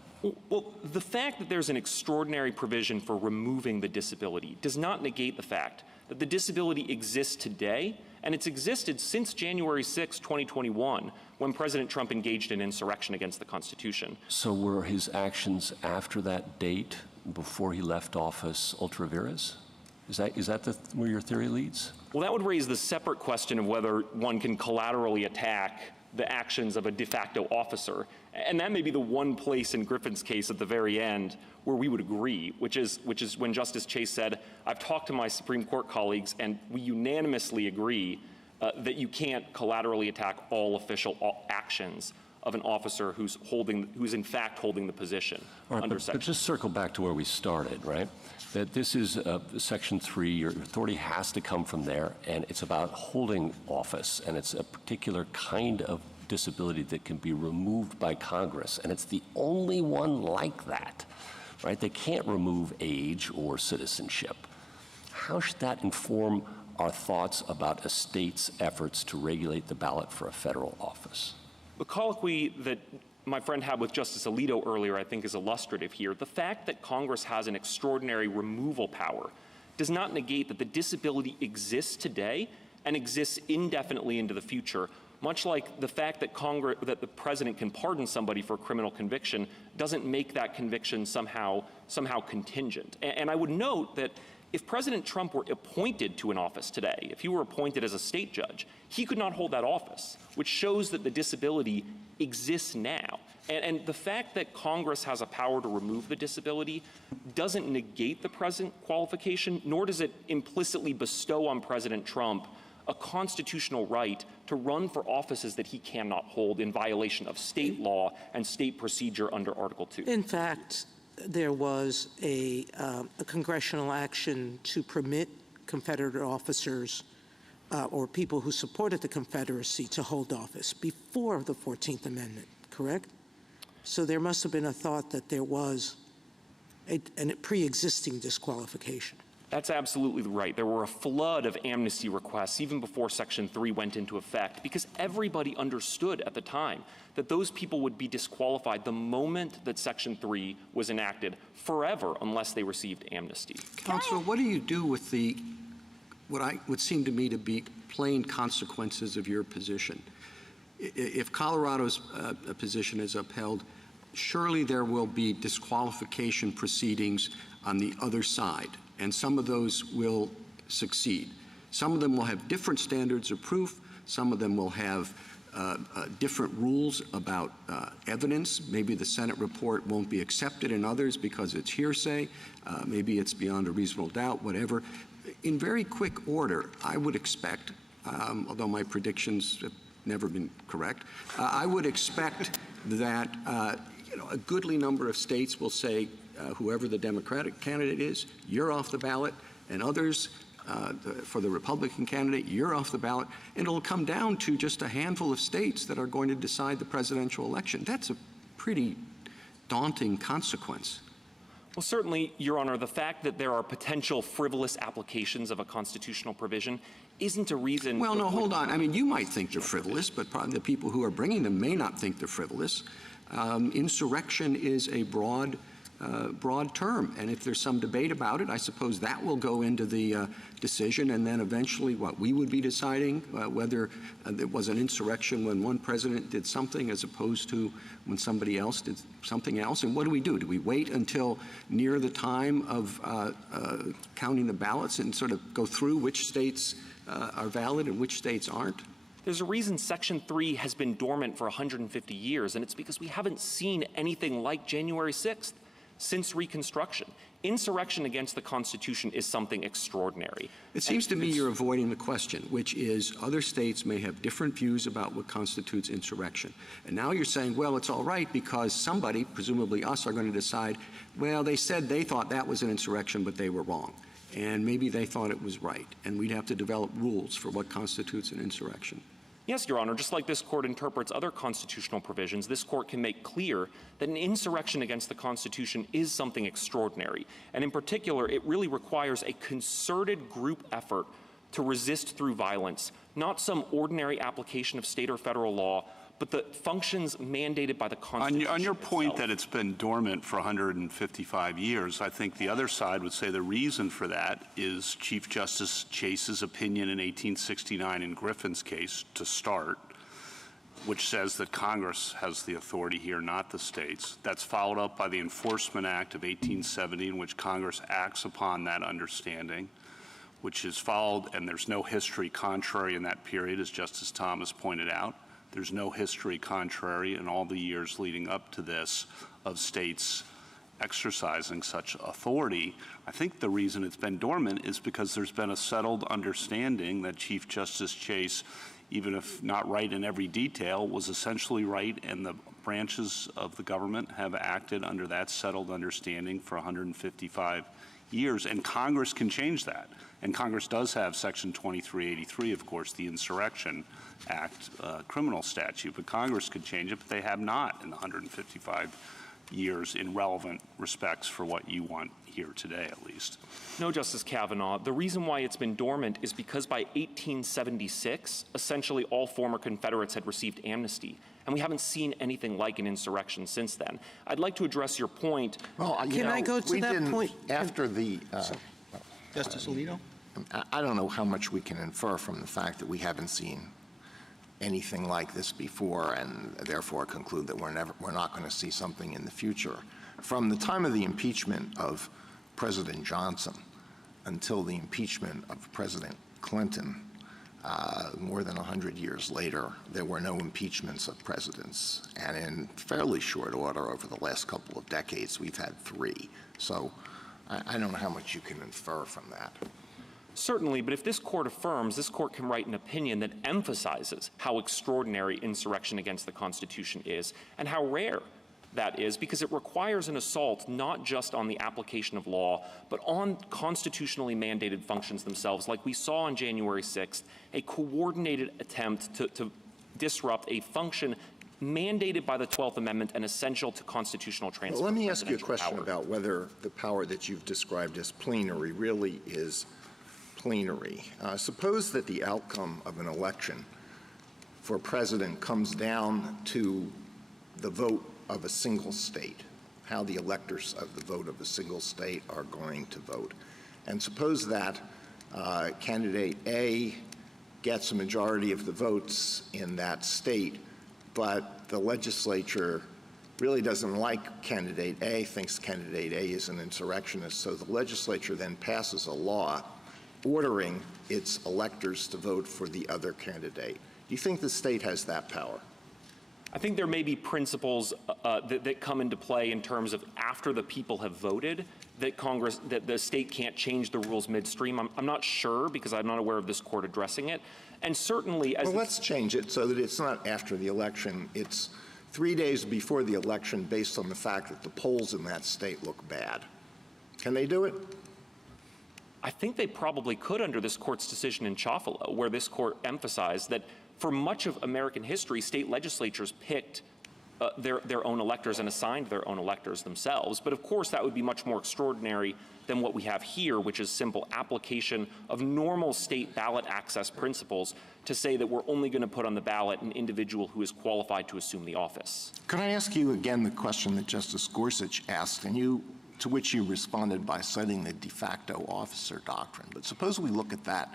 Well, the fact that there's an extraordinary provision for removing the disability does not negate the fact that the disability exists today, and it's existed since January 6, 2021, when President Trump engaged in insurrection against the Constitution. So were his actions after that date, before he left office, ultra vires? Is that where your theory leads? Well, that would raise the separate question of whether one can collaterally attack the actions of a de facto officer. And that may be the one place in Griffin's case at the very end where we would agree, which is when Justice Chase said, I've talked to my Supreme Court colleagues and we unanimously agree that you can't collaterally attack all official actions of an officer who's in fact holding the position under Section. But just circle back to where we started, right? That this is Section 3, your authority has to come from there, and it's about holding office, and it's a particular kind of disability that can be removed by Congress, and it's the only one like that, right? They can't remove age or citizenship. How should that inform our thoughts about a state's efforts to regulate the ballot for a federal office? The colloquy that my friend had with Justice Alito earlier, I think, is illustrative here. The fact that Congress has an extraordinary removal power does not negate that the disability exists today and exists indefinitely into the future, much like the fact that the president can pardon somebody for a criminal conviction doesn't make that conviction somehow contingent. And I would note that if President Trump were appointed to an office today, if he were appointed as a state judge, he could not hold that office, which shows that the disability exists now. And the fact that Congress has a power to remove the disability doesn't negate the present qualification, nor does it implicitly bestow on President Trump a constitutional right to run for offices that he cannot hold in violation of state law and state procedure under Article 2. In fact, there was a congressional action to permit Confederate officers or people who supported the Confederacy to hold office before the 14th Amendment, correct? So there must have been a thought that there was a pre-existing disqualification. That's absolutely right. There were a flood of amnesty requests even before Section 3 went into effect, because everybody understood at the time that those people would be disqualified the moment that Section 3 was enacted forever unless they received amnesty. Counselor, what do you do with what would seem to me to be plain consequences of your position? If Colorado's position is upheld, surely there will be disqualification proceedings on the other side, and some of those will succeed. Some of them will have different standards of proof. Some of them will have different rules about evidence. Maybe the Senate report won't be accepted in others because it's hearsay. Maybe it's beyond a reasonable doubt, whatever. In very quick order, I would expect, although my predictions have never been correct, I would expect that a goodly number of states will say, whoever the Democratic candidate is, you're off the ballot, and others, for the Republican candidate, you're off the ballot, and it'll come down to just a handful of states that are going to decide the presidential election. That's a pretty daunting consequence. Well, certainly, Your Honor, the fact that there are potential frivolous applications of a constitutional provision isn't a reason. Well, no, hold on. I mean, you might think they're frivolous, but probably the people who are bringing them may not think they're frivolous. Insurrection is a broad term, and if there's some debate about it, I suppose that will go into the decision, and then eventually what we would be deciding whether there was an insurrection when one president did something as opposed to when somebody else did something else. And what do? Do we wait until near the time of counting the ballots and sort of go through which states are valid and which states aren't? There's a reason Section 3 has been dormant for 150 years, and it's because we haven't seen anything like January 6th since Reconstruction. Insurrection against the Constitution is something extraordinary. It seems to me you're avoiding the question, which is other states may have different views about what constitutes insurrection. And now you're saying, well, it's all right because somebody, presumably us, are going to decide, well, they said they thought that was an insurrection, but they were wrong. And maybe they thought it was right. And we'd have to develop rules for what constitutes an insurrection. Yes, Your Honor, just like this court interprets other constitutional provisions, this court can make clear that an insurrection against the Constitution is something extraordinary. And in particular, it really requires a concerted group effort to resist through violence, not some ordinary application of state or federal law, but the functions mandated by the Constitution. On your point itself. that it's been dormant for 155 years, I think the other side would say the reason for that is Chief Justice Chase's opinion in 1869 in Griffin's case, to start, which says that Congress has the authority here, not the states. That's followed up by the Enforcement Act of 1870, in which Congress acts upon that understanding, which is followed, and there's no history contrary in that period, as Justice Thomas pointed out. There's no history contrary in all the years leading up to this of states exercising such authority. I think the reason it's been dormant is because there's been a settled understanding that Chief Justice Chase, even if not right in every detail, was essentially right, and the branches of the government have acted under that settled understanding for 155 years, and Congress can change that. And Congress does have Section 2383, of course, the Insurrection Act criminal statute, but Congress could change it, but they have not in the 155 years in relevant respects for what you want here today, at least. No, Justice Kavanaugh. The reason why it's been dormant is because by 1876, essentially all former Confederates had received amnesty, and we haven't seen anything like an insurrection since then. I'd like to address your point. Well, Can I go to that point? After the Justice Alito? I don't know how much we can infer from the fact that we haven't seen anything like this before, and therefore conclude that we're not going to see something in the future. From the time of the impeachment of President Johnson until the impeachment of President Clinton, more than 100 years later, there were no impeachments of presidents. And in fairly short order over the last couple of decades, we've had 3. So I don't know how much you can infer from that. Certainly, but if this court affirms, this court can write an opinion that emphasizes how extraordinary insurrection against the Constitution is and how rare that is, because it requires an assault not just on the application of law, but on constitutionally mandated functions themselves, like we saw on January 6th, a coordinated attempt to disrupt a function mandated by the 12th Amendment and essential to constitutional transfer. Well, let me ask you a question about whether the power that you've described as plenary really is plenary. Suppose that the outcome of an election for president comes down to the vote of a single state, how the electors of the vote of a single state are going to vote. And suppose that candidate A gets a majority of the votes in that state, but the legislature really doesn't like candidate A, thinks candidate A is an insurrectionist, so the legislature then passes a law ordering its electors to vote for the other candidate. Do you think the state has that power? I think there may be principles that come into play in terms of after the people have voted that the state can't change the rules midstream. I'm not sure because I'm not aware of this court addressing it. And certainly as— Well, let's change it so that it's not after the election. It's 3 days before the election based on the fact that the polls in that state look bad. Can they do it? I think they probably could under this court's decision in Chafalo, where this court emphasized that for much of American history, state legislatures picked their own electors and assigned their own electors themselves. But of course, that would be much more extraordinary than what we have here, which is simple application of normal state ballot access principles to say that we're only going to put on the ballot an individual who is qualified to assume the office. Could I ask you again the question that Justice Gorsuch asked, and to which you responded by citing the de facto officer doctrine? But suppose we look at that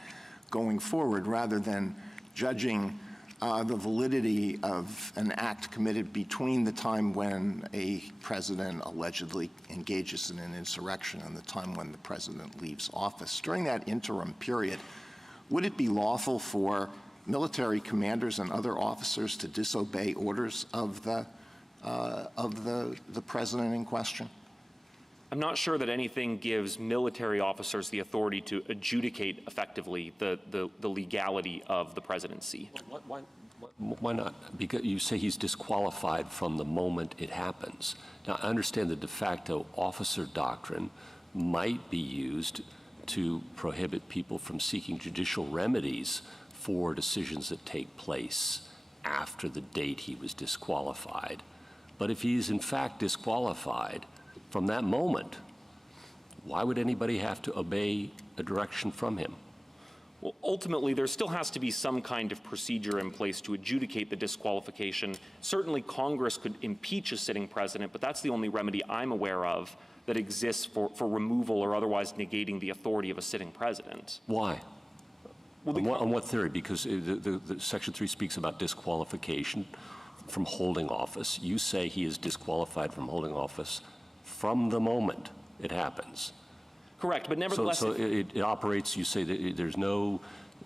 going forward rather than judging the validity of an act committed between the time when a president allegedly engages in an insurrection and the time when the president leaves office. During that interim period, would it be lawful for military commanders and other officers to disobey orders of the president in question? I'm not sure that anything gives military officers the authority to adjudicate effectively the legality of the presidency. Why not? Because you say he's disqualified from the moment it happens. Now, I understand the de facto officer doctrine might be used to prohibit people from seeking judicial remedies for decisions that take place after the date he was disqualified. But if he is in fact disqualified from that moment, why would anybody have to obey a direction from him? Well, ultimately, there still has to be some kind of procedure in place to adjudicate the disqualification. Certainly, Congress could impeach a sitting president, but that's the only remedy I'm aware of that exists for removal or otherwise negating the authority of a sitting president. Why? Well, on what theory? Because the Section 3 speaks about disqualification from holding office. You say he is disqualified from holding office from the moment it happens. Correct, but nevertheless... So it operates, you say that there's no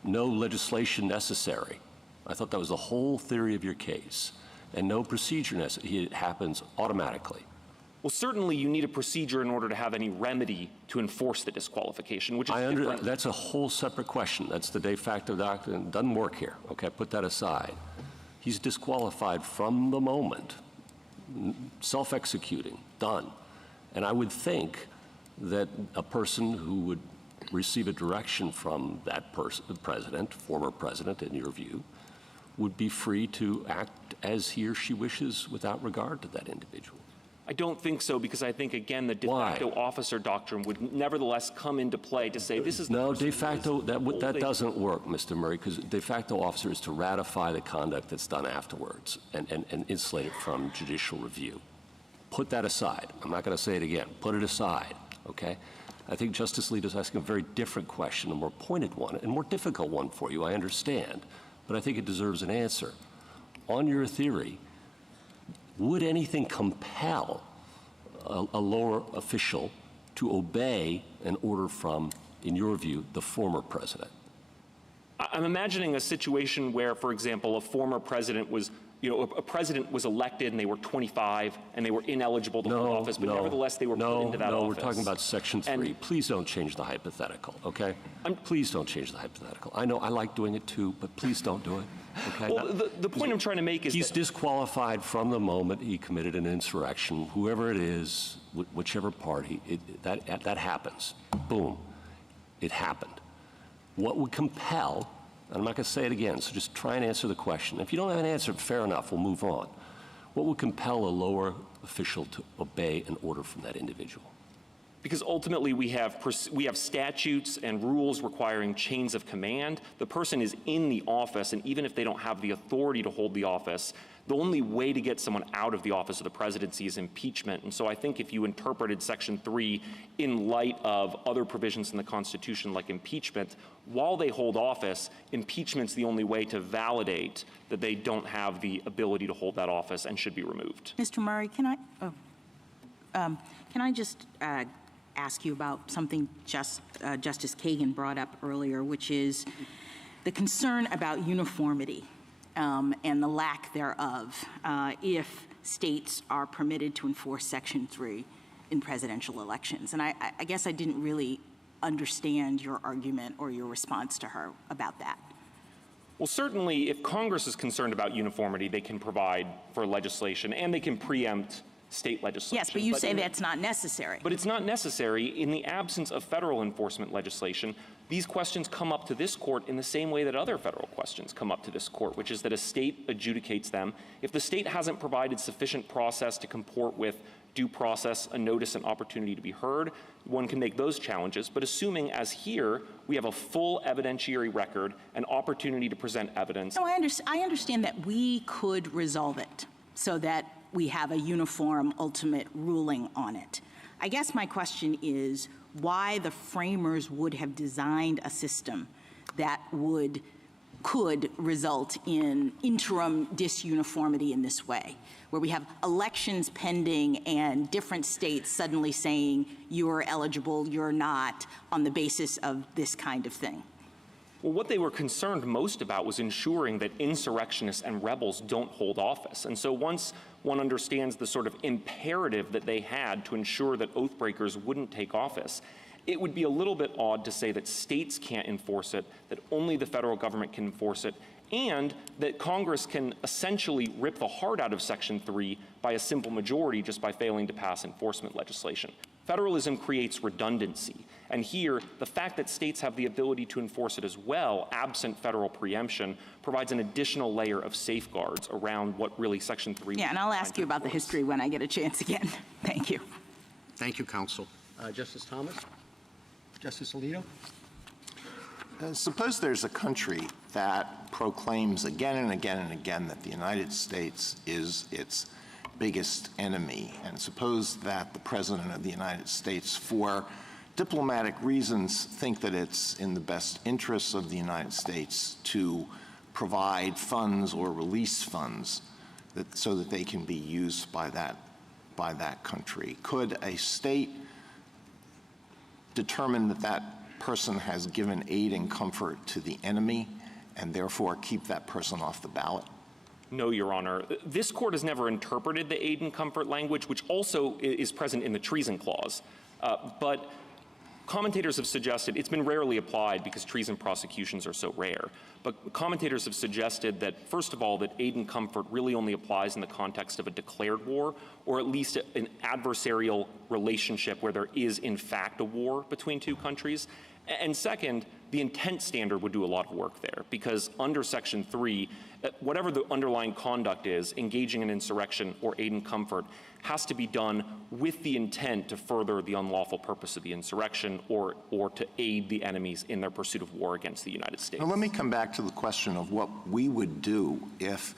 legislation necessary. I thought that was the whole theory of your case. And no procedure necessary. It happens automatically. Well, certainly you need a procedure in order to have any remedy to enforce the disqualification, which is different. That's a whole separate question. That's the de facto doctrine. It doesn't work here. Okay, put that aside. He's disqualified from the moment, self-executing, done. And I would think that a person who would receive a direction from that person, the president, former president in your view, would be free to act as he or she wishes without regard to that individual. I don't think so, because I think, again, the de facto officer doctrine would nevertheless come into play to say this is... No, de facto, that doesn't work, Mr. Murray, because de facto officer is to ratify the conduct that's done afterwards and insulate it from judicial review. Put that aside. I'm not going to say it again. Put it aside, okay? I think Justice Alito is asking a very different question, a more pointed one, and more difficult one for you, I understand, but I think it deserves an answer. On your theory, would anything compel a lower official to obey an order from, in your view, the former president? I'm imagining a situation where, for example, a former president was, a president was elected and they were 25 and they were ineligible to hold office, but nevertheless they were put into that office. No, we're talking about Section 3. Please don't change the hypothetical, okay? Please don't change the hypothetical. I know I like doing it too, but please don't do it. Okay. Well, the point I'm trying to make is he's disqualified from the moment he committed an insurrection, whoever it is, whichever party, that happens. Boom. It happened. What would compel, and I'm not going to say it again, so just try and answer the question. If you don't have an answer, fair enough, we'll move on. What would compel a lower official to obey an order from that individual? Because ultimately we have statutes and rules requiring chains of command. The person is in the office, and even if they don't have the authority to hold the office, the only way to get someone out of the office of the presidency is impeachment. And so I think if you interpreted Section 3 in light of other provisions in the Constitution like impeachment, while they hold office, impeachment's the only way to validate that they don't have the ability to hold that office and should be removed. Mr. Murray, can I just ask you about something Justice Kagan brought up earlier, which is the concern about uniformity and the lack thereof if states are permitted to enforce Section 3 in presidential elections. And I guess I didn't really understand your argument or your response to her about that. Well, certainly, if Congress is concerned about uniformity, they can provide for legislation and they can preempt state legislation. Yes, but you say that's not necessary. But it's not necessary. In the absence of federal enforcement legislation, these questions come up to this court in the same way that other federal questions come up to this court, which is that a state adjudicates them. If the state hasn't provided sufficient process to comport with due process, a notice, and opportunity to be heard, one can make those challenges. But assuming, as here, we have a full evidentiary record, an opportunity to present evidence. No, I understand that we could resolve it so that we have a uniform ultimate ruling on it. I guess my question is why the framers would have designed a system that could result in interim disuniformity in this way, where we have elections pending and different states suddenly saying you're eligible, you're not, on the basis of this kind of thing. Well, what they were concerned most about was ensuring that insurrectionists and rebels don't hold office. And so once one understands the sort of imperative that they had to ensure that oath breakers wouldn't take office, it would be a little bit odd to say that states can't enforce it, that only the federal government can enforce it, and that Congress can essentially rip the heart out of Section 3 by a simple majority just by failing to pass enforcement legislation. Federalism creates redundancy, and here, the fact that states have the ability to enforce it as well, absent federal preemption, provides an additional layer of safeguards around what really Section 3 Yeah, and I'll ask you about the history when I get a chance again. Thank you. Thank you, counsel. Justice Thomas? Justice Alito? Suppose there's a country that proclaims again and again and again that the United States is its biggest enemy, and suppose that the President of the United States, for diplomatic reasons, think that it's in the best interests of the United States to provide funds or release funds so that they can be used by that country. Could a state determine that that person has given aid and comfort to the enemy and therefore keep that person off the ballot? No, Your Honor. This court has never interpreted the aid and comfort language, which also is present in the treason clause. But commentators have suggested, it's been rarely applied because treason prosecutions are so rare, but commentators have suggested that, first of all, that aid and comfort really only applies in the context of a declared war, or at least an adversarial relationship where there is, in fact, a war between two countries. And second, the intent standard would do a lot of work there, because under Section 3, whatever the underlying conduct is, engaging in insurrection or aid and comfort has to be done with the intent to further the unlawful purpose of the insurrection or to aid the enemies in their pursuit of war against the United States. Now, let me come back to the question of what we would do if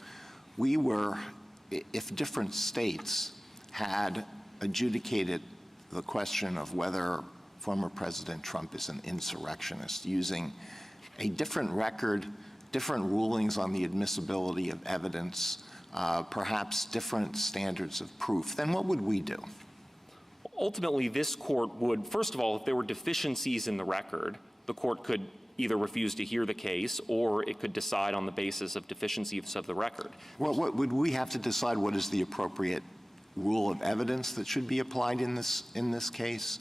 different states had adjudicated the question of whether former President Trump is an insurrectionist using a different record, different rulings on the admissibility of evidence, perhaps different standards of proof, then what would we do? Ultimately, this court would, first of all, if there were deficiencies in the record, the court could either refuse to hear the case or it could decide on the basis of deficiencies of the record. Well, would we have to decide what is the appropriate rule of evidence that should be applied in this case?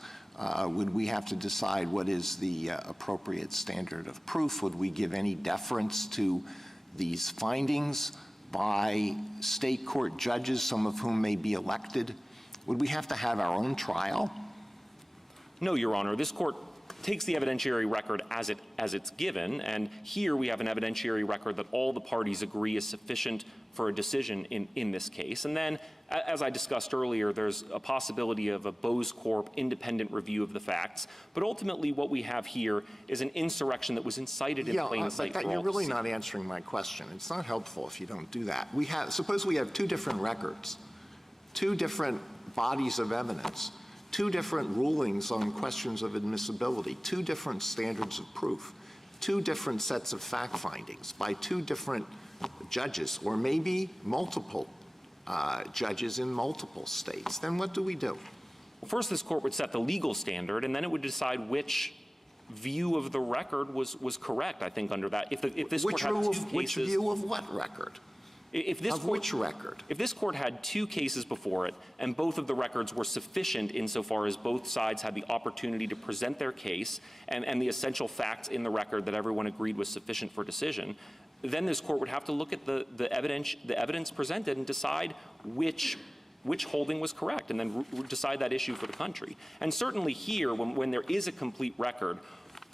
Would we have to decide what is the appropriate standard of proof? Would we give any deference to these findings by state court judges, some of whom may be elected? Would we have to have our own trial? No, Your Honor. This court takes the evidentiary record as it's given, and here we have an evidentiary record that all the parties agree is sufficient for a decision in this case. And then, as I discussed earlier, there's a possibility of a Bose Corp independent review of the facts. But ultimately, what we have here is an insurrection that was incited in plain sight. But you're really not answering my question. It's not helpful if you don't do that. Suppose we have two different records, two different bodies of evidence, two different rulings on questions of admissibility, two different standards of proof, two different sets of fact findings by two different judges, or maybe multiple judges in multiple states. Then what do we do? Well, first, this court would set the legal standard, and then it would decide which view of the record was correct, I think, under that. If this court had two cases, which view of what record? Which record? If this court had two cases before it, and both of the records were sufficient insofar as both sides had the opportunity to present their case and the essential facts in the record that everyone agreed was sufficient for decision, then this court would have to look at the evidence presented and decide which holding was correct, and then decide that issue for the country. And certainly here, when there is a complete record,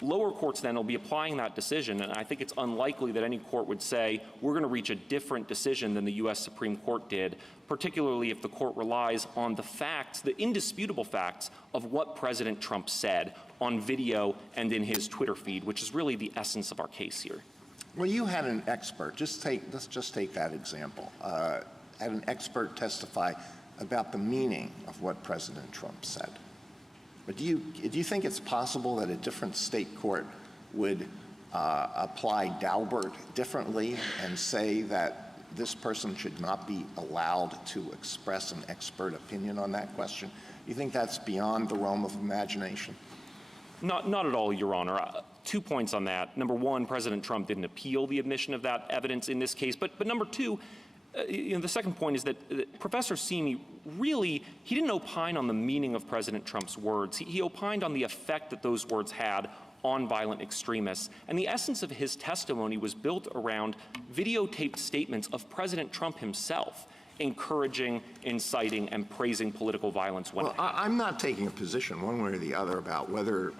lower courts then will be applying that decision, and I think it's unlikely that any court would say, we're going to reach a different decision than the U.S. Supreme Court did, particularly if the court relies on the facts, the indisputable facts of what President Trump said on video and in his Twitter feed, which is really the essence of our case here. Well, you had an expert. Let's just take that example. Had an expert testify about the meaning of what President Trump said. But do you think it's possible that a different state court would apply Daubert differently and say that this person should not be allowed to express an expert opinion on that question? Do you think that's beyond the realm of imagination? Not at all, Your Honor. 2 points on that. Number one, President Trump didn't appeal the admission of that evidence in this case. But number two, The second point is that Professor Simi really, he didn't opine on the meaning of President Trump's words. He opined on the effect that those words had on violent extremists. And the essence of his testimony was built around videotaped statements of President Trump himself, encouraging, inciting, and praising political violence. I'm not taking a position one way or the other about whether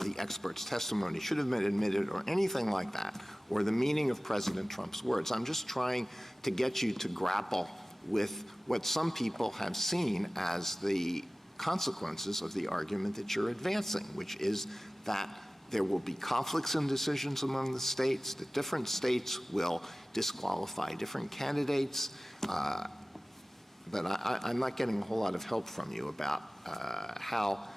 the expert's testimony should have been admitted or anything like that, or the meaning of President Trump's words. I'm just trying to get you to grapple with what some people have seen as the consequences of the argument that you're advancing, which is that there will be conflicts in decisions among the states, that different states will disqualify different candidates. But I'm not getting a whole lot of help from you about how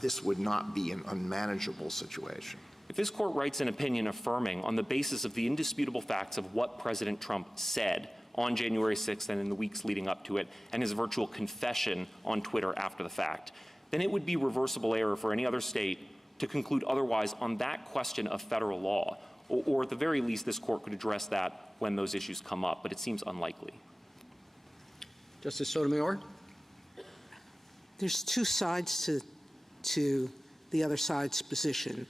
this would not be an unmanageable situation. If this court writes an opinion affirming on the basis of the indisputable facts of what President Trump said on January 6th and in the weeks leading up to it, and his virtual confession on Twitter after the fact, then it would be reversible error for any other state to conclude otherwise on that question of federal law, or at the very least, this court could address that when those issues come up, but it seems unlikely. Justice Sotomayor? There's two sides to the other side's position.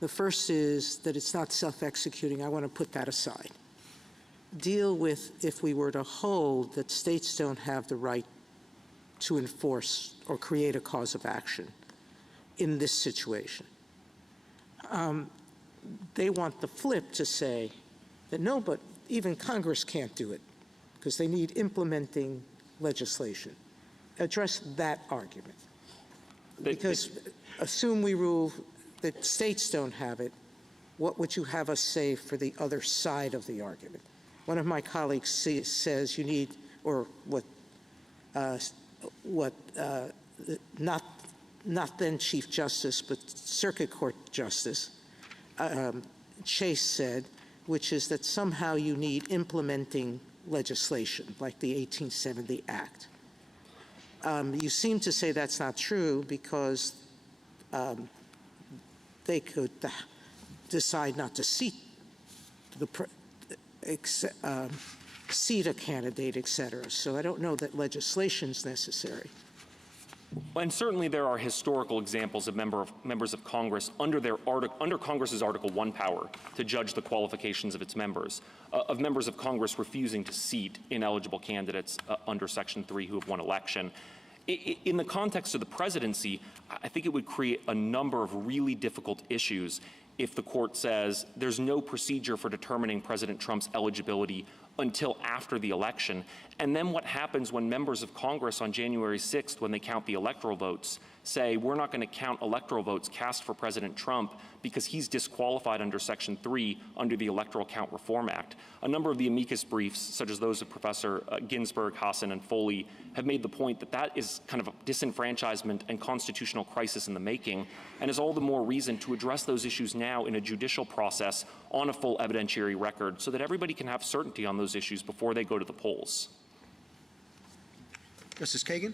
The first is that it's not self-executing. I want to put that aside. Deal with if we were to hold that states don't have the right to enforce or create a cause of action in this situation. They want the flip to say that no, but even Congress can't do it because they need implementing legislation. Address that argument. Because assume we rule that states don't have it, what would you have us say for the other side of the argument? One of my colleagues says you need, or not then Chief Justice, but Circuit Court Justice Chase said, which is that somehow you need implementing legislation, like the 1870 Act. You seem to say that's not true because they could decide not to seat a candidate, et cetera. So I don't know that legislation's necessary. And certainly there are historical examples of members of Congress under Congress's Article 1 power to judge the qualifications of its members, of members of Congress refusing to seat ineligible candidates under Section 3 who have won election. In the context of the presidency, I think it would create a number of really difficult issues if the court says there's no procedure for determining President Trump's eligibility until after the election. And then what happens when members of Congress on January 6th, when they count the electoral votes, say we're not going to count electoral votes cast for President Trump because he's disqualified under Section 3 under the Electoral Count Reform Act. A number of the amicus briefs, such as those of Professor Ginsburg, Hassan, and Foley, have made the point that that is kind of a disenfranchisement and constitutional crisis in the making, and is all the more reason to address those issues now in a judicial process on a full evidentiary record so that everybody can have certainty on those issues before they go to the polls. Justice Kagan?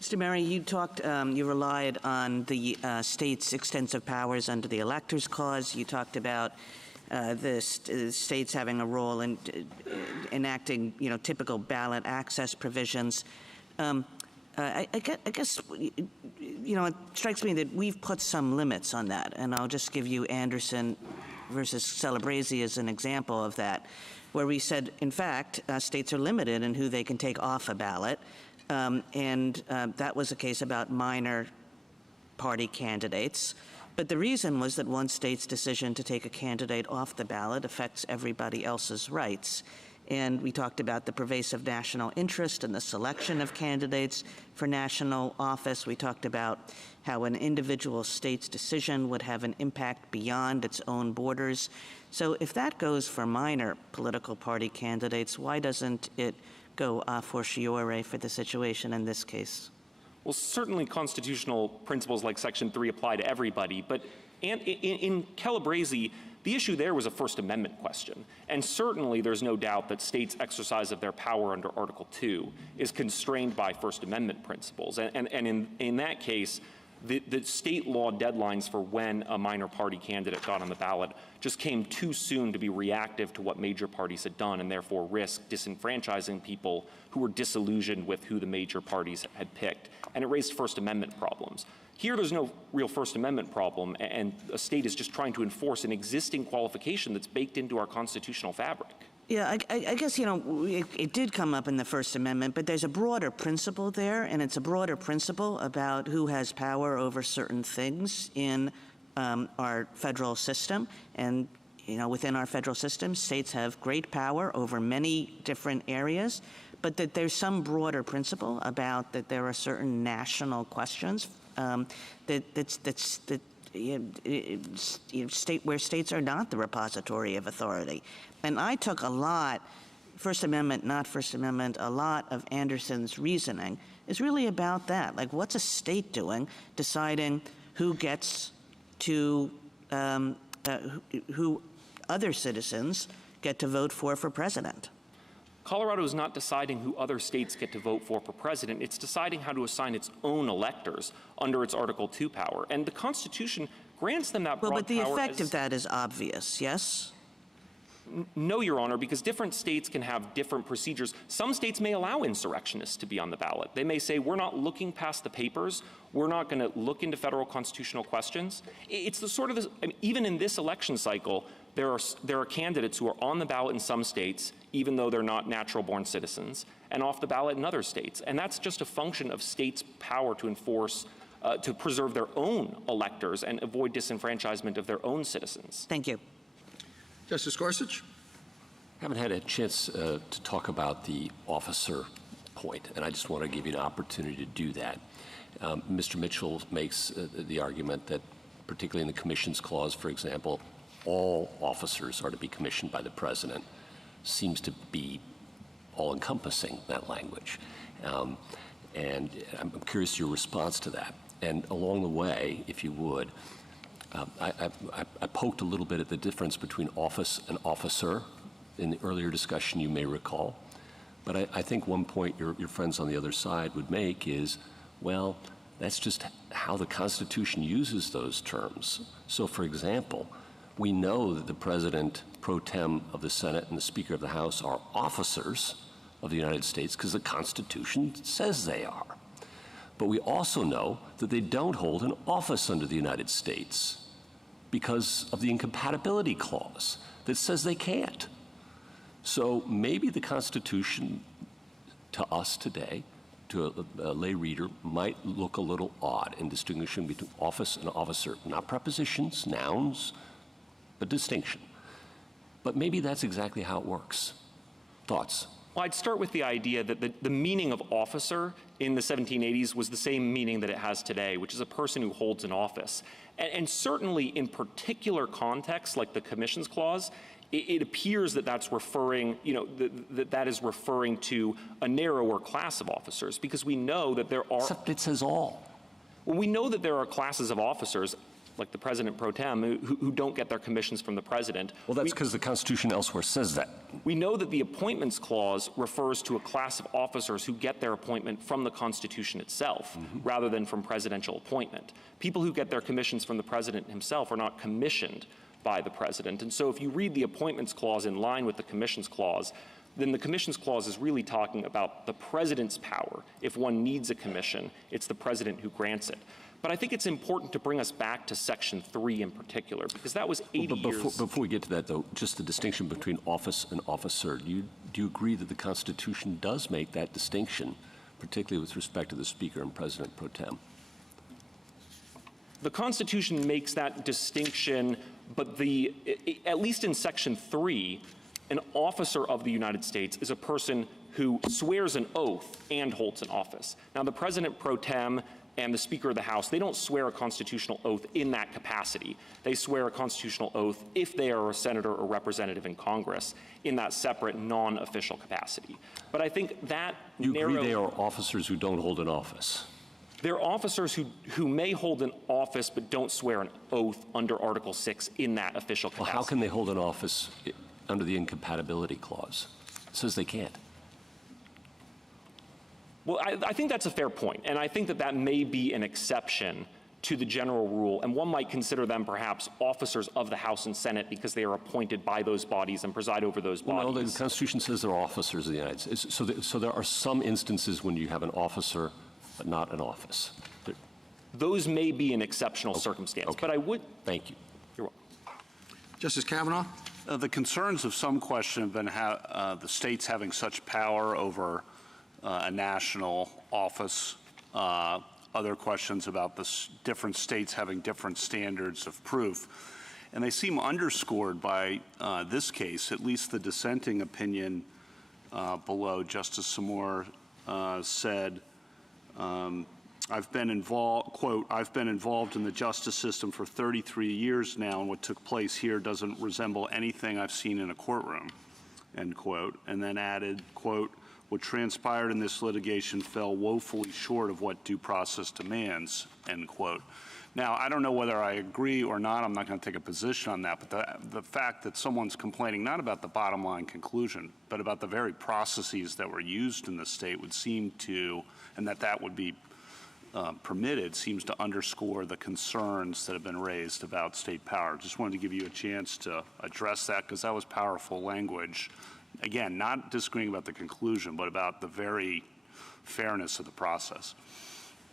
Mr. Murray, you relied on the state's extensive powers under the Electors Clause. You talked about the states having a role in enacting, typical ballot access provisions. I guess, it strikes me that we've put some limits on that, and I'll just give you Anderson versus Celebrezzi as an example of that, where we said, in fact, states are limited in who they can take off a ballot. That was a case about minor party candidates. But the reason was that one state's decision to take a candidate off the ballot affects everybody else's rights. And we talked about the pervasive national interest in the selection of candidates for national office. We talked about how an individual state's decision would have an impact beyond its own borders. So if that goes for minor political party candidates, why doesn't it go a fortiori for the situation in this case? Well, certainly constitutional principles like Section 3 apply to everybody, but in Celebrezzi, the issue there was a First Amendment question. And certainly there's no doubt that states' exercise of their power under Article 2 is constrained by First Amendment principles. And in that case, the state law deadlines for when a minor party candidate got on the ballot just came too soon to be reactive to what major parties had done and therefore risk disenfranchising people who were disillusioned with who the major parties had picked. And it raised First Amendment problems. Here, there's no real First Amendment problem, and a state is just trying to enforce an existing qualification that's baked into our constitutional fabric. Yeah, I guess, it did come up in the First Amendment, but there's a broader principle there, and it's a broader principle about who has power over certain things in our federal system. And, within our federal system, states have great power over many different areas, but that there's some broader principle about that there are certain national questions where states are not the repository of authority. And I took a lot, First Amendment, not First Amendment, a lot of Anderson's reasoning is really about that. Like, what's a state doing deciding who gets to, who other citizens get to vote for president? Colorado is not deciding who other states get to vote for president. It's deciding how to assign its own electors under its Article II power. And the Constitution grants them that broad power. But the effect of that is obvious, yes? No, Your Honor, because different states can have different procedures. Some states may allow insurrectionists to be on the ballot. They may say, we're not looking past the papers. We're not going to look into federal constitutional questions. It's the sort of this, I mean, even in this election cycle, there are candidates who are on the ballot in some states, even though they're not natural-born citizens, and off the ballot in other states. And that's just a function of states' power to enforce, to preserve their own electors and avoid disenfranchisement of their own citizens. Thank you. Justice Gorsuch? I haven't had a chance to talk about the officer point, and I just want to give you an opportunity to do that. Mr. Mitchell makes the argument that, particularly in the commissions clause, for example, all officers are to be commissioned by the president. Seems to be all-encompassing, that language. And I'm curious your response to that. And along the way, if you would, I poked a little bit at the difference between office and officer in the earlier discussion, you may recall. But I think one point your friends on the other side would make is, well, that's just how the Constitution uses those terms. So, for example, we know that the President pro tem of the Senate and the Speaker of the House are officers of the United States because the Constitution says they are. But we also know that they don't hold an office under the United States because of the incompatibility clause that says they can't. So maybe the Constitution to us today, to a lay reader, might look a little odd in distinguishing between office and officer, not prepositions, nouns, but distinction. But maybe that's exactly how it works. Thoughts? Well, I'd start with the idea that the meaning of officer in the 1780s was the same meaning that it has today, which is a person who holds an office. And certainly in particular contexts like the commissions clause, it appears that that's referring, that is referring to a narrower class of officers, because we know that there are— Except it says all. Well, we know that there are classes of officers, like the President pro tem, who don't get their commissions from the President. Well, that's because the Constitution elsewhere says that. We know that the Appointments Clause refers to a class of officers who get their appointment from the Constitution itself, rather than from presidential appointment. People who get their commissions from the President himself are not commissioned by the President. And so if you read the Appointments Clause in line with the Commissions Clause, then the Commissions Clause is really talking about the President's power. If one needs a commission, it's the President who grants it. But I think it's important to bring us back to Section 3 in particular, because that was 80 years— Before we get to that, though, just the distinction between office and officer, do you agree that the Constitution does make that distinction, particularly with respect to the Speaker and President pro tem? The Constitution makes that distinction, but at least in Section 3, an officer of the United States is a person who swears an oath and holds an office. Now, the President pro tem and the Speaker of the House, they don't swear a constitutional oath in that capacity. They swear a constitutional oath if they are a senator or representative in Congress in that separate non-official capacity. But I think that You agree they are officers who don't hold an office? They're officers who may hold an office but don't swear an oath under Article 6 in that official capacity. Well, how can they hold an office under the incompatibility clause? It says they can't. Well, I think that's a fair point, and I think that may be an exception to the general rule, and one might consider them perhaps officers of the House and Senate because they are appointed by those bodies and preside over those bodies. Well, the Constitution says they're officers of the United States. So there are some instances when you have an officer but not an office. Those may be an exceptional circumstance, but I would... Thank you. You're welcome. Justice Kavanaugh? The concerns of some question have been the states having such power over a national office, other questions about the different states having different standards of proof. And they seem underscored by this case, at least the dissenting opinion below. Justice Sommore said, I've been involved, quote, I've been involved in the justice system for 33 years now, and what took place here doesn't resemble anything I've seen in a courtroom, end quote. And then added, quote, what transpired in this litigation fell woefully short of what due process demands, end quote. Now, I don't know whether I agree or not. I'm not going to take a position on that. But the fact that someone's complaining not about the bottom line conclusion, but about the very processes that were used in the state would seem to, and that would be permitted, seems to underscore the concerns that have been raised about state power. Just wanted to give you a chance to address that because that was powerful language. Again, not disagreeing about the conclusion, but about the very fairness of the process.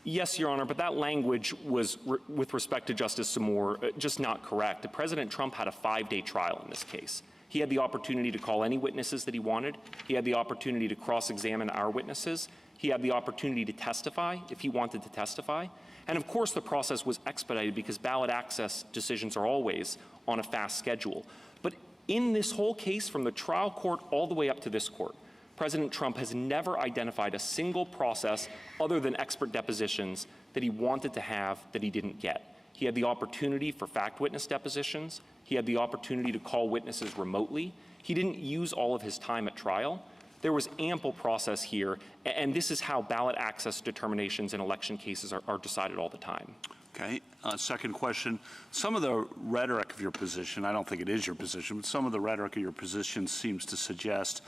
Yes, Your Honor, but that language was, with respect to Justice Sommore, just not correct. President Trump had a 5-day trial in this case. He had the opportunity to call any witnesses that he wanted. He had the opportunity to cross-examine our witnesses. He had the opportunity to testify if he wanted to testify. And of course, the process was expedited because ballot access decisions are always on a fast schedule. But in this whole case, from the trial court all the way up to this court, President Trump has never identified a single process other than expert depositions that he wanted to have that he didn't get. He had the opportunity for fact witness depositions. He had the opportunity to call witnesses remotely. He didn't use all of his time at trial. There was ample process here, and this is how ballot access determinations in election cases are decided all the time. Okay. Second question. Some of the rhetoric of your position, I don't think it is your position, but some of the rhetoric of your position seems to suggest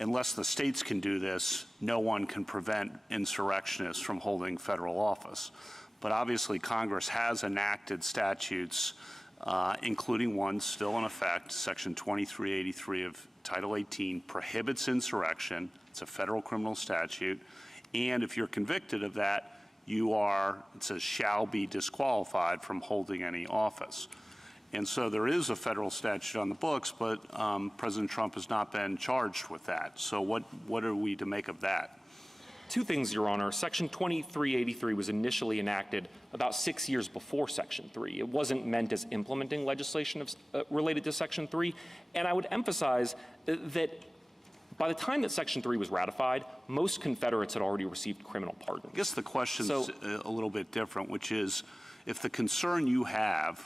unless the states can do this, no one can prevent insurrectionists from holding federal office. But obviously, Congress has enacted statutes, including one still in effect, Section 2383 of Title 18 prohibits insurrection. It's a federal criminal statute. And if you're convicted of that, you are, it says, shall be disqualified from holding any office. And so there is a federal statute on the books, but President Trump has not been charged with that. So what are we to make of that? Two things, Your Honor. Section 2383 was initially enacted about 6 years before Section 3. It wasn't meant as implementing legislation related to Section 3. And I would emphasize that by the time that Section 3 was ratified, most Confederates had already received criminal pardons. I guess the question's a little bit different, which is if the concern you have,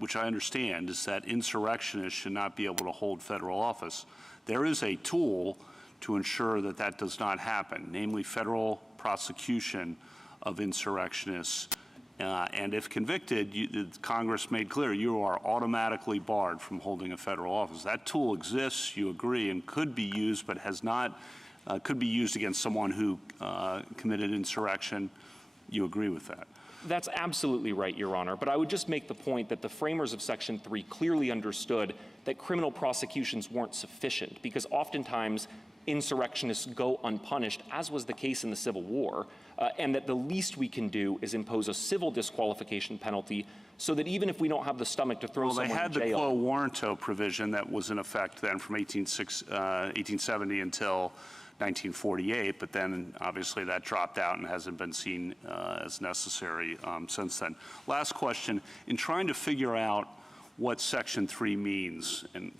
which I understand, is that insurrectionists should not be able to hold federal office, there is a tool to ensure that that does not happen, namely federal prosecution of insurrectionists. And if convicted, Congress made clear you are automatically barred from holding a federal office. That tool exists, you agree, and could be used, but has not, could be used against someone who committed insurrection. You agree with that? That's absolutely right, Your Honor. But I would just make the point that the framers of Section 3 clearly understood that criminal prosecutions weren't sufficient because oftentimes insurrectionists go unpunished, as was the case in the Civil War, and that the least we can do is impose a civil disqualification penalty so that even if we don't have the stomach to throw someone in jail. Well, they had the quo warranto provision that was in effect then from 1870 until 1948, but then obviously that dropped out and hasn't been seen as necessary since then. Last question. In trying to figure out what Section 3 means, and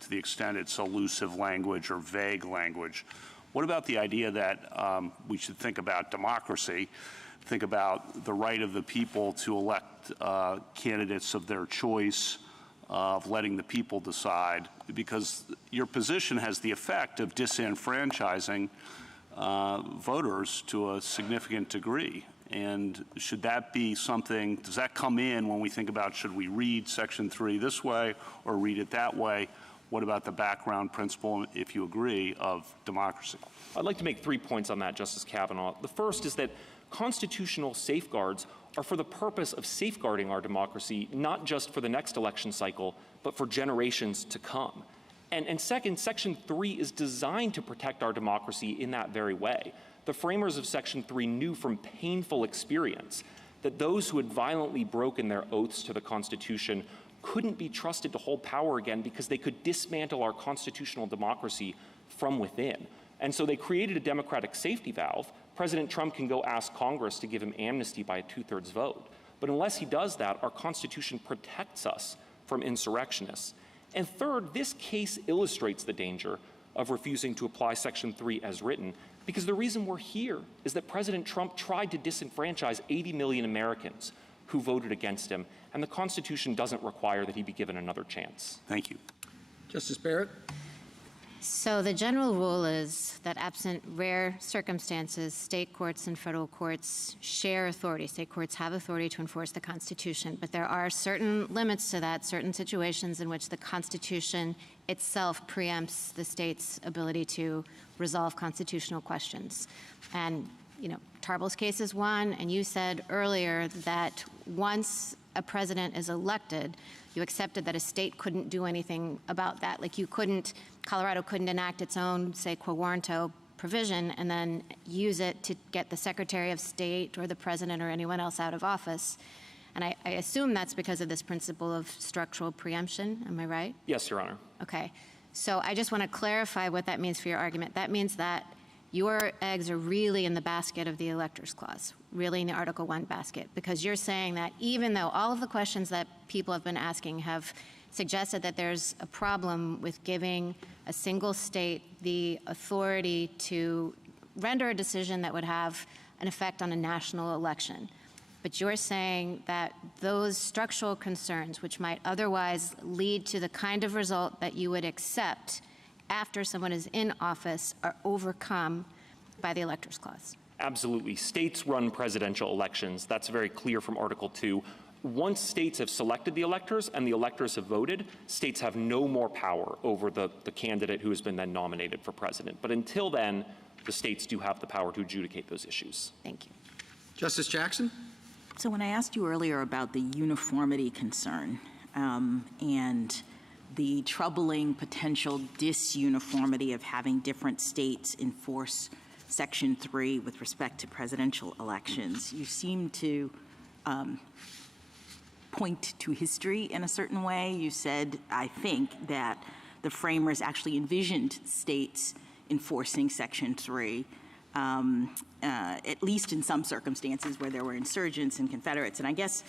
to the extent it's elusive language or vague language, what about the idea that we should think about democracy, think about the right of the people to elect candidates of their choice, of letting the people decide, because your position has the effect of disenfranchising voters to a significant degree. And should that be something, does that come in when we think about should we read Section 3 this way or read it that way? what about the background principle, if you agree, of democracy? I'd like to make 3 points on that, Justice Kavanaugh. The first is that constitutional safeguards are for the purpose of safeguarding our democracy, not just for the next election cycle, but for generations to come. And second, Section 3 is designed to protect our democracy in that very way. The framers of Section 3 knew from painful experience that those who had violently broken their oaths to the Constitution couldn't be trusted to hold power again because they could dismantle our constitutional democracy from within. And so they created a democratic safety valve. President Trump can go ask Congress to give him amnesty by a 2/3 vote. But unless he does that, our Constitution protects us from insurrectionists. And third, this case illustrates the danger of refusing to apply Section 3 as written, because the reason we're here is that President Trump tried to disenfranchise 80 million Americans who voted against him, and the Constitution doesn't require that he be given another chance. Thank you. Justice Barrett? So the general rule is that absent rare circumstances, state courts and federal courts share authority. State courts have authority to enforce the Constitution, but there are certain limits to that, certain situations in which the Constitution itself preempts the state's ability to resolve constitutional questions. And, you know, Tarbell's case is one, and you said earlier that once a president is elected, you accepted that a state couldn't do anything about that. Like Colorado couldn't enact its own, say, quo warranto provision and then use it to get the Secretary of State or the President or anyone else out of office. And I assume that's because of this principle of structural preemption. Am I right? Yes, Your Honor. Okay. So I just want to clarify what that means for your argument. That means that your eggs are really in the basket of the Electors Clause, really in the Article 1 basket, because you're saying that even though all of the questions that people have been asking have suggested that there's a problem with giving a single state the authority to render a decision that would have an effect on a national election. But you're saying that those structural concerns, which might otherwise lead to the kind of result that you would accept after someone is in office, are overcome by the Electors Clause. Absolutely. States run presidential elections. That's very clear from Article 2. Once states have selected the electors and the electors have voted, states have no more power over the candidate who has been then nominated for president. But until then, the states do have the power to adjudicate those issues. Thank you. Justice Jackson? So when I asked you earlier about the uniformity concern and the troubling potential disuniformity of having different states enforce Section 3 with respect to presidential elections, you seem to point to history in a certain way. You said, I think, that the framers actually envisioned states enforcing Section 3, at least in some circumstances where there were insurgents and Confederates. And I guess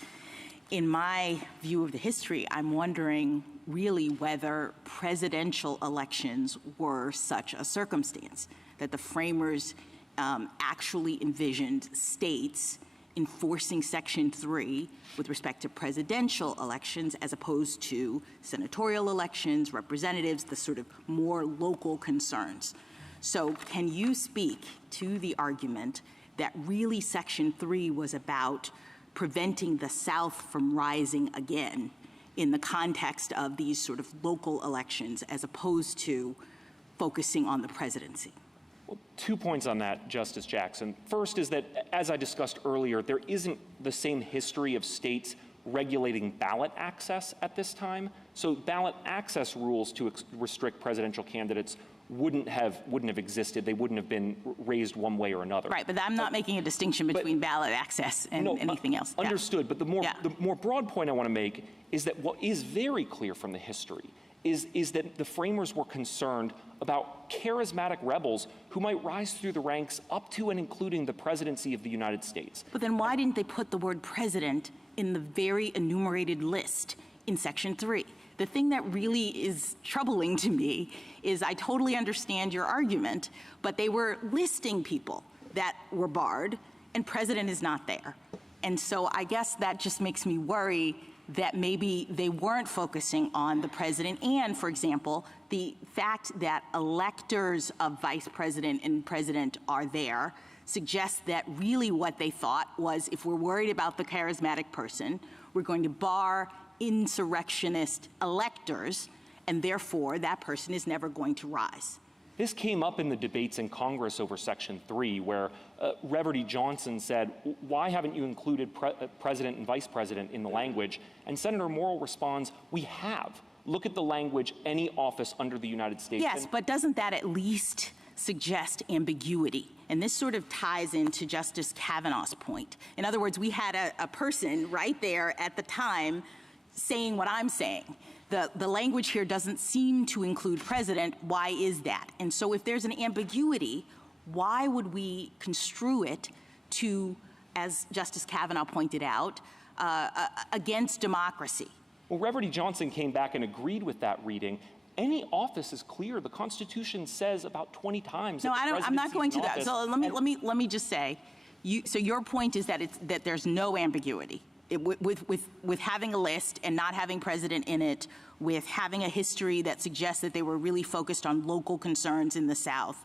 in my view of the history, I'm wondering really whether presidential elections were such a circumstance, that the framers actually envisioned states enforcing Section 3 with respect to presidential elections as opposed to senatorial elections, representatives, the sort of more local concerns. So can you speak to the argument that really Section 3 was about preventing the South from rising again in the context of these sort of local elections as opposed to focusing on the presidency? Well, 2 points on that, Justice Jackson. First is that, as I discussed earlier, there isn't the same history of states regulating ballot access at this time. So ballot access rules to restrict presidential candidates wouldn't have existed. They wouldn't have been raised one way or another. Right, but I'm not making a distinction between ballot access and anything else. Understood, but the more broad point I want to make is that what is very clear from the history is that the framers were concerned about charismatic rebels who might rise through the ranks up to and including the presidency of the United States. But then why didn't they put the word president in the very enumerated list in Section 3? The thing that really is troubling to me is I totally understand your argument, but they were listing people that were barred, and president is not there. And so I guess that just makes me worry that maybe they weren't focusing on the president. And, for example, the fact that electors of vice president and president are there suggests that really what they thought was, if we're worried about the charismatic person, we're going to bar insurrectionist electors and therefore that person is never going to rise. This came up in the debates in Congress over Section 3, where Reverdy Johnson said, why haven't you included president and vice president in the language? And Senator Morrill responds, we have. Look at the language, any office under the United States. Yes, but doesn't that at least suggest ambiguity? And this sort of ties into Justice Kavanaugh's point. In other words, we had a person right there at the time saying what I'm saying. The language here doesn't seem to include president. Why is that? And so if there's an ambiguity, why would we construe it to, as Justice Kavanaugh pointed out, against democracy? Well, Reverdy Johnson came back and agreed with that reading. Any office is clear. The Constitution says about 20 times. No, I'm not going to that. So let me just say, so your point is that there's no ambiguity. With having a list and not having president in it, with having a history that suggests that they were really focused on local concerns in the South,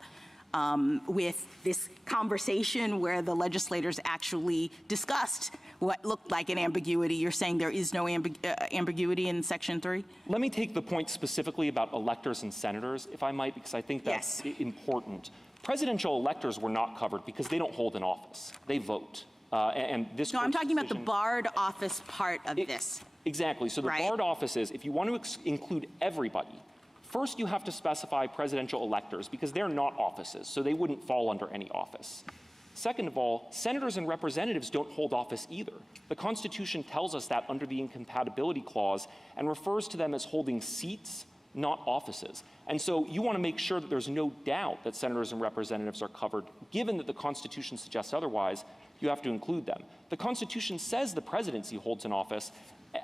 with this conversation where the legislators actually discussed what looked like an ambiguity. You're saying there is no ambiguity in Section 3? Let me take the point specifically about electors and senators, if I might, because I think that's important. Presidential electors were not covered because they don't hold an office. They vote. And this No, I'm talking about the barred office part of this. Exactly. So the barred office is, if you want to include everybody, first you have to specify presidential electors because they're not offices, so they wouldn't fall under any office. Second of all, senators and representatives don't hold office either. The Constitution tells us that under the incompatibility clause and refers to them as holding seats, not offices. And so you want to make sure that there's no doubt that senators and representatives are covered. Given that the Constitution suggests otherwise, you have to include them. The Constitution says the presidency holds an office,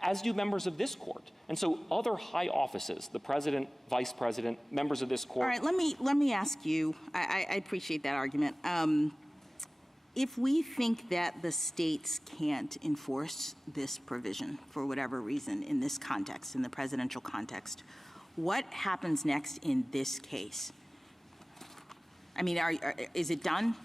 as do members of this court. And so other high offices, the president, vice president, members of this court. All right, let me ask you, I appreciate that argument. If we think that the states can't enforce this provision for whatever reason in this context, in the presidential context, what happens next in this case? I mean, is it done?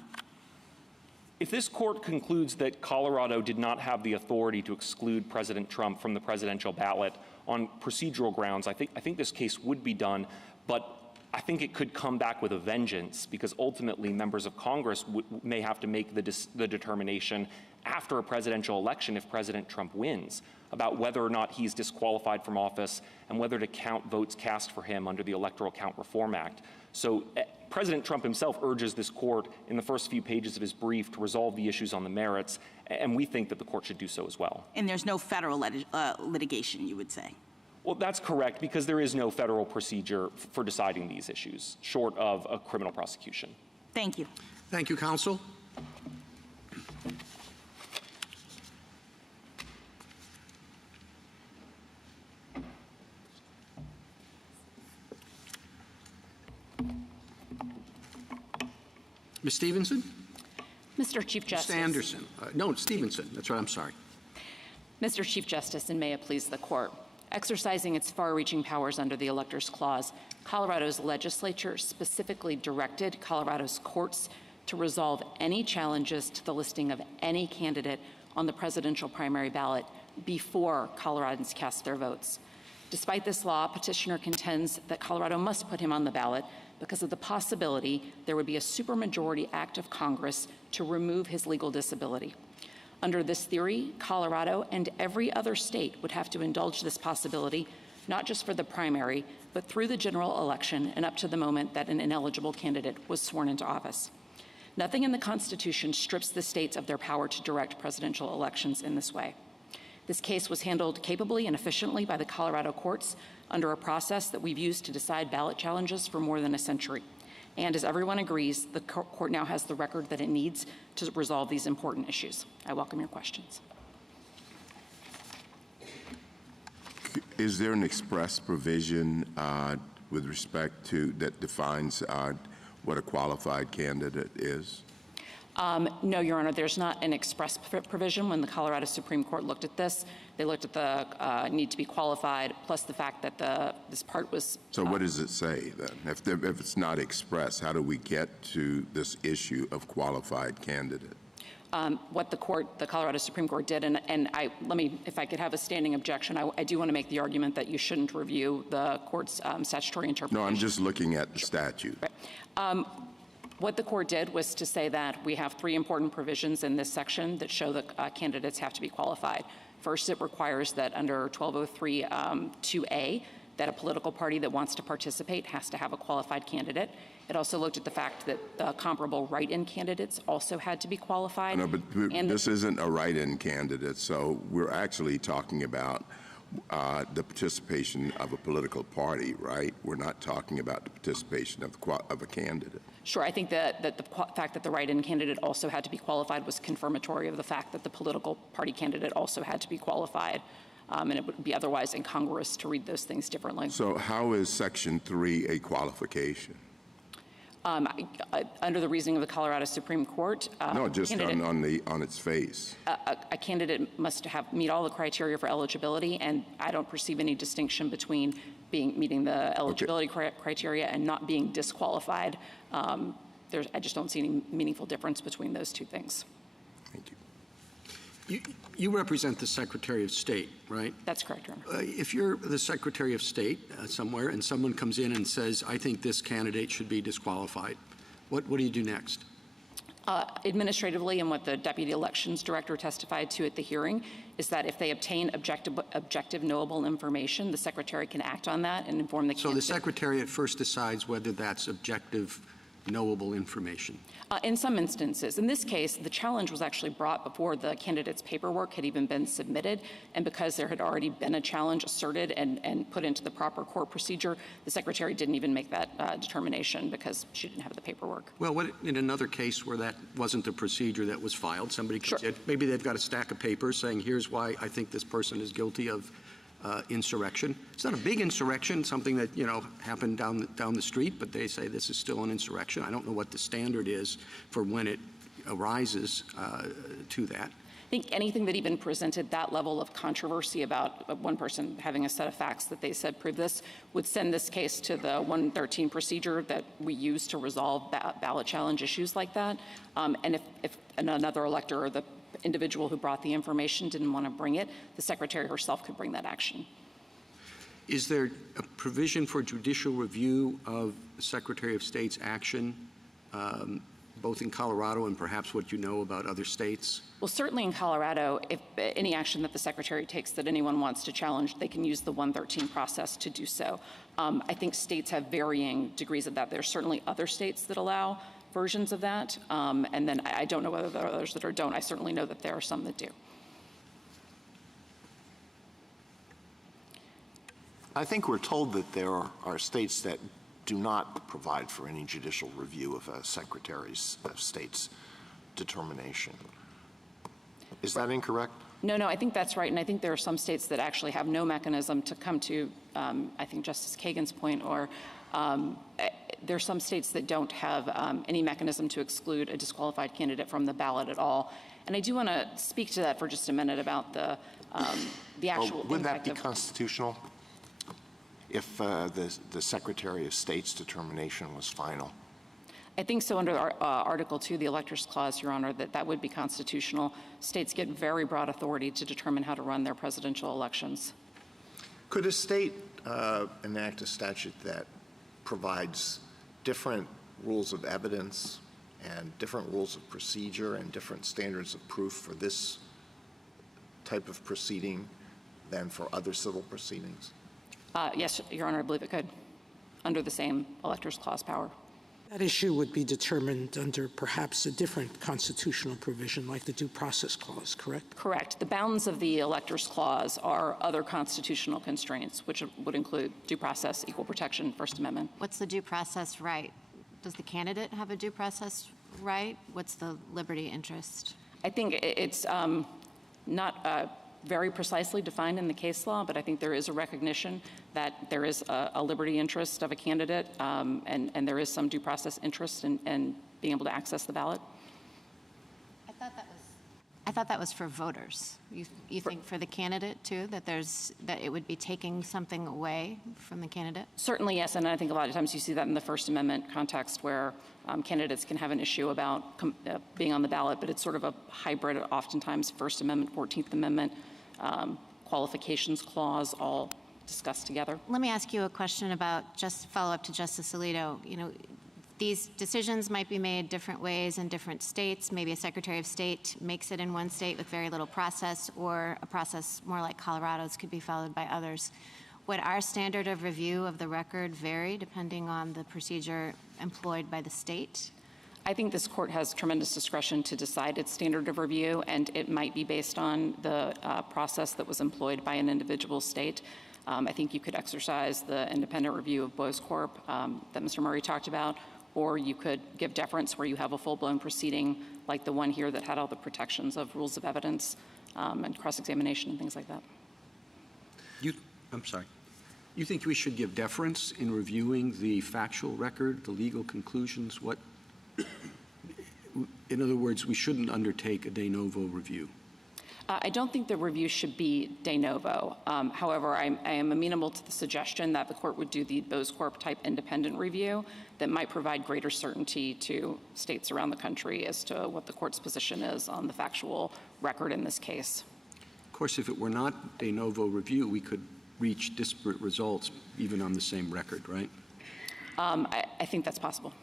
If this court concludes that Colorado did not have the authority to exclude President Trump from the presidential ballot on procedural grounds, I think this case would be done, but I think it could come back with a vengeance because ultimately members of Congress may have to make the determination after a presidential election if President Trump wins about whether or not he's disqualified from office and whether to count votes cast for him under the Electoral Count Reform Act. So President Trump himself urges this court in the first few pages of his brief to resolve the issues on the merits, and we think that the court should do so as well. And there's no federal litigation, you would say? Well, that's correct, because there is no federal procedure for deciding these issues, short of a criminal prosecution. Thank you. Thank you, counsel. Ms. Stevenson? Mr. Chief Justice. Mr. Anderson. No, Stevenson. That's right. I'm sorry. Mr. Chief Justice, and may it please the court. Exercising its far-reaching powers under the Electors Clause, Colorado's legislature specifically directed Colorado's courts to resolve any challenges to the listing of any candidate on the presidential primary ballot before Coloradans cast their votes. Despite this law, petitioner contends that Colorado must put him on the ballot because of the possibility there would be a supermajority act of Congress to remove his legal disability. Under this theory, Colorado and every other state would have to indulge this possibility, not just for the primary, but through the general election and up to the moment that an ineligible candidate was sworn into office. Nothing in the Constitution strips the states of their power to direct presidential elections in this way. This case was handled capably and efficiently by the Colorado courts under a process that we've used to decide ballot challenges for more than a century. And as everyone agrees, the court now has the record that it needs to resolve these important issues. I welcome your questions. Is there an express provision with respect to that defines what a qualified candidate is? No, Your Honor, there's not an express provision. When the Colorado Supreme Court looked at this, they looked at the need to be qualified, plus the fact that this part was... So what does it say then? If it's not express, how do we get to this issue of qualified candidate? What the Colorado Supreme Court did, and let me, if I could have a standing objection, I do want to make the argument that you shouldn't review the court's statutory interpretation. No, I'm just looking at the statute. Right. What the court did was to say that we have 3 important provisions in this section that show that candidates have to be qualified. First, it requires that under 1203 2A, that a political party that wants to participate has to have a qualified candidate. It also looked at the fact that comparable write-in candidates also had to be qualified. No, but this isn't a write-in candidate, so we're actually talking about the participation of a political party, right? We're not talking about the participation of a candidate. Sure, I think that the fact that the write-in candidate also had to be qualified was confirmatory of the fact that the political party candidate also had to be qualified. And it would be otherwise incongruous to read those things differently. So how is Section 3 a qualification? Under the reasoning of the Colorado Supreme Court, no, just on its face. A candidate must meet all the criteria for eligibility, and I don't perceive any distinction between meeting the eligibility criteria and not being disqualified. I just don't see any meaningful difference between those two things. Thank you. You represent the Secretary of State, right? That's correct, Your Honor. If you're the Secretary of State somewhere and someone comes in and says, I think this candidate should be disqualified, what do you do next? Administratively, and what the Deputy Elections Director testified to at the hearing, is that if they obtain objective knowable information, the Secretary can act on that and inform the candidate. So the Secretary at first decides whether that's objective knowable information? In some instances. In this case, the challenge was actually brought before the candidate's paperwork had even been submitted, and because there had already been a challenge asserted and put into the proper court procedure, the Secretary didn't even make that determination because she didn't have the paperwork. Well, what in another case where that wasn't the procedure that was filed, somebody comes in, maybe they've got a stack of papers saying, here's why I think this person is guilty of insurrection. It's not a big insurrection, something that, happened down the street, but they say this is still an insurrection. I don't know what the standard is for when it arises to that. I think anything that even presented that level of controversy about one person having a set of facts that they said prove this would send this case to the 113 procedure that we use to resolve ballot challenge issues like that. And if another elector or the individual who brought the information didn't want to bring it, the Secretary herself could bring that action. Is there a provision for judicial review of the Secretary of State's action, both in Colorado and perhaps what you know about other states? Well, certainly in Colorado, if any action that the Secretary takes that anyone wants to challenge, they can use the 113 process to do so. I think states have varying degrees of that. There's certainly other states that allow versions of that, and then I don't know whether there are others that don't. I certainly know that there are some that do. I think we're told that there are states that do not provide for any judicial review of a Secretary of State's determination. Is that incorrect? No, I think that's right, and I think there are some states that actually have no mechanism to come to, I think, Justice Kagan's point, or there are some states that don't have any mechanism to exclude a disqualified candidate from the ballot at all. And I do want to speak to that for just a minute about the actual would that be constitutional if the Secretary of State's determination was final? I think so under Article 2, the Electors Clause, Your Honor, that would be constitutional. States get very broad authority to determine how to run their presidential elections. Could a state enact a statute that provides different rules of evidence and different rules of procedure and different standards of proof for this type of proceeding than for other civil proceedings? Yes, Your Honor, I believe it could, under the same Electors Clause power. That issue would be determined under perhaps a different constitutional provision like the Due Process Clause, correct? Correct. The bounds of the Electors Clause are other constitutional constraints, which would include due process, equal protection, First Amendment. What's the due process right? Does the candidate have a due process right? What's the liberty interest? I think it's not very precisely defined in the case law, but I think there is a recognition that there is a liberty interest of a candidate, and there is some due process interest in being able to access the ballot. I thought that was for voters. You think for the candidate too, that it would be taking something away from the candidate? Certainly, yes, and I think a lot of times you see that in the First Amendment context where candidates can have an issue about being on the ballot, but it's sort of a hybrid, oftentimes First Amendment, 14th Amendment, qualifications clause, all discussed together. Let me ask you a question about, just follow up to Justice Alito. You know, these decisions might be made different ways in different states. Maybe a Secretary of State makes it in one state with very little process, or a process more like Colorado's could be followed by others. Would our standard of review of the record vary depending on the procedure employed by the state? I think this court has tremendous discretion to decide its standard of review, and it might be based on the process that was employed by an individual state. I think you could exercise the independent review of Bose Corp that Mr. Murray talked about, or you could give deference where you have a full-blown proceeding like the one here that had all the protections of rules of evidence and cross-examination and things like that. I'm sorry. You think we should give deference in reviewing the factual record, the legal conclusions? In other words, we shouldn't undertake a de novo review. I don't think the review should be de novo. However, I am amenable to the suggestion that the court would do the Bose Corp type independent review that might provide greater certainty to states around the country as to what the court's position is on the factual record in this case. Of course, if it were not de novo review, we could reach disparate results even on the same record, right? I think that's possible.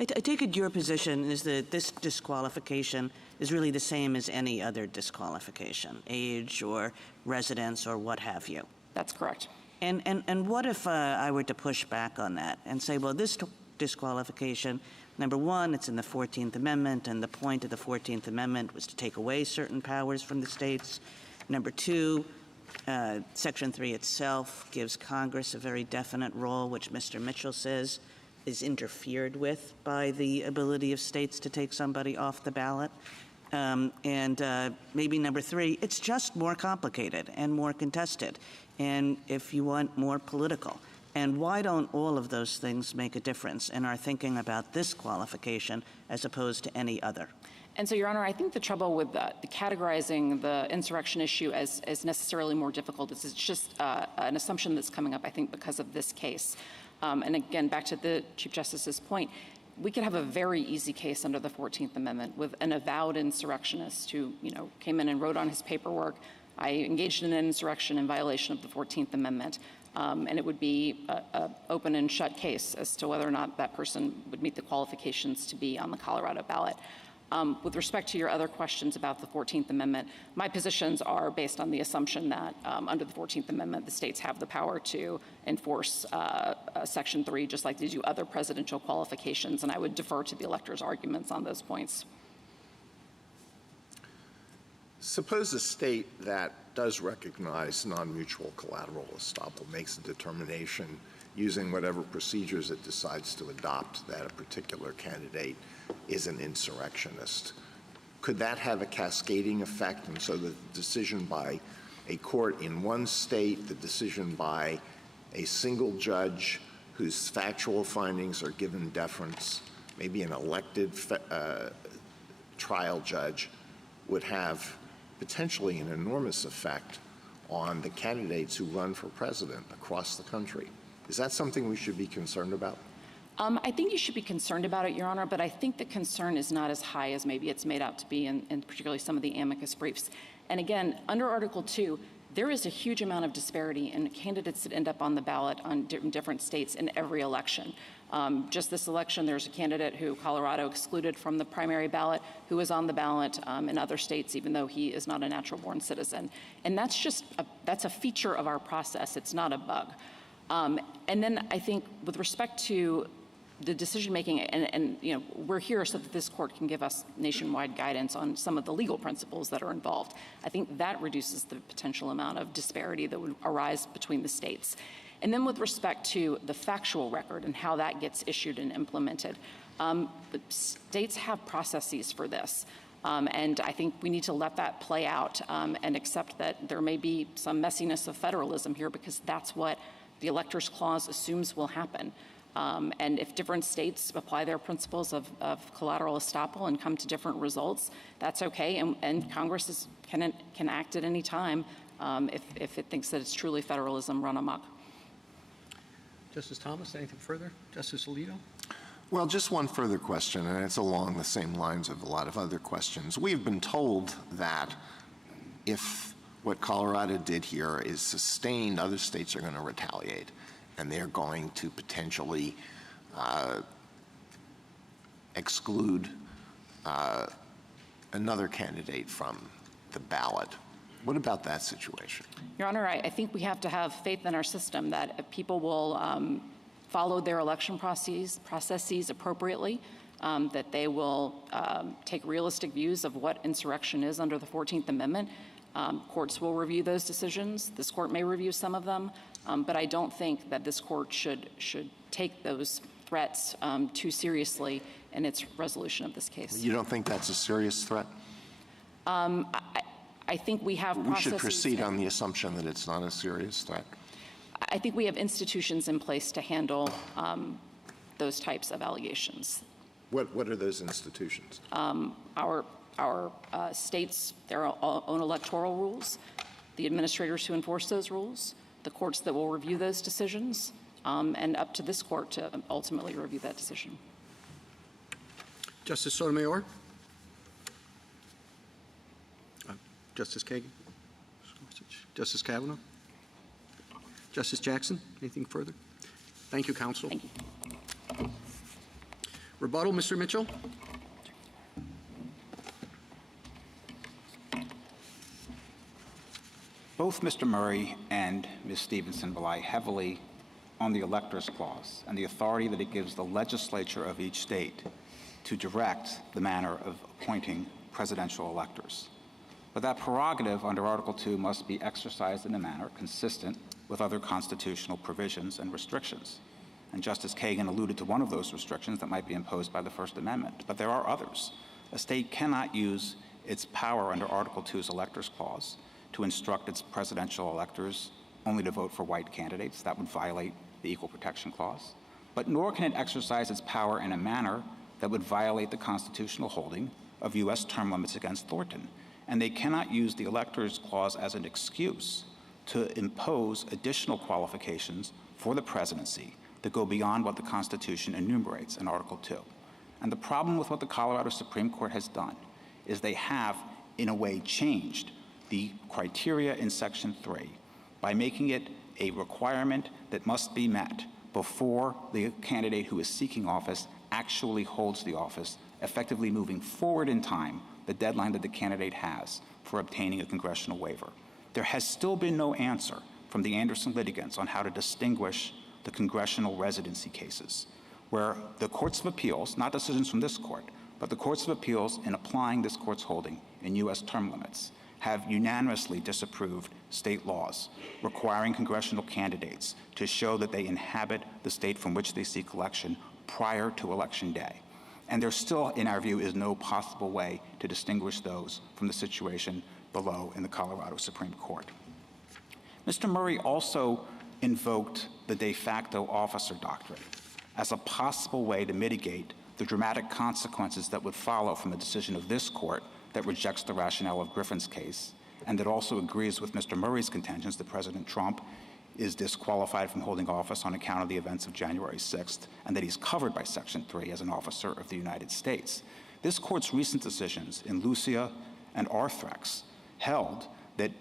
I take it your position is that this disqualification is really the same as any other disqualification, age or residence or what have you. That's correct. And what if I were to push back on that and say, well, this disqualification, number one, it's in the 14th Amendment, and the point of the 14th Amendment was to take away certain powers from the states. Number two, Section 3 itself gives Congress a very definite role, which Mr. Mitchell says is interfered with by the ability of states to take somebody off the ballot. Maybe number three, it's just more complicated and more contested, and if you want, more political. And why don't all of those things make a difference in our thinking about this qualification as opposed to any other? And so, Your Honor, I think the trouble with the categorizing the insurrection issue as necessarily more difficult is it's just an assumption that's coming up, I think, because of this case. And again, back to the Chief Justice's point, we could have a very easy case under the 14th Amendment with an avowed insurrectionist who, came in and wrote on his paperwork, I engaged in an insurrection in violation of the 14th Amendment. And it would be an open and shut case as to whether or not that person would meet the qualifications to be on the Colorado ballot. With respect to your other questions about the 14th Amendment, my positions are based on the assumption that under the 14th Amendment, the states have the power to enforce Section 3, just like they do other presidential qualifications, and I would defer to the electors' arguments on those points. Suppose a state that does recognize non-mutual collateral estoppel makes a determination using whatever procedures it decides to adopt that a particular candidate is an insurrectionist. Could that have a cascading effect? And so the decision by a court in one state, the decision by a single judge whose factual findings are given deference, maybe an elected trial judge, would have potentially an enormous effect on the candidates who run for president across the country. Is that something we should be concerned about? I think you should be concerned about it, Your Honor, but I think the concern is not as high as maybe it's made out to be in particularly some of the amicus briefs. And again, under Article 2, there is a huge amount of disparity in candidates that end up on the ballot on different states in every election. Just this election, there's a candidate who Colorado excluded from the primary ballot who is on the ballot in other states, even though he is not a natural-born citizen. And that's just that's a feature of our process. It's not a bug. And then I think with respect to the decision-making, and we're here so that this court can give us nationwide guidance on some of the legal principles that are involved. I think that reduces the potential amount of disparity that would arise between the states. And then with respect to the factual record and how that gets issued and implemented, states have processes for this. And I think we need to let that play out and accept that there may be some messiness of federalism here because that's what the Electors Clause assumes will happen. And if different states apply their principles of collateral estoppel and come to different results, that's okay. And Congress can act at any time if it thinks that it's truly federalism run amok. Justice Thomas, anything further? Justice Alito? Well, just one further question, and it's along the same lines of a lot of other questions. We've been told that if what Colorado did here is sustained, other states are going to retaliate, and they're going to potentially exclude another candidate from the ballot. What about that situation? Your Honor, I think we have to have faith in our system that people will follow their election processes appropriately, that they will take realistic views of what insurrection is under the 14th Amendment. Courts will review those decisions. This court may review some of them, but I don't think that this court should take those threats too seriously in its resolution of this case. You don't think that's a serious threat? I think we have processes. We should proceed on the assumption that it's not a serious threat. I think we have institutions in place to handle those types of allegations. What are those institutions? Our states, their own electoral rules, the administrators who enforce those rules, the courts that will review those decisions, and up to this court to ultimately review that decision. Justice Sotomayor? Justice Kagan? Justice Kavanaugh? Justice Jackson, anything further? Thank you, counsel. Thank you. Rebuttal, Mr. Mitchell? Both Mr. Murray and Ms. Stevenson rely heavily on the Electors Clause and the authority that it gives the legislature of each state to direct the manner of appointing presidential electors. But that prerogative under Article 2 must be exercised in a manner consistent with other constitutional provisions and restrictions. And Justice Kagan alluded to one of those restrictions that might be imposed by the First Amendment, but there are others. A state cannot use its power under Article 2's Electors Clause to instruct its presidential electors only to vote for white candidates. That would violate the Equal Protection Clause. But nor can it exercise its power in a manner that would violate the constitutional holding of U.S. term limits against Thornton. And they cannot use the Electors Clause as an excuse to impose additional qualifications for the presidency that go beyond what the Constitution enumerates in Article 2. And the problem with what the Colorado Supreme Court has done is they have, in a way, changed the criteria in Section 3 by making it a requirement that must be met before the candidate who is seeking office actually holds the office, effectively moving forward in time the deadline that the candidate has for obtaining a congressional waiver. There has still been no answer from the Anderson litigants on how to distinguish the congressional residency cases, where the courts of appeals, not decisions from this court, but the courts of appeals in applying this court's holding in U.S. term limits have unanimously disapproved state laws requiring congressional candidates to show that they inhabit the state from which they seek election prior to Election Day. And there still, in our view, is no possible way to distinguish those from the situation below in the Colorado Supreme Court. Mr. Murray also invoked the de facto officer doctrine as a possible way to mitigate the dramatic consequences that would follow from a decision of this court that rejects the rationale of Griffin's case and that also agrees with Mr. Murray's contentions that President Trump is disqualified from holding office on account of the events of January 6th and that he's covered by Section 3 as an officer of the United States. This court's recent decisions in Lucia and Arthrex held that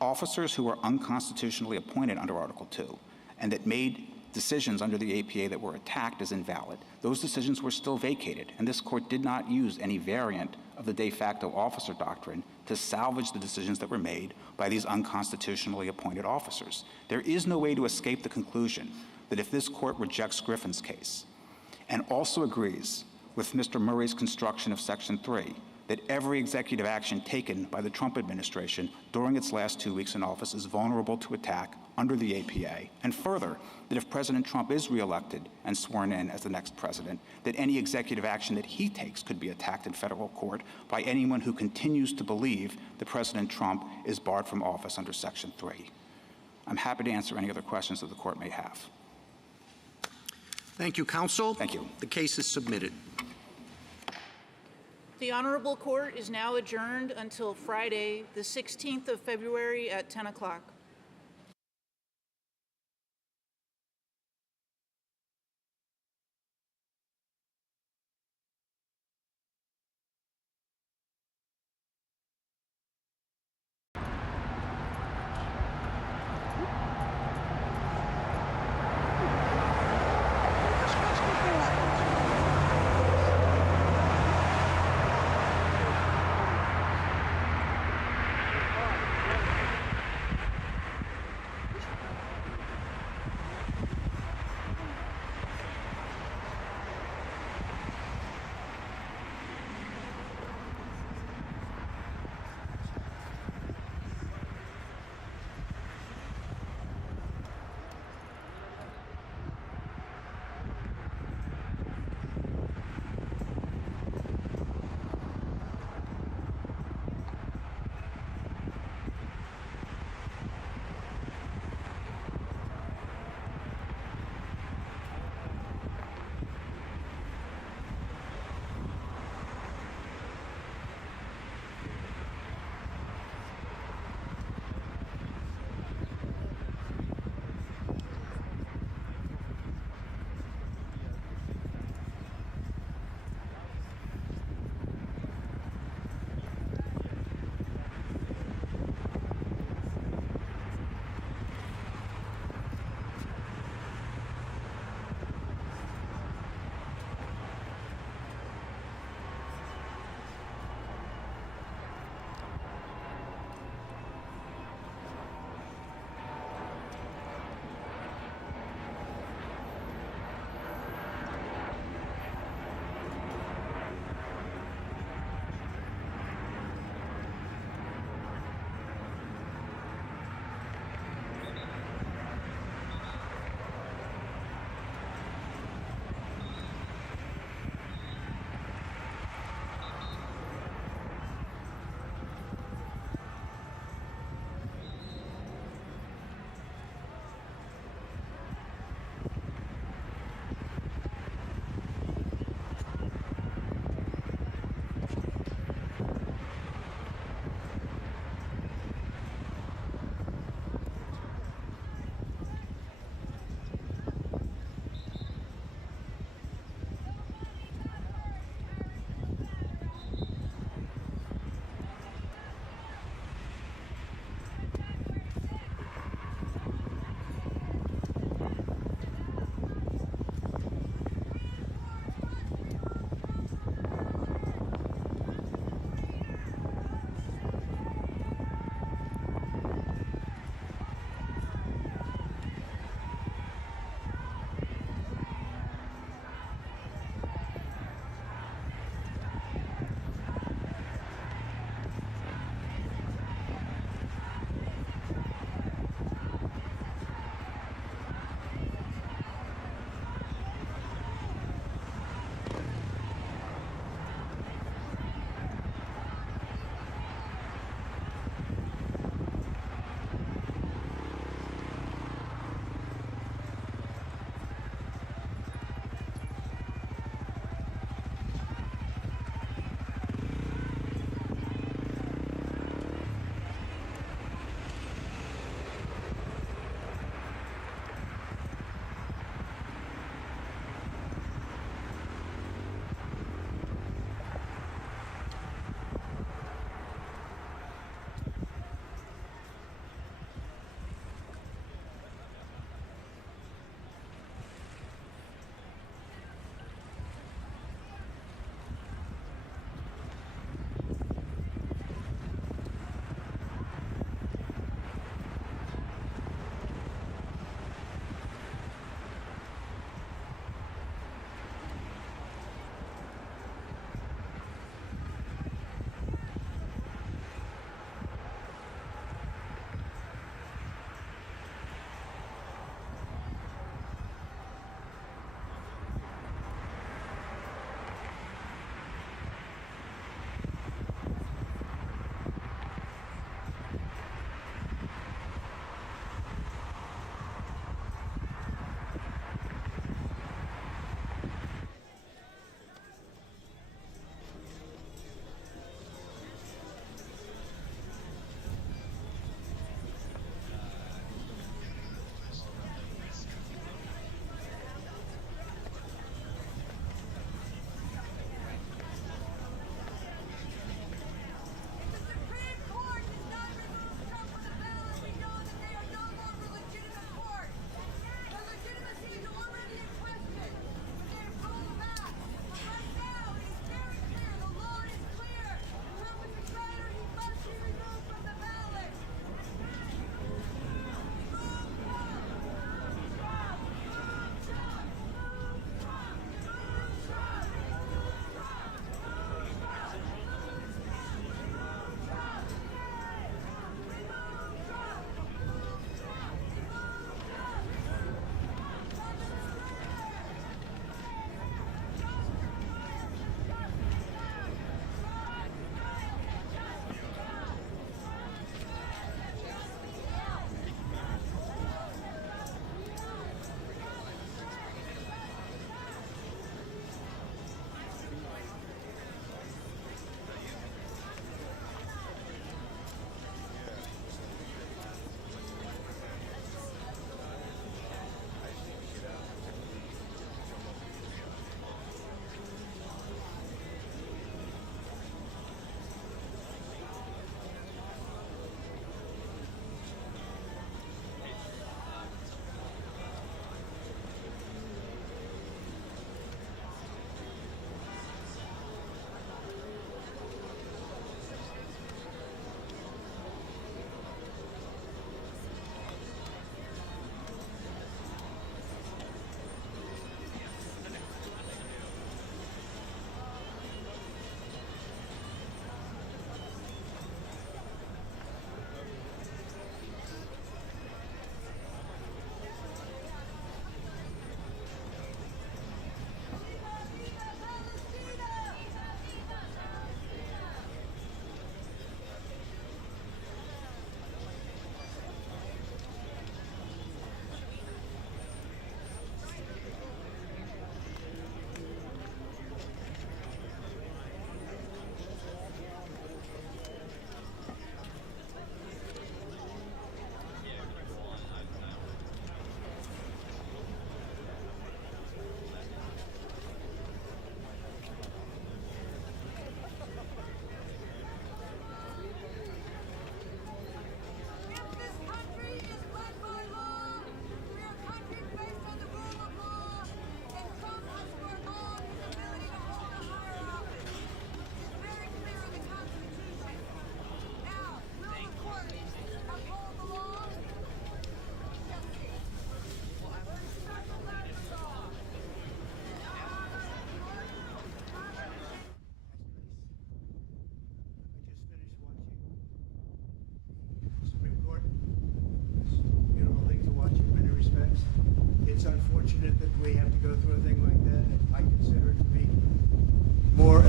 officers who were unconstitutionally appointed under Article 2 and that made decisions under the APA that were attacked as invalid, those decisions were still vacated, and this court did not use any variant of the de facto officer doctrine to salvage the decisions that were made by these unconstitutionally appointed officers. There is no way to escape the conclusion that if this court rejects Griffin's case and also agrees with Mr. Murray's construction of Section 3, that every executive action taken by the Trump administration during its last 2 weeks in office is vulnerable to attack under the APA, and further, that if President Trump is reelected and sworn in as the next president, that any executive action that he takes could be attacked in federal court by anyone who continues to believe that President Trump is barred from office under Section 3. I'm happy to answer any other questions that the court may have. Thank you, counsel. Thank you. The case is submitted. The Honorable Court is now adjourned until Friday, the 16th of February at 10 o'clock.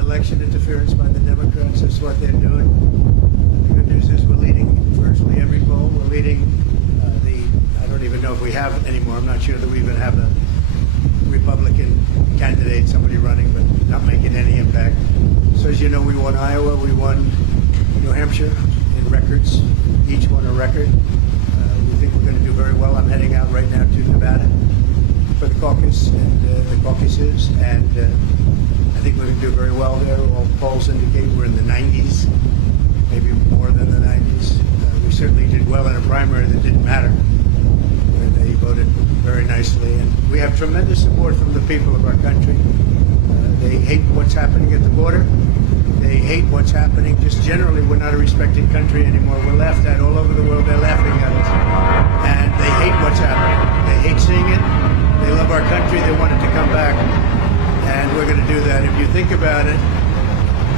election interference by the Democrats. That's what they're doing. The good news is we're leading virtually every poll. We're leading I don't even know if we have anymore. I'm not sure that we even have a Republican candidate, somebody running, but not making any impact. So as you know, we won Iowa, we won New Hampshire in records, each one a record. We think we're going to do very well. I'm heading out right now to Nevada for the caucus and the caucuses, and I think we're going to do very well there. All polls indicate we're in the 90s, maybe more than the 90s. We certainly did well in a primary that didn't matter, where they voted very nicely, and we have tremendous support from the people of our country. They hate what's happening at the border. They hate what's happening. Just generally, we're not a respected country anymore. We're laughed at all over the world. They're laughing at us. And they hate what's happening. They hate seeing it. They love our country. They want it to come back. And we're going to do that. If you think about it,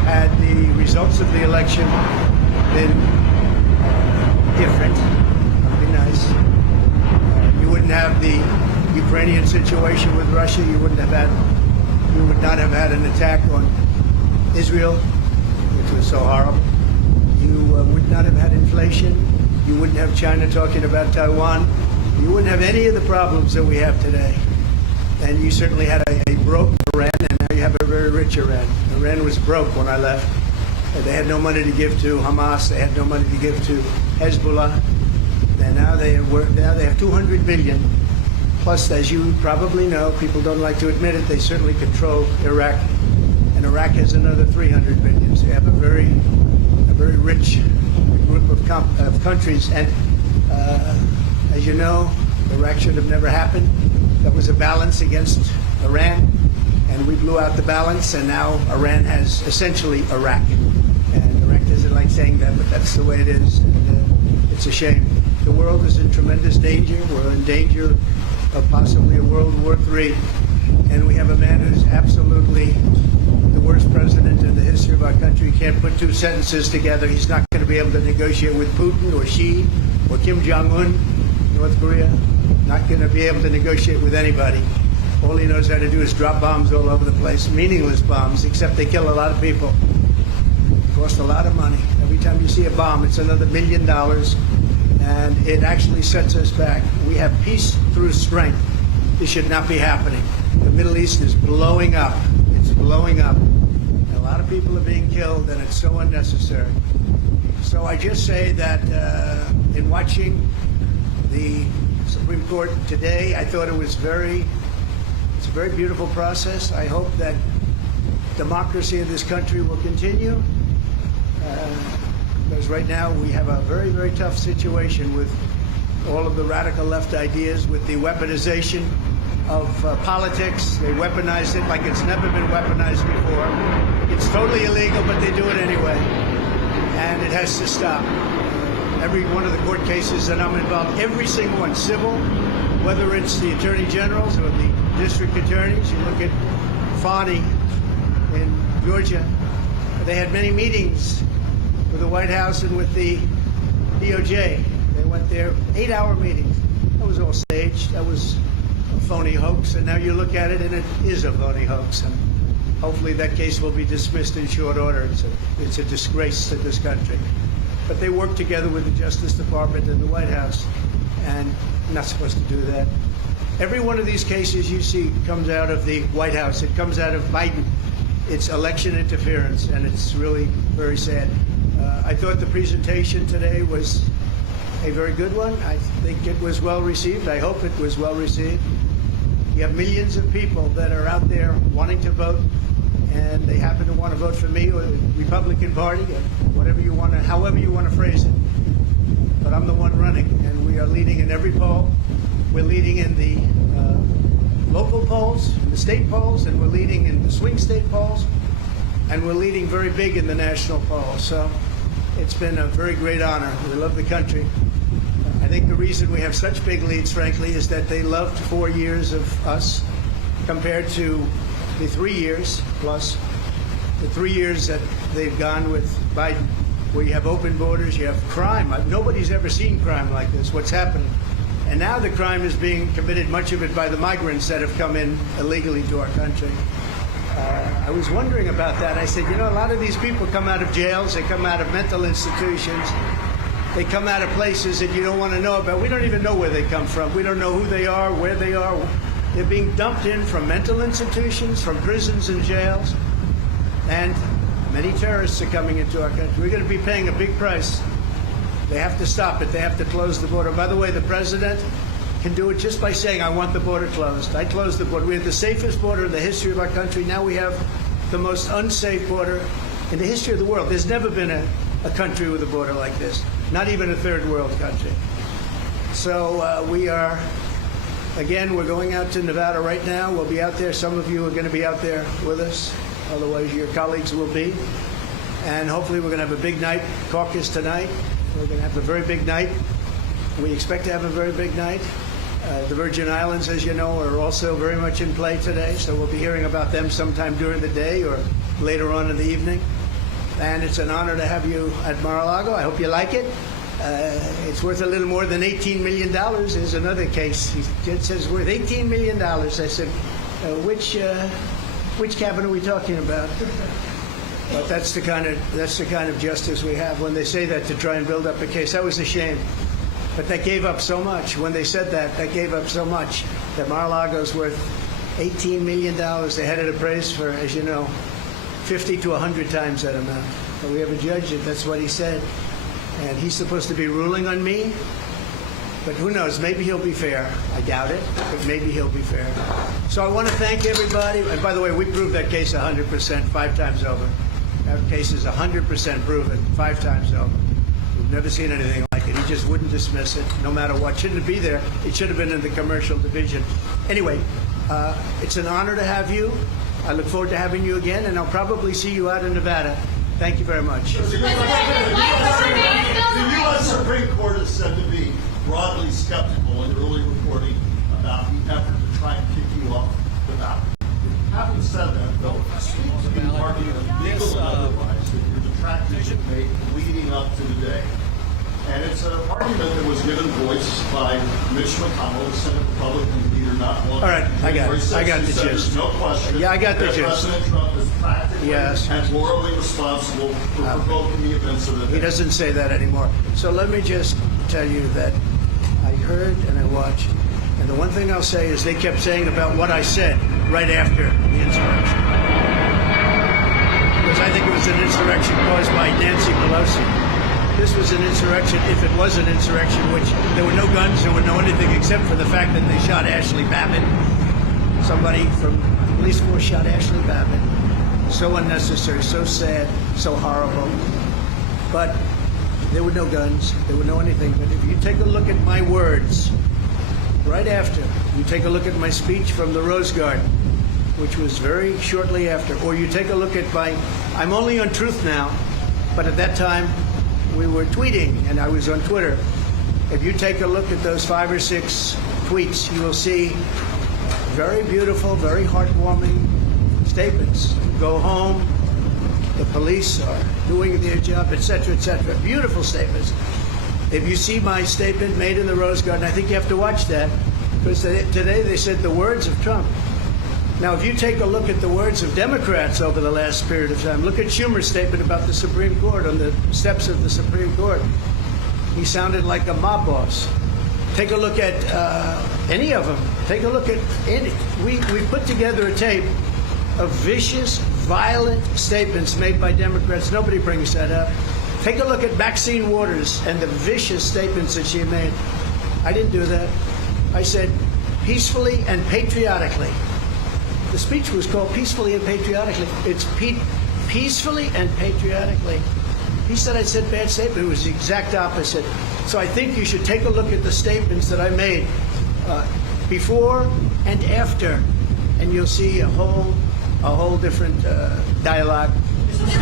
had the results of the election been different, that would be nice. You wouldn't have the Ukrainian situation with Russia. You would not have had an attack on Israel, which was so horrible. You would not have had inflation. You wouldn't have China talking about Taiwan. You wouldn't have any of the problems that we have today. And you certainly had a broke Iran, and now you have a very rich Iran. Iran was broke when I left. They had no money to give to Hamas. They had no money to give to Hezbollah. And now they have 200 billion. Plus, as you probably know, people don't like to admit it, they certainly control Iraq. And Iraq has another 300 billion. So you have a very rich group of countries. And as you know, Iraq should have never happened. That was a balance against Iran, and we blew out the balance, and now Iran has essentially Iraq. And Iraq doesn't like saying that, but that's the way it is. And, it's a shame. The world is in tremendous danger. We're in danger of possibly a World War III. And we have a man who's absolutely the worst president in the history of our country. He can't put two sentences together. He's not going to be able to negotiate with Putin or Xi or Kim Jong-un, North Korea. Not going to be able to negotiate with anybody. All he knows how to do is drop bombs all over the place, meaningless bombs, except they kill a lot of people. Cost a lot of money. Every time you see a bomb, it's another $1 million, and it actually sets us back. We have peace through strength. This should not be happening. The Middle East is blowing up. It's blowing up. And a lot of people are being killed, and it's so unnecessary. So I just say that in watching the Supreme Court today, I thought it's a very beautiful process. I hope that democracy in this country will continue. Because right now we have a very, very tough situation with all of the radical left ideas, with the weaponization of politics. They weaponize it like it's never been weaponized before. It's totally illegal, but they do it anyway. And it has to stop. Every one of the court cases that I'm involved, every single one, civil, whether it's the attorney generals or the district attorneys. You look at Fani in Georgia. They had many meetings with the White House and with the DOJ. They went there, 8-hour meetings. That was all staged. That was a phony hoax. And now you look at it, and it is a phony hoax. And hopefully that case will be dismissed in short order. It's a disgrace to this country. But they work together with the Justice Department and the White House, and you're not supposed to do that. Every one of these cases you see comes out of the White House. It comes out of Biden. It's election interference, and it's really very sad. I thought the presentation today was a very good one. I think it was well received. I hope it was well received. You have millions of people that are out there wanting to vote, and they happen to want to vote for me or the Republican Party, or whatever you want to, however you want to phrase it. But I'm the one running, and we are leading in every poll. We're leading in the local polls, in the state polls, and we're leading in the swing state polls, and we're leading very big in the national polls. So it's been a very great honor. We love the country. I think the reason we have such big leads, frankly, is that they loved 4 years of us compared to the 3 years plus the 3 years that they've gone with Biden, where you have open borders, you have crime. Nobody's ever seen crime like this, what's happening. And now the crime is being committed, much of it by the migrants that have come in illegally to our country. I was wondering about that. I said, a lot of these people come out of jails, they come out of mental institutions, they come out of places that you don't want to know about. We don't even know where they come from. We don't know who they are, where they are. They're being dumped in from mental institutions, from prisons and jails, and many terrorists are coming into our country. We're going to be paying a big price. They have to stop it. They have to close the border. By the way, the president can do it just by saying, I want the border closed. I closed the border. We had the safest border in the history of our country. Now we have the most unsafe border in the history of the world. There's never been a country with a border like this, not even a third world country. So we are, again, we're going out to Nevada right now. We'll be out there. Some of you are going to be out there with us. Otherwise, your colleagues will be. And hopefully we're going to have a big night, caucus tonight. We're going to have a very big night. We expect to have a very big night. The Virgin Islands, as you know, are also very much in play today, so we'll be hearing about them sometime during the day or later on in the evening. And it's an honor to have you at Mar-a-Lago. I hope you like it. It's worth a little more than $18 million. There's another case. It says it's worth $18 million. I said, which cabin are we talking about? But that's the kind of justice we have. When they say that to try and build up a case, that was a shame. But that gave up so much. When they said that, that gave up so much that Mar-a-Lago's worth $18 million. They had it appraised for, as you know, 50 to 100 times that amount. But we have a judge that's what he said. And he's supposed to be ruling on me. But who knows? Maybe he'll be fair. I doubt it, but maybe he'll be fair. So I want to thank everybody. And by the way, we proved that case 100%, 5 times over. That case is 100% proven, 5 times over. We've never seen anything like it. He just wouldn't dismiss it, no matter what. Shouldn't it be there? It should have been in the commercial division. Anyway, it's an honor to have you. I look forward to having you again, and I'll probably see you out in Nevada. Thank you very much. The U.S. Supreme Court is said to be broadly skeptical in early reporting about the effort to try and kick you off the ballot. Having said that, though, it seems to be an argument, legal and otherwise, that your detractors have made leading up to the day. And it's an argument that was given voice by Mitch McConnell, the Senate Republican leader, not long. All right, I got the gist. No question. Yeah, I got the gist. President Trump is practically and morally responsible for provoking the events of the day. He doesn't say that anymore. So let me just tell you that I heard and I watched. And the one thing I'll say is they kept saying about what I said right after the insurrection. Because I think it was an insurrection caused by Nancy Pelosi. This was an insurrection, if it was an insurrection, which there were no guns, there were no anything except for the fact that they shot Ashley Babbitt. Somebody from the police force shot Ashley Babbitt. So unnecessary, so sad, so horrible. But there were no guns, there were no anything. But if you take a look at my words, right after, you take a look at my speech from the Rose Garden, which was very shortly after, or you take a look at I'm only on Truth now, but at that time, we were tweeting, and I was on Twitter. If you take a look at those 5 or 6 tweets, you will see very beautiful, very heartwarming statements. Go home, the police are doing their job, etc., etc. Beautiful statements. If you see my statement made in the Rose Garden, I think you have to watch that, because today they said the words of Trump. Now, if you take a look at the words of Democrats over the last period of time, look at Schumer's statement about the Supreme Court on the steps of the Supreme Court. He sounded like a mob boss. Take a look at any of them. Take a look at any. We put together a tape of vicious, violent statements made by Democrats. Nobody brings that up. Take a look at Maxine Waters and the vicious statements that she made. I didn't do that. I said peacefully and patriotically. The speech was called Peacefully and Patriotically. It's peacefully and patriotically. He said I said bad statement. It was the exact opposite. So I think you should take a look at the statements that I made before and after, and you'll see a whole different dialogue. Mr.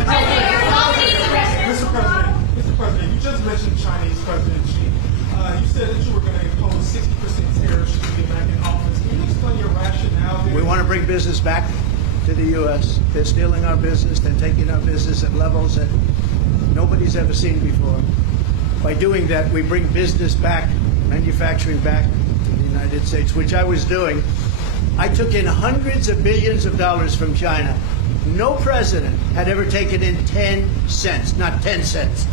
President, you just mentioned Chinese President Xi. You said that you were going to impose 60% tariffs should you get back in office. Can you explain your rationale there? We want to bring business back to the U.S. They're stealing our business. They're taking our business at levels that nobody's ever seen before. By doing that, we bring business back, manufacturing back to the United States, which I was doing I took in hundreds of billions of dollars from China. No president had ever taken in 10 cents, not 10 cents.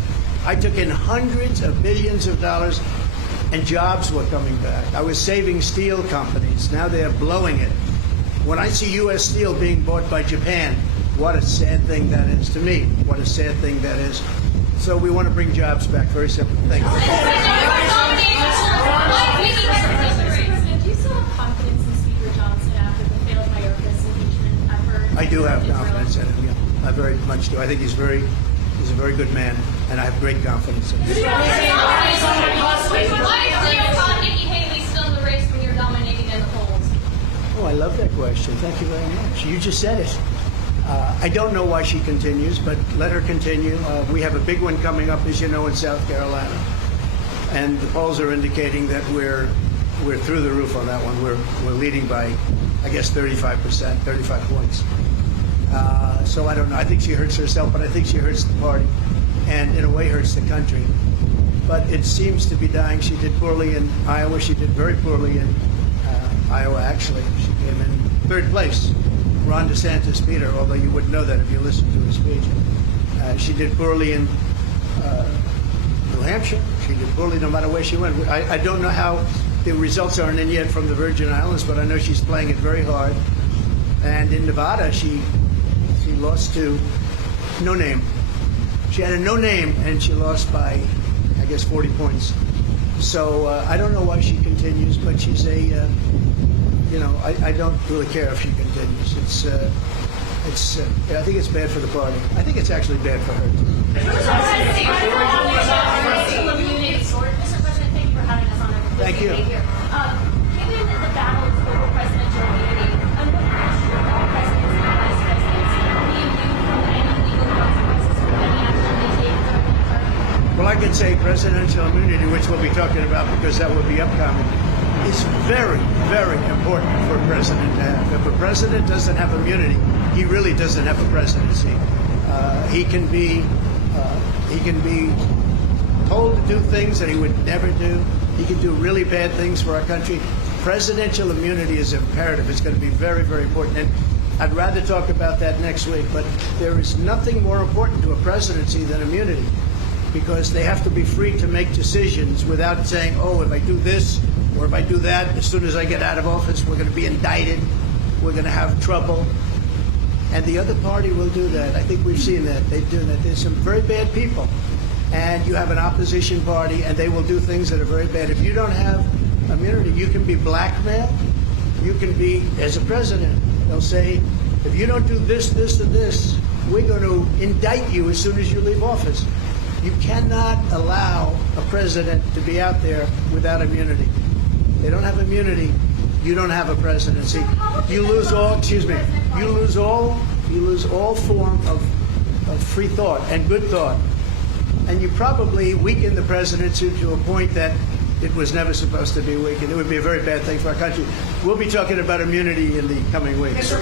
I took in hundreds of billions of dollars, and jobs were coming back. I was saving steel companies. Now they're blowing it. When I see U.S. Steel being bought by Japan, what a sad thing that is to me. What a sad thing that is. So we want to bring jobs back. Very simple. Thank you. Do you still have confidence in Speaker Johnson after the failed Mayorkas impeachment effort? I do have confidence in him. Yeah. I very much do. I think he's a very good man, and I have great confidence in him. Why is Nikki Haley still in the race when you're dominating in the polls? Oh, I love that question. Thank you very much. You just said it. I don't know why she continues, but let her continue. We have a big one coming up, as you know, in South Carolina, and the polls are indicating that we're through the roof on that one. We're leading by, I guess, 35%, 35 points. So I don't know. I think she hurts herself, but I think she hurts the party, and in a way hurts the country. But it seems to be dying. She did poorly in Iowa. She did very poorly in Iowa, actually. She came in third place. Ron DeSantis beat her, although you wouldn't know that if you listened to his speech. She did poorly in New Hampshire. She did poorly no matter where she went. I don't know how the results aren't in yet from the Virgin Islands, but I know she's playing it very hard. And in Nevada, she lost to no name. She had a no name, and she lost by, I guess, 40 points. So I don't know why she continues, but she's a, I don't really care if she continues. I think it's bad for the party. I think it's actually bad for her. Thank you. Given the battle over presidential immunity, under what pressure are all presidents and vice presidents being immune from any legal consequences for any action they take during the term? Well, I can say presidential immunity, which we'll be talking about because that will be upcoming, is very, very important for a president to have. If a president doesn't have immunity, he really doesn't have a presidency. He can be told to do things that he would never do. He can do really bad things for our country. Presidential immunity is imperative. It's going to be very, very important. And I'd rather talk about that next week. But there is nothing more important to a presidency than immunity, because they have to be free to make decisions without saying, oh, if I do this or if I do that, as soon as I get out of office, we're going to be indicted. We're going to have trouble. And the other party will do that. I think we've seen that. They've done that. There's some very bad people. And you have an opposition party, and they will do things that are very bad. If you don't have immunity, you can be blackmailed. You can be, as a president, they'll say, if you don't do this, this, and this, we're going to indict you as soon as you leave office. You cannot allow a president to be out there without immunity. They don't have immunity. You don't have a presidency. You lose all, you lose all form of free thought and good thought. And you probably weaken the presidency to a point that it was never supposed to be weakened. It would be a very bad thing for our country. We'll be talking about immunity in the coming weeks. How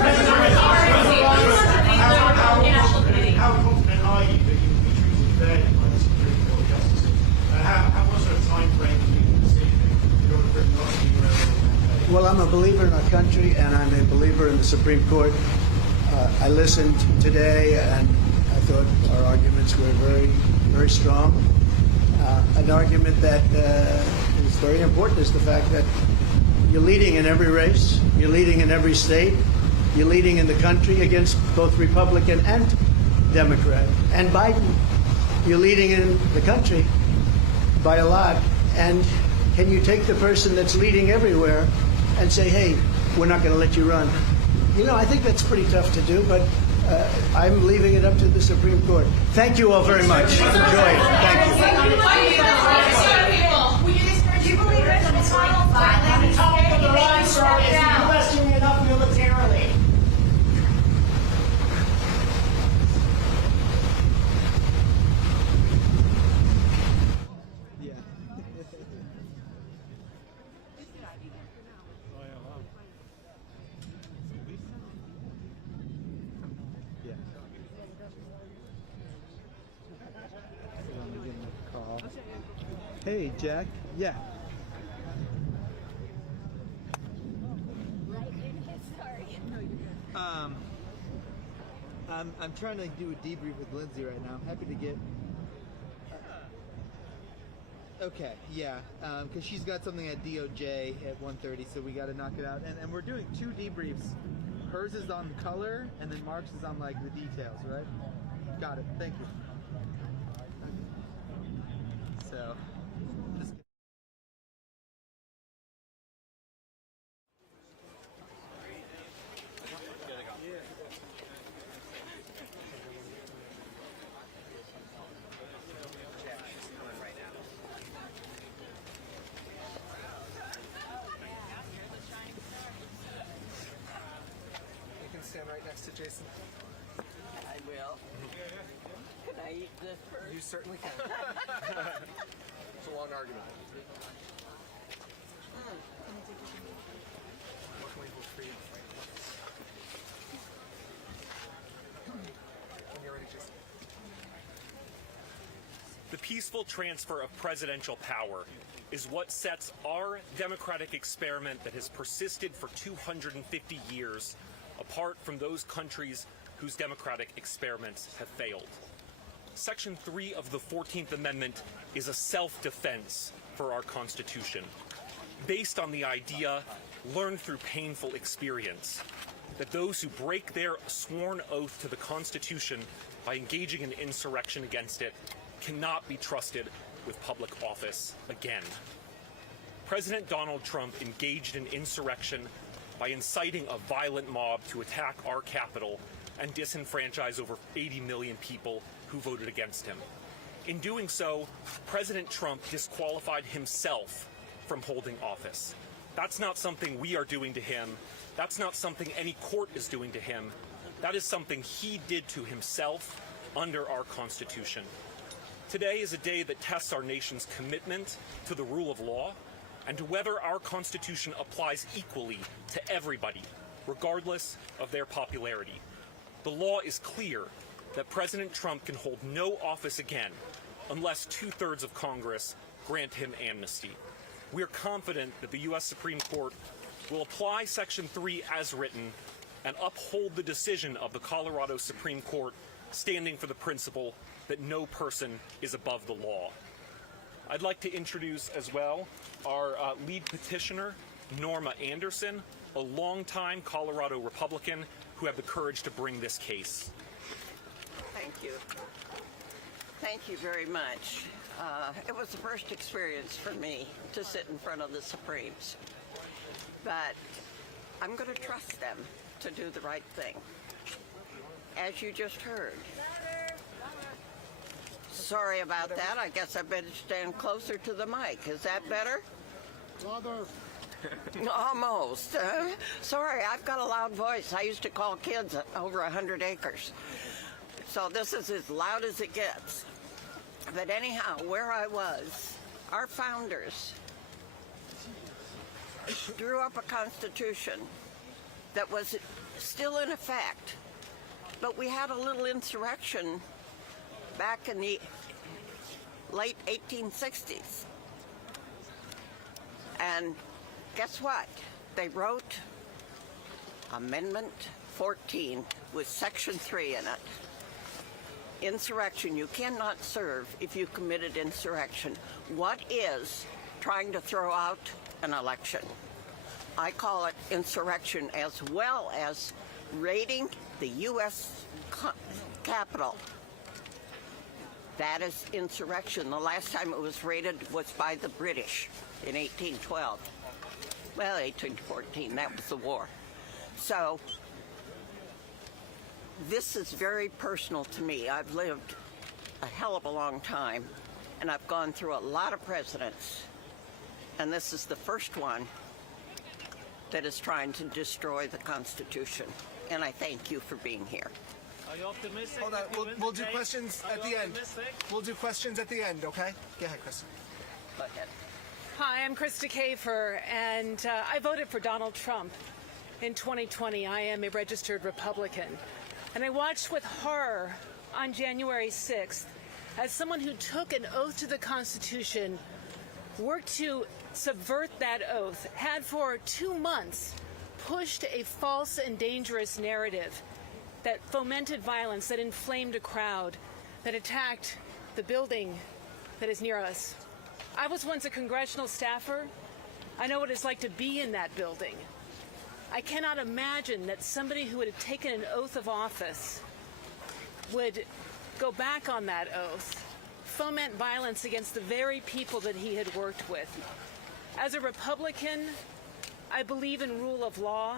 confident are you that you will be treated fairly by the Supreme Court justices? How much of a time frame do you make the decision in order for it not to be relevant? Well, I'm a believer in our country, and I'm a believer in the Supreme Court. I listened today, and I thought our arguments were very, very strong. An argument that is very important is the fact that you're leading in every race, you're leading in every state, you're leading in the country against both Republican and Democrat. And Biden, you're leading in the country by a lot. And can you take the person that's leading everywhere and say, hey, we're not going to let you run? I think that's pretty tough to do, but I'm leaving it up to the Supreme Court. Thank you all very much. Enjoy it. Thank you. Do you believe that the final At the top of the line, sir, is the U.S. doing enough militarily? Hey, Jack. Yeah. I'm trying to do a debrief with Lindsay right now. I'm happy to get. Okay, yeah, because she's got something at DOJ at 1:30, so we got to knock it out. And we're doing 2 debriefs. Hers is on color, and then Mark's is on like the details, right? Got it. Thank you. Okay. So. Stand right next to Jason. I will. Can I eat this first? You certainly can. It's a long argument. What can we do for you? When you're ready, Jason. The peaceful transfer of presidential power is what sets our democratic experiment that has persisted for 250 years apart from those countries whose democratic experiments have failed. Section 3 of the 14th Amendment is a self-defense for our Constitution, based on the idea, learned through painful experience, that those who break their sworn oath to the Constitution by engaging in insurrection against it cannot be trusted with public office again. President Donald Trump engaged in insurrection by inciting a violent mob to attack our Capitol and disenfranchise over 80 million people who voted against him. In doing so, President Trump disqualified himself from holding office. That's not something we are doing to him. That's not something any court is doing to him. That is something he did to himself under our Constitution. Today is a day that tests our nation's commitment to the rule of law and to whether our Constitution applies equally to everybody, regardless of their popularity. The law is clear that President Trump can hold no office again unless 2/3 of Congress grant him amnesty. We are confident that the U.S. Supreme Court will apply Section 3 as written and uphold the decision of the Colorado Supreme Court, standing for the principle that no person is above the law. I'd like to introduce as well our lead petitioner, Norma Anderson, a longtime Colorado Republican who have the courage to bring this case. Thank you. Thank you very much. It was the first experience for me to sit in front of the Supremes. But I'm going to trust them to do the right thing. As you just heard. Sorry about that. I guess I better stand closer to the mic. Is that better? Almost. Sorry, I've got a loud voice. I used to call kids over 100 acres. So this is as loud as it gets. But anyhow, where I was, our founders drew up a constitution that was still in effect. But we had a little insurrection back in the late 1860s. And guess what? They wrote Amendment 14 with Section 3 in it. Insurrection. You cannot serve if you committed insurrection. What is trying to throw out an election? I call it insurrection, as well as raiding the U.S. Capitol. That is insurrection. The last time it was raided was by the British in 1812. Well, 1814, that was the war. So this is very personal to me. I've lived a hell of a long time, and I've gone through a lot of presidents, and this is the first one that is trying to destroy the Constitution. And I thank you for being here. Are you optimistic? Hold on, we'll do questions at the end. We'll do questions at the end, okay? Go ahead, Chris. Go ahead. Hi, I'm Krista Kafer, and I voted for Donald Trump in 2020. I am a registered Republican. And I watched with horror on January 6th as someone who took an oath to the Constitution worked to subvert that oath, had for 2 months pushed a false and dangerous narrative that fomented violence, that inflamed a crowd, that attacked the building that is near us. I was once a congressional staffer. I know what it's like to be in that building. I cannot imagine that somebody who would have taken an oath of office would go back on that oath, foment violence against the very people that he had worked with. As a Republican, I believe in rule of law.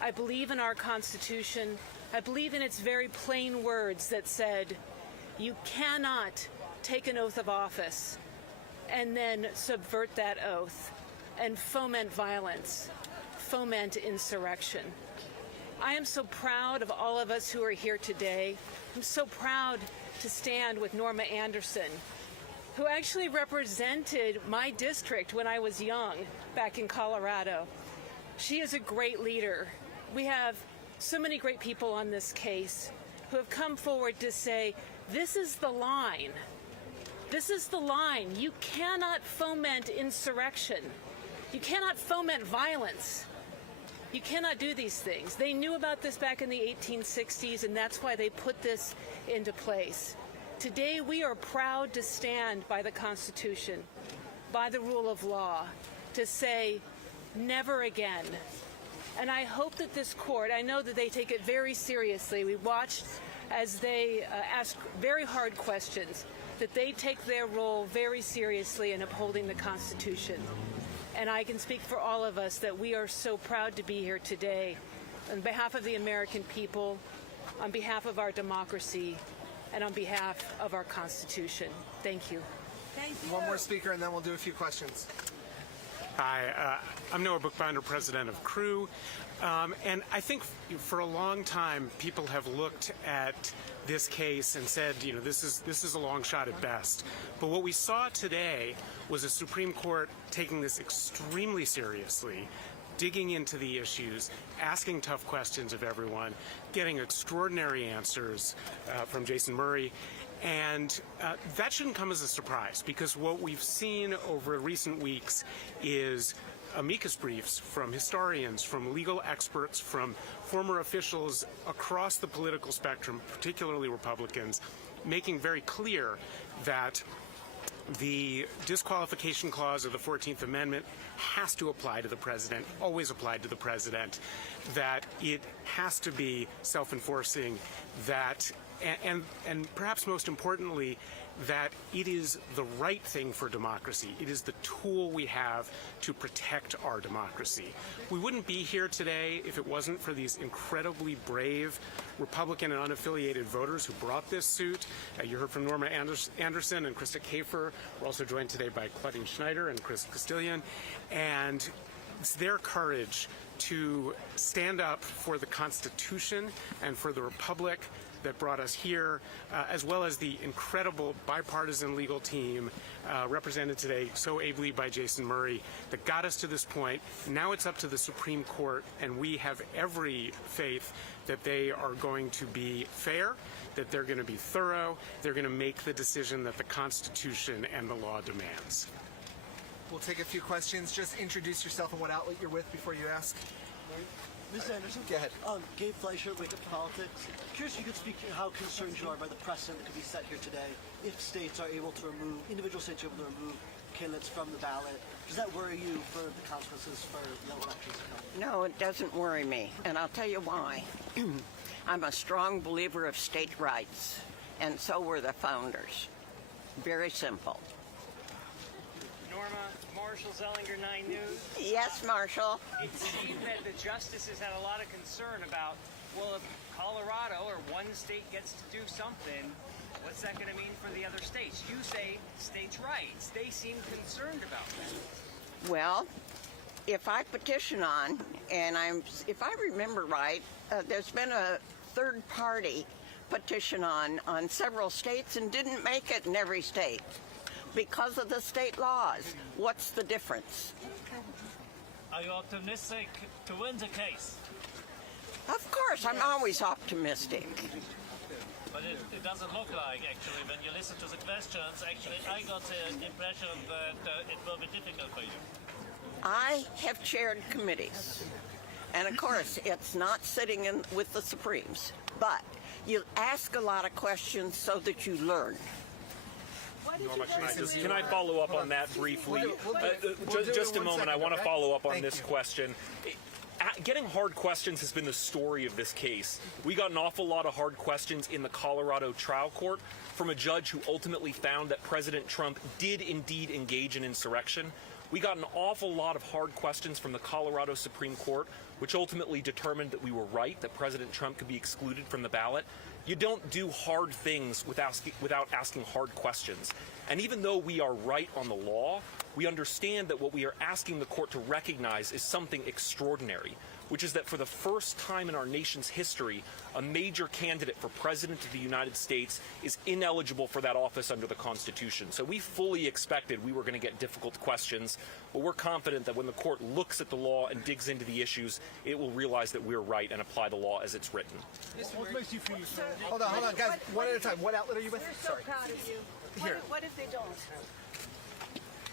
I believe in our Constitution. I believe in its very plain words that said, you cannot take an oath of office and then subvert that oath and foment violence, foment insurrection. I am so proud of all of us who are here today. I'm so proud to stand with Norma Anderson, who actually represented my district when I was young back in Colorado. She is a great leader. We have so many great people on this case who have come forward to say, this is the line. This is the line. You cannot foment insurrection. You cannot foment violence. You cannot do these things. They knew about this back in the 1860s, and that's why they put this into place. Today, we are proud to stand by the Constitution, by the rule of law, to say, never again. And I hope that this court, I know that they take it very seriously. We watched as they ask very hard questions, that they take their role very seriously in upholding the Constitution. And I can speak for all of us that we are so proud to be here today on behalf of the American people, on behalf of our democracy, and on behalf of our Constitution. Thank you. Thank you. One more speaker, and then we'll do a few questions. Hi, I'm Noah Bookbinder, president of Crew. And I think for a long time, people have looked at this case and said, you know, this is a long shot at best. But what we saw today was a Supreme Court taking this extremely seriously, digging into the issues, asking tough questions of everyone, getting extraordinary answers from Jason Murray. And that shouldn't come as a surprise, because what we've seen over recent weeks is amicus briefs from historians, from legal experts, from former officials across the political spectrum, particularly Republicans, making very clear that the disqualification clause of the 14th Amendment has to apply to the president, always applied to the president, that it has to be self-enforcing, that and perhaps most importantly, that it is the right thing for democracy. It is the tool we have to protect our democracy. We wouldn't be here today if it wasn't for these incredibly brave Republican and unaffiliated voters who brought this suit. You heard from Norma Anderson and Krista Kafer. We're also joined today by Claudine Schneider and Chris Castillion. And it's their courage to stand up for the Constitution and for the Republic that brought us here, as well as the incredible bipartisan legal team represented today so ably by Jason Murray that got us to this point. Now it's up to the Supreme Court, and we have every faith that they are going to be fair, that they're going to be thorough, they're going to make the decision that the Constitution and the law demands. We'll take a few questions. Just introduce yourself and what outlet you're with before you ask. Ms. Anderson? Go ahead. Gabe Fleischer, Wake Up Politics. Curious if you could speak to how concerned you are by the precedent that could be set here today if states are able to remove, individual states are able to remove candidates from the ballot. Does that worry you for the consequences for the elections to come? No, it doesn't worry me, and I'll tell you why. I'm a strong believer of state rights, and so were the founders. Very simple. Norma, Marshall Zellinger, 9 News. Yes, Marshall. It seemed that the justices had a lot of concern about, well, if Colorado or one state gets to do something, what's that going to mean for the other states? You say states' rights. They seem concerned about that. Well, if I petition on, and if I remember right, there's been a third-party petition on several states and didn't make it in every state because of the state laws. What's the difference? Are you optimistic to win the case? Of course, I'm always optimistic. But it doesn't look like, actually, when you listen to the questions, actually, I got the impression that it will be difficult for you. I have chaired committees. And of course, it's not sitting in with the Supremes. But you ask a lot of questions so that you learn. Can I follow up on that briefly? Just a moment. I want to follow up on this question. Getting hard questions has been the story of this case. We got an awful lot of hard questions in the Colorado trial court from a judge who ultimately found that President Trump did indeed engage in insurrection. We got an awful lot of hard questions from the Colorado Supreme Court, which ultimately determined that we were right, that President Trump could be excluded from the ballot. You don't do hard things without asking hard questions. And even though we are right on the law, we understand that what we are asking the court to recognize is something extraordinary, which is that for the first time in our nation's history, a major candidate for President of the United States is ineligible for that office under the Constitution. So we fully expected we were going to get difficult questions, but we're confident that when the court looks at the law and digs into the issues, it will realize that we're right and apply the law as it's written. What makes you feel hold on, guys, one at a time. What outlet are you with? We're so proud of you. Here. What if they don't?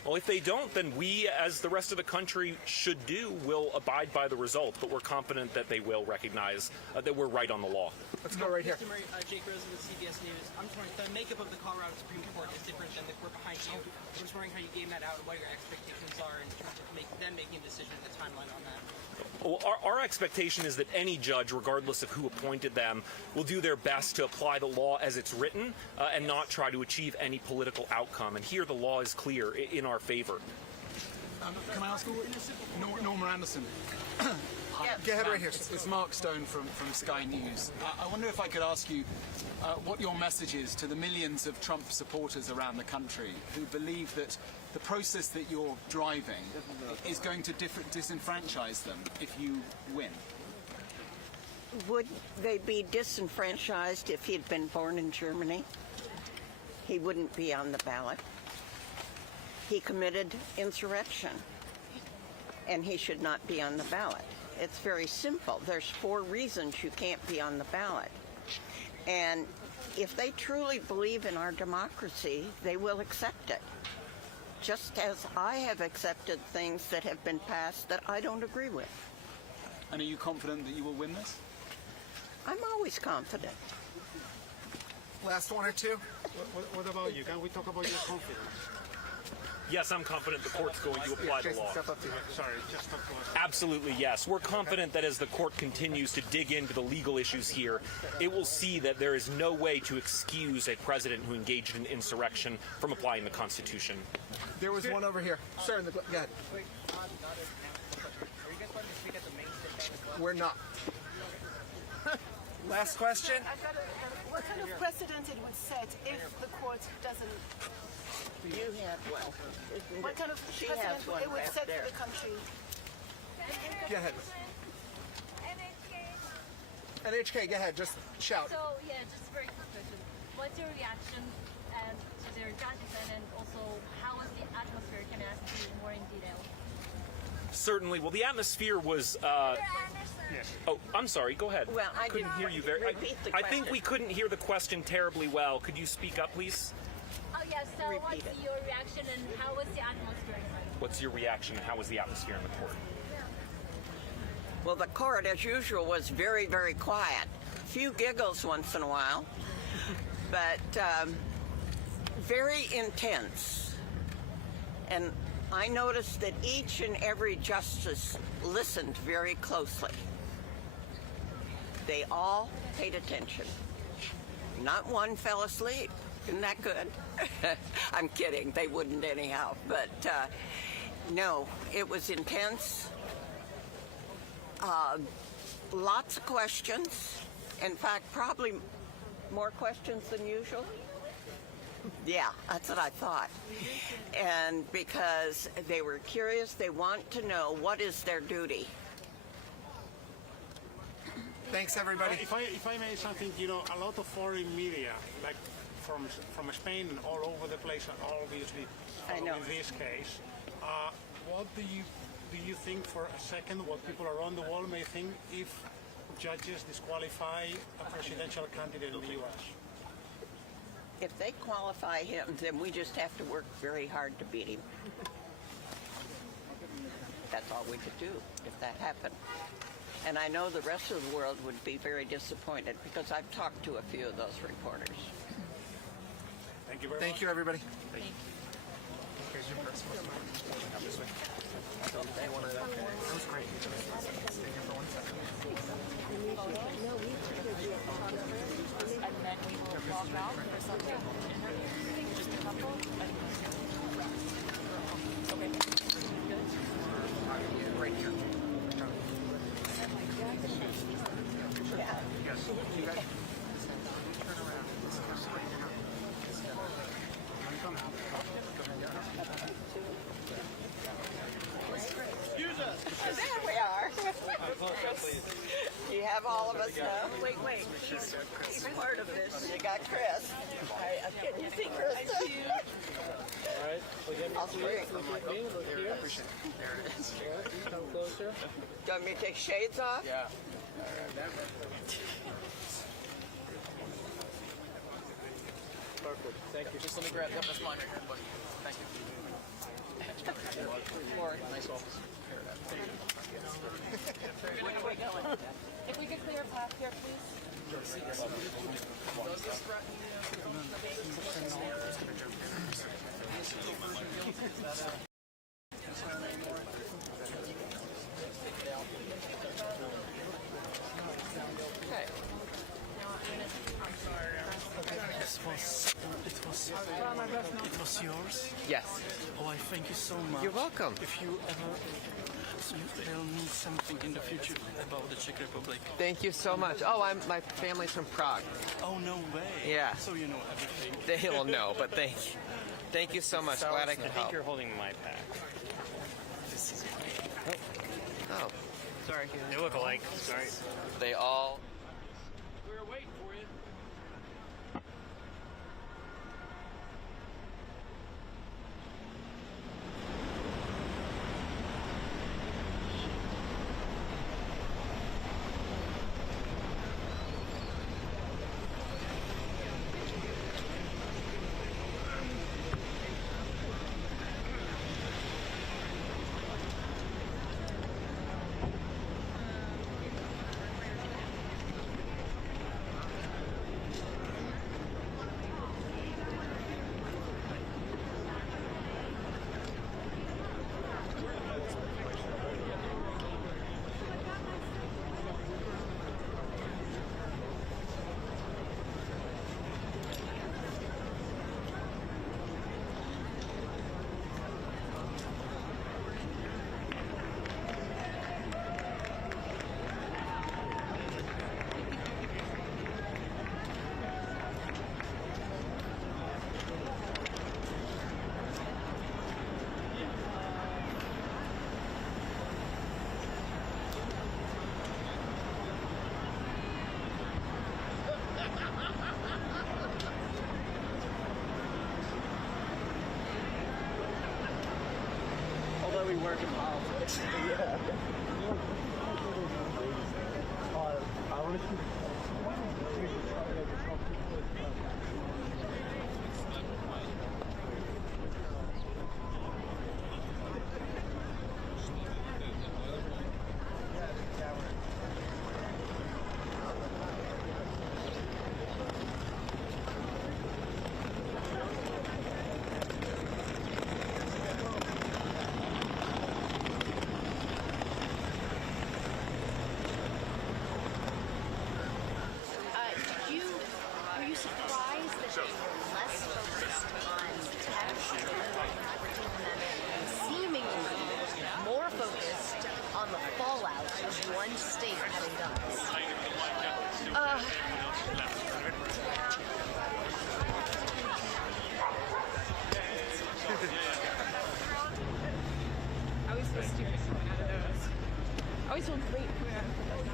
Well, if they don't, then we, as the rest of the country should do, will abide by the result. But we're confident that they will recognize that we're right on the law. Let's go right here. Mr. Murray, Jake Rosen with CBS News. I'm just wondering, the makeup of the Colorado Supreme Court is different than the court behind you. I'm just wondering how you game that out and what your expectations are in terms of them making a decision and the timeline on that. Well, our expectation is that any judge, regardless of who appointed them, will do their best to apply the law as it's written and not try to achieve any political outcome. And here the law is clear in our favor. Can I ask Norma Anderson? Go ahead right here. It's Mark Stone from Sky News. I wonder if I could ask you what your message is to the millions of Trump supporters around the country who believe that the process that you're driving is going to disenfranchise them if you win. Would they be disenfranchised if he'd been born in Germany? He wouldn't be on the ballot. He committed insurrection, and he should not be on the ballot. It's very simple. There's 4 reasons you can't be on the ballot. And if they truly believe in our democracy, they will accept it. Just as I have accepted things that have been passed that I don't agree with. And are you confident that you will win this? I'm always confident. Last one or two. What about you? Can we talk about your confidence? Yes, I'm confident the court's going to apply the law. Sorry, just talk to us. Absolutely, yes. We're confident that as the court continues to dig into the legal issues here, it will see that there is no way to excuse a president who engaged in insurrection from applying the Constitution. There was one over here. Sir, in the... Go ahead. We're not. Last question. What kind of precedent it would set if the court doesn't? You have one. What kind of She precedent has one it would back set there. for the country? Go ahead. NHK, go ahead. Just shout. So, yeah, just a very quick question. What's your reaction to their judgment, and also how was the atmosphere? Can I ask you more in detail? Certainly. Well, the atmosphere was... Oh, I'm sorry. Go ahead. Well, I couldn't hear you very... I think we couldn't hear the question terribly well. Could you speak up, please? Oh, yes. So what's your reaction, and how was the atmosphere inside? What's your reaction, and how was the atmosphere in the court? Well, the court, as usual, was very, very quiet. A few giggles once in a while, but very intense. And I noticed that each and every justice listened very closely. They all paid attention. Not one fell asleep. Isn't that good? I'm kidding. They wouldn't anyhow. But no, it was intense. Lots of questions. In fact, probably more questions than usual. Yeah, that's what I thought. And because they were curious, they want to know what is their duty. Thanks, everybody. If I may something, you know, a lot of foreign media, like from Spain and all over the place, are obviously following this case. What do you think for a second what people around the world may think if judges disqualify a presidential candidate in the U.S.? If they qualify him, then we just have to work very hard to beat him. That's all we could do if that happened. And I know the rest of the world would be very disappointed because I've talked to a few of those reporters. Thank you very much. Thank you, everybody. Thank you. Here's your purse. Come this way. That was great. Stay here for 1 second. And then we will walk out for something. Just a couple. Okay. Right here. Yeah. You guys. Turn around. Excuse us. There we are. You have all of us now. Wait. He's part of this. You got Chris. Can you see Chris? All right. I'll spring. There it is. Come closer. Do you want me to take shades off? Yeah. Perfect. Thank you. Just let me grab this line right here, buddy. Thank you. Nice office. Where are we going? If we could clear a path here, please. Okay. It was yours? Yes. Oh, I thank you so much. You're welcome. If you ever tell me something in the future about the Czech Republic. Thank you so much. Oh, my family's from Prague. Oh, no way. Yeah. So you know everything. They will know, but thank you. Thank you so much. Glad I could help. I think you're holding my pack. Oh. Sorry. They look alike. Sorry. They all... We were waiting for you. Although we work in politics. Yeah. I want to Were you surprised that they were less focused on text and the 14th Amendment and seemingly more focused on the fallout of one state having guns? I always feel stupid coming out of those. I always feel great coming out of those.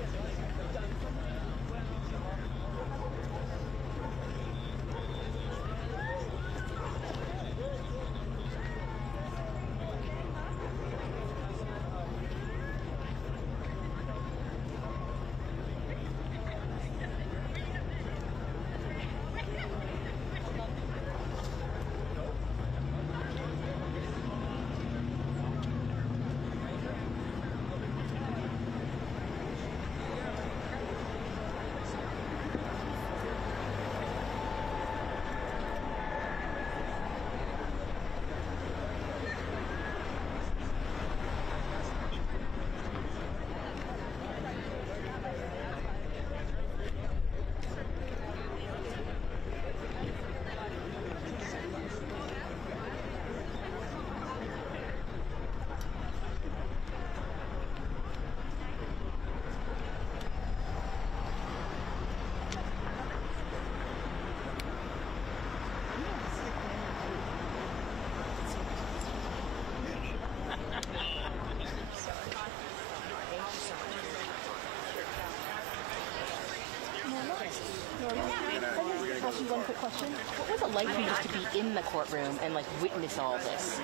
question. What was it like for you just to be in the courtroom and like witness all this?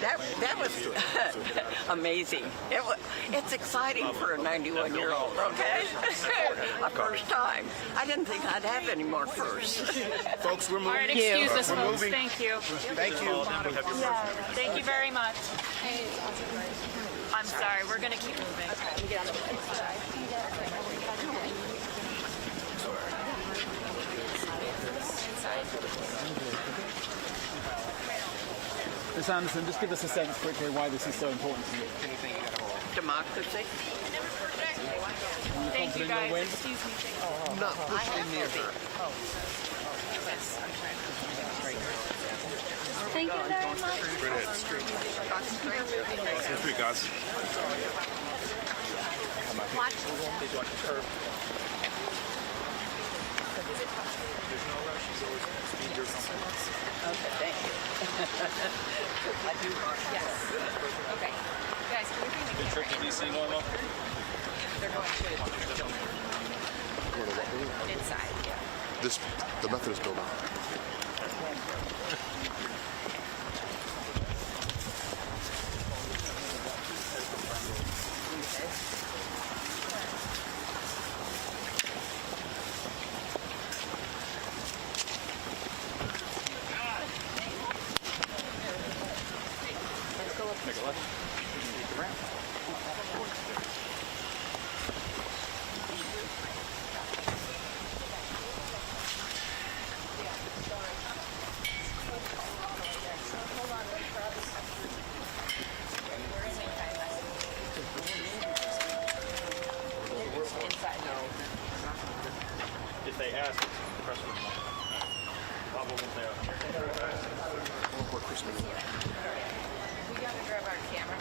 That was amazing. It's exciting for a 91-year-old, okay? A first time. I didn't think I'd have any more firsts. Folks, we're moving. All right, excuse us, We're folks. moving. Thank you. Thank you. Thank you very much. I'm sorry, we're going to keep moving. Let me get on the Ms. Anderson, just give us a sense quickly why this is so important to you. Democracy. Thank you, guys. Excuse me. Not pushing near her. Thank you very much. Straight ahead. Street, guys. Watch. Watch the curve. Okay, thank you. I do. Yes. Okay. Guys, can we bring the Good trip to DC, Norma? They're going to inside. Yeah. The Methodist building. If they ask, press one. Bob wasn't there. Christmas. We got to grab our camera.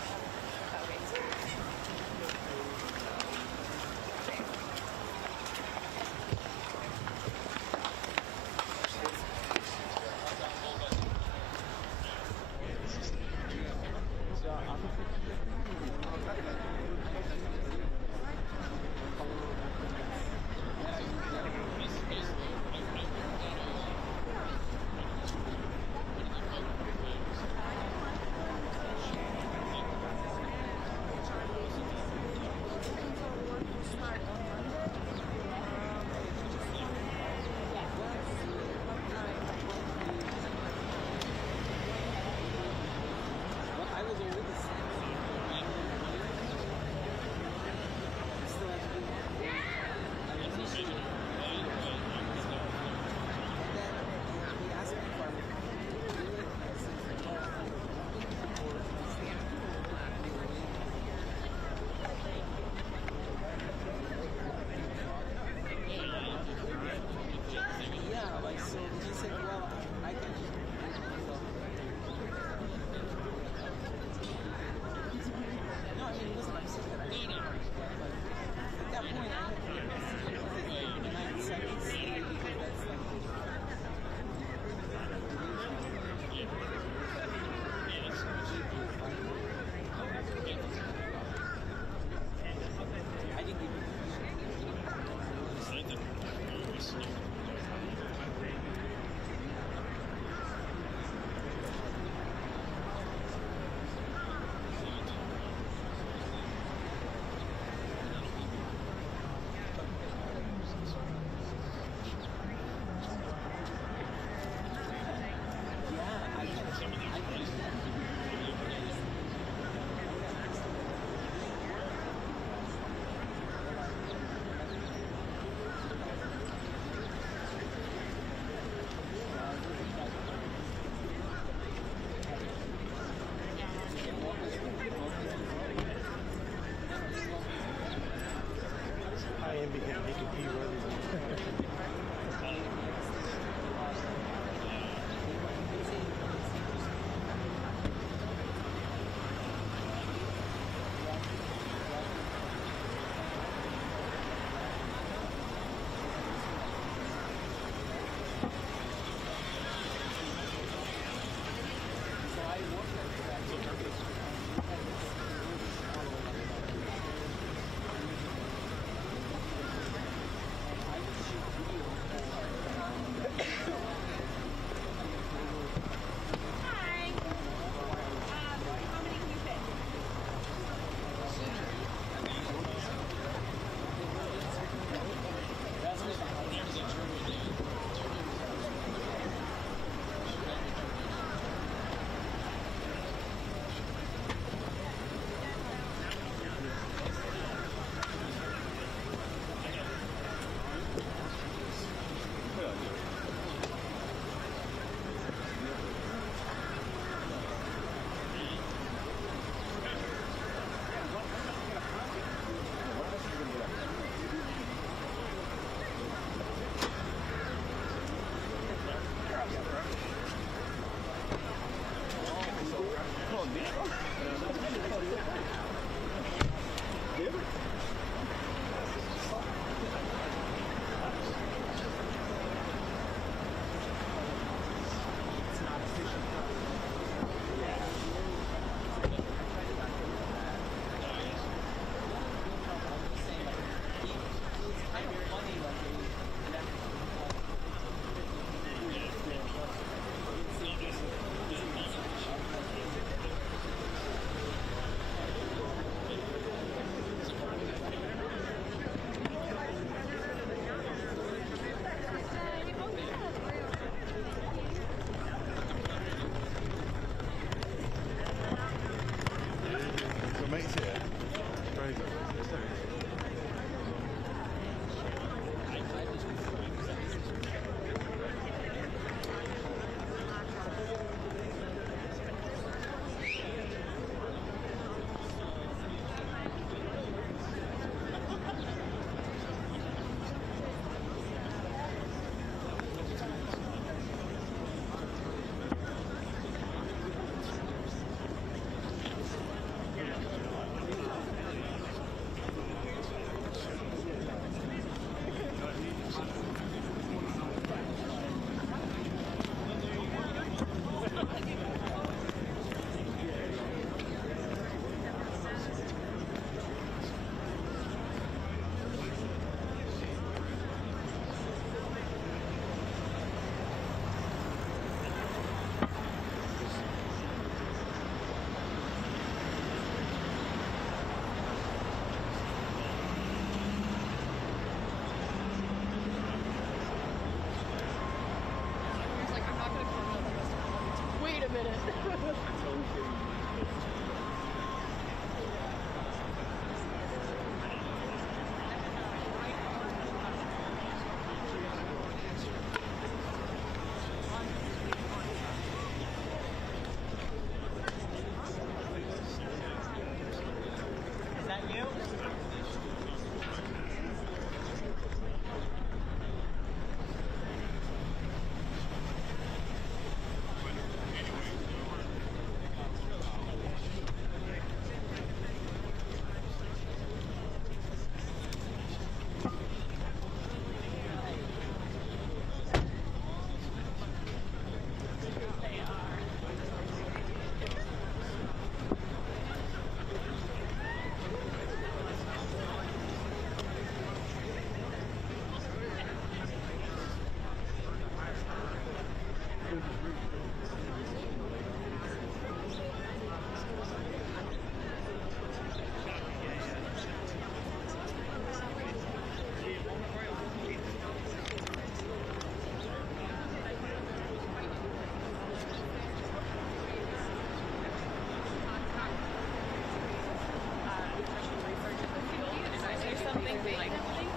like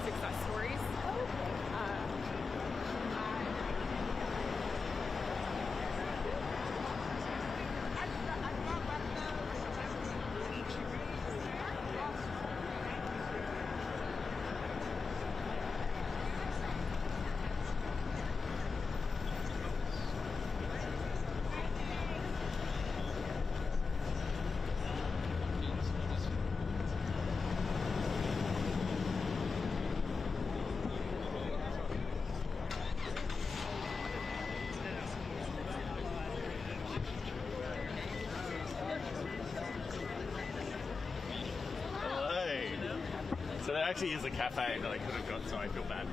success stories. Hey. So there actually is a cafe that I could have got, so I feel bad.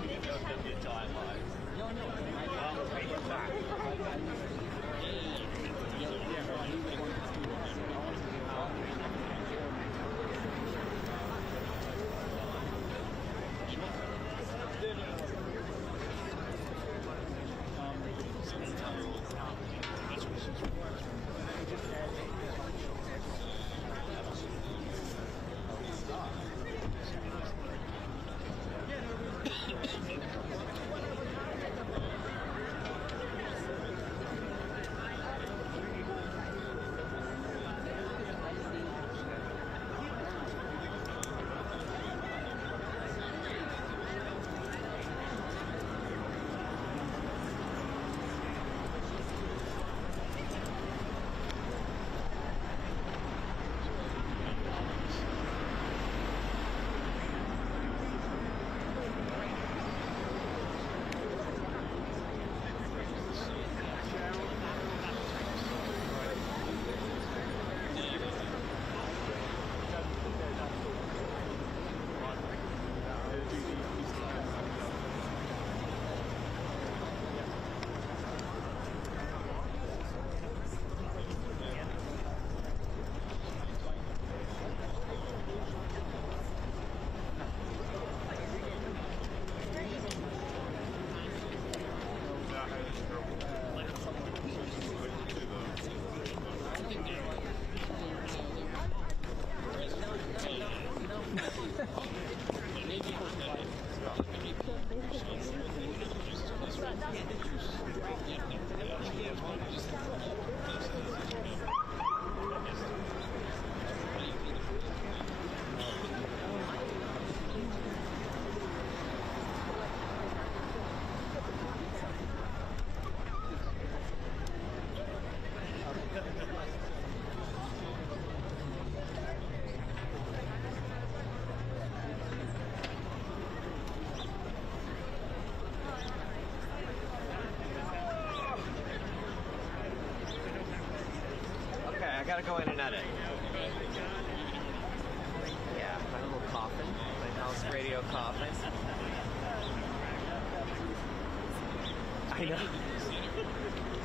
Maybe I was going to be a giant lie. I gotta go in and edit. Yeah, my little coffin, my house radio coffin. I know.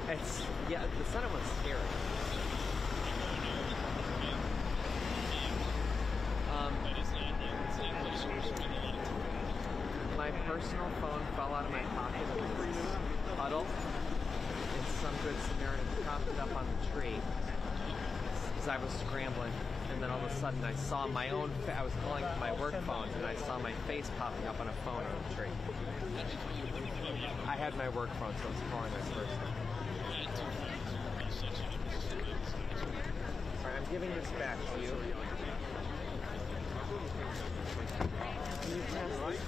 It's, yeah, the Senate one's scary. My personal phone fell out of my pocket in a puddle, and some good Samaritan propped it up on the tree as I was scrambling, and then all of a sudden I saw my own, I was calling from my work phone, and I saw my face popping up on a phone on a tree. I had my work phone, so I was calling my personal. Alright, I'm giving this back to you. Can you pass this?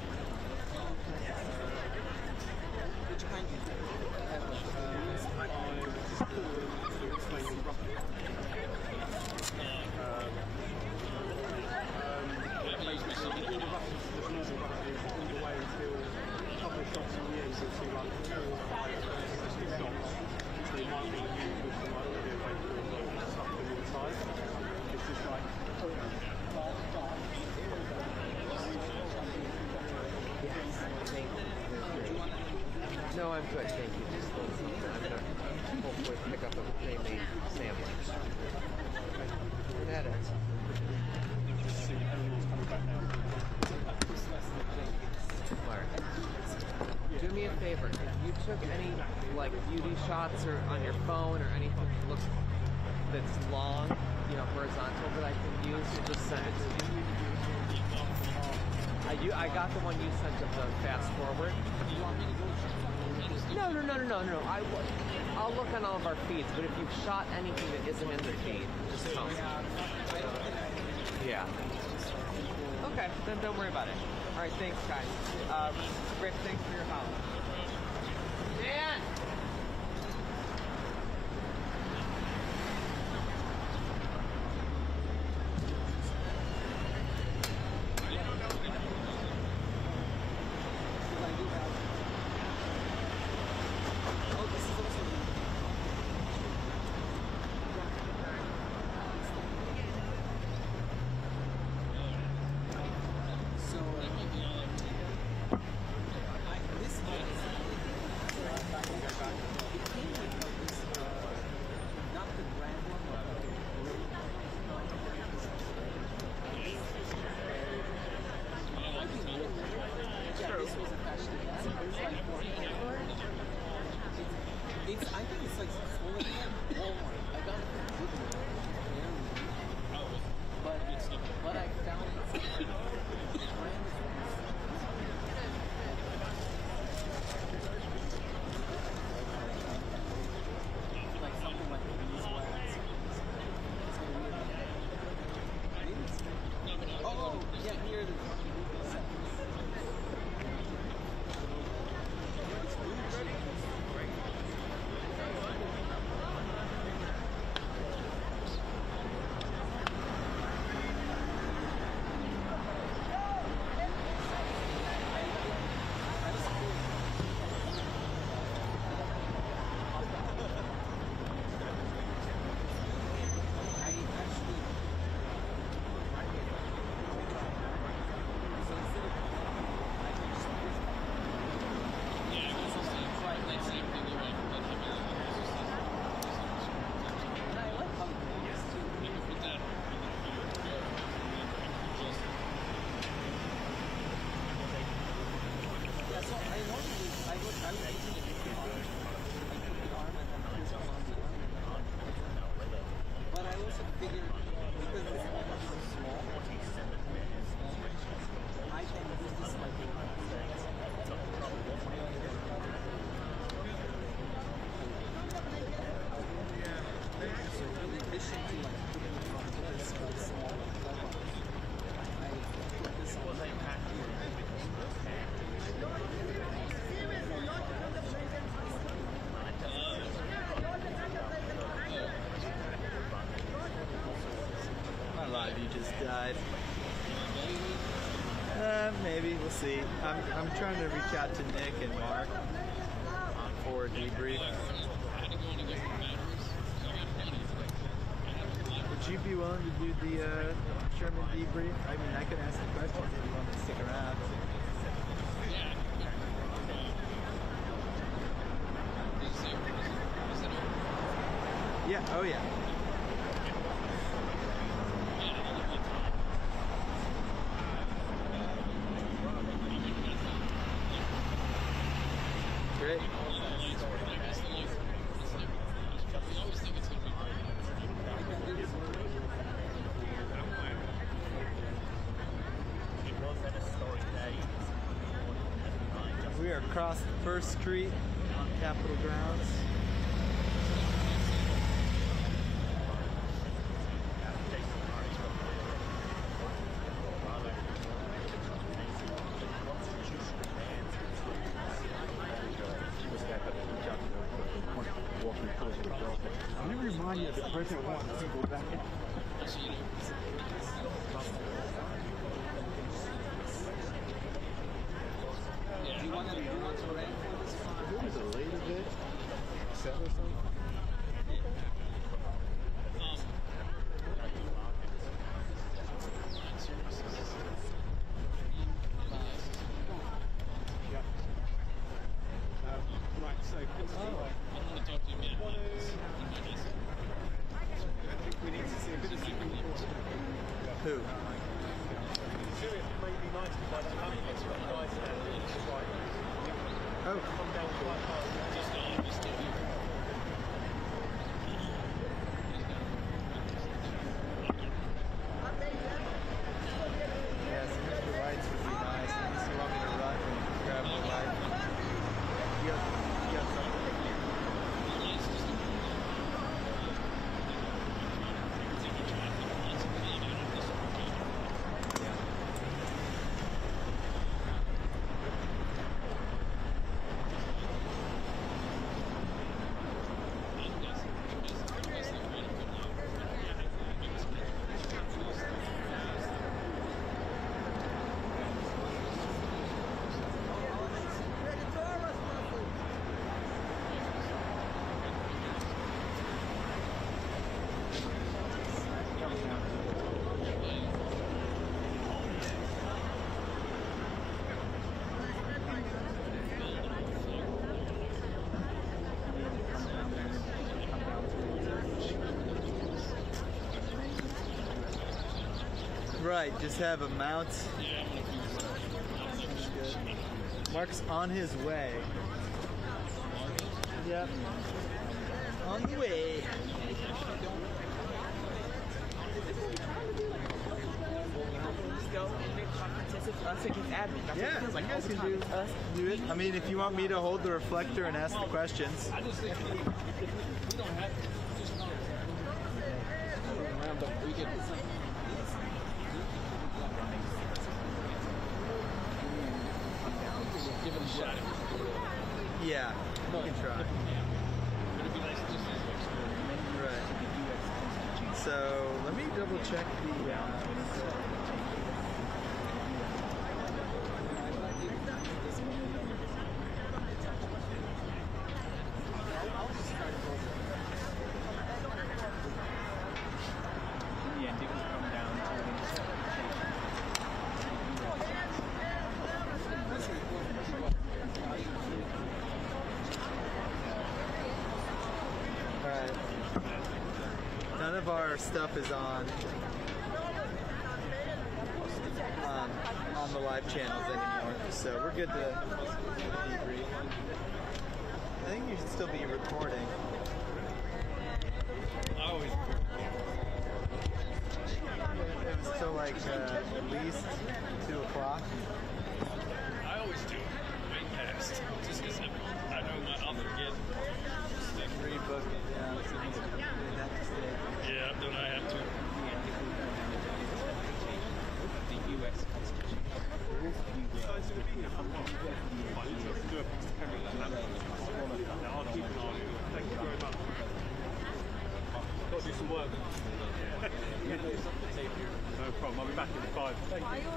No, I'm good, thank you. Just I'm gonna hopefully pick up a pre-made sandwich. That is. Alright. Do me a favor. If you took any like beauty shots or on your phone or anything that looks that's long, horizontal that I can use to just send it to you. I got the one you sent of the fast forward. No. I'll look on all of our feeds, but if you've shot anything that isn't in the feed, just tell me. Yeah. Okay, then don't worry about it. All right, thanks, guys. Rick, thanks for your help. Dan! I think it's like Walmart. I got it from but I found it. Like something like beeswax. Oh, yeah, here it is. But I also figured because this is so small, I can use this like so in addition to like putting it on this small I put this on here. My live, you just died. Maybe we'll see. I'm trying to reach out to Nick and Mark for a debrief. Would you be willing to do the Sherman debrief? I mean, I could ask the questions if you want me to stick around. Yeah. Oh yeah. Great. We are across First Street on Capitol grounds. Let me remind you of the President wants to go back. Do you want to do what's already for this? There was a later bit, 7 or something. Right, so I think we need to see a bit of Supreme Court. Who? Oh. Right, just have a mount. That's good. Mark's on his way. Yep. On the way. Yeah, you guys can do it. I mean, if you want me to hold the reflector and ask the questions. I just think if we don't have to, just round up. We could. Give it a shot. Yeah, you can try. It'd be nice just as an Right. So let me double check the. Alright. None of our stuff is on the live channels anymore, so we're good to debrief. I think you should still be recording. I always It was still like at least 2 o'clock. I always do. Way past. Just because I know I'll forget. Rebook it, yeah. Yeah, then I have to. The U.S. Constitution. Thank you very much. Got to do some work. No problem. I'll be back in 5. Thank you.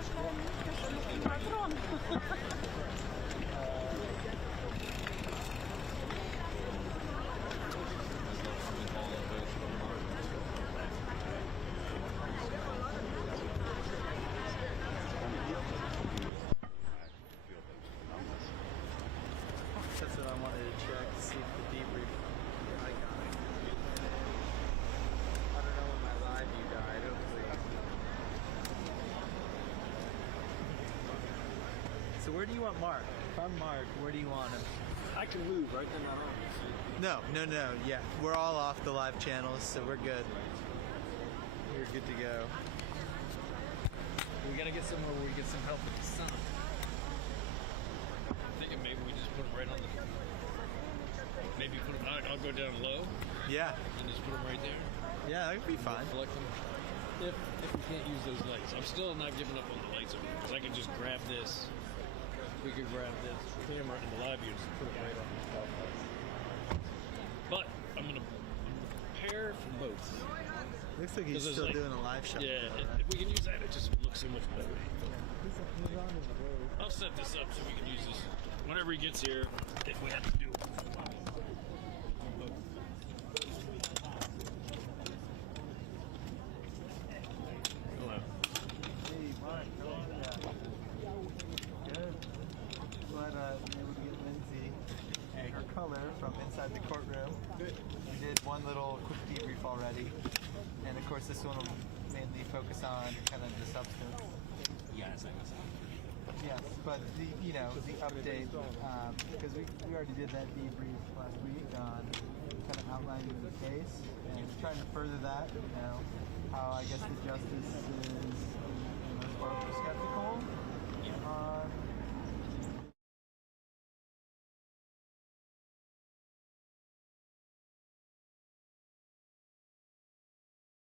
That's what I wanted to check, see if the debrief I got it. I don't know when my live view died, hopefully. So where do you want Mark? If I'm Mark, where do you want him? I can move, right? Then I don't. No, yeah. We're all off the live channels, so we're good. We're good to go. We gotta get somewhere where we get some help with the sun. I'm thinking maybe we just put them right on the. Maybe put them. I'll go down low. Yeah. And just put them right there. Yeah, that would be fine. Select them. If we can't use those lights, I'm still not giving up on the lights because I can just grab this. We could grab this camera in the live view and put it right on the spotlight. But I'm gonna prepare for both. Looks like he's still doing a live shot. Yeah, if we can use that, it just looks so much better. I'll set this up so we can use this whenever he gets here, if we have to do it. Hello. Hey, Mark, how are ya? Good. Glad we were able to get Lindsay her color from inside the courtroom. Good. We did one little quick debrief already. And of course, this one will mainly focus on kind of the substance. Yes, Yes, but the update because we already did that debrief last week on kind of outlining the case and trying to further that. How I guess the justice is skeptical on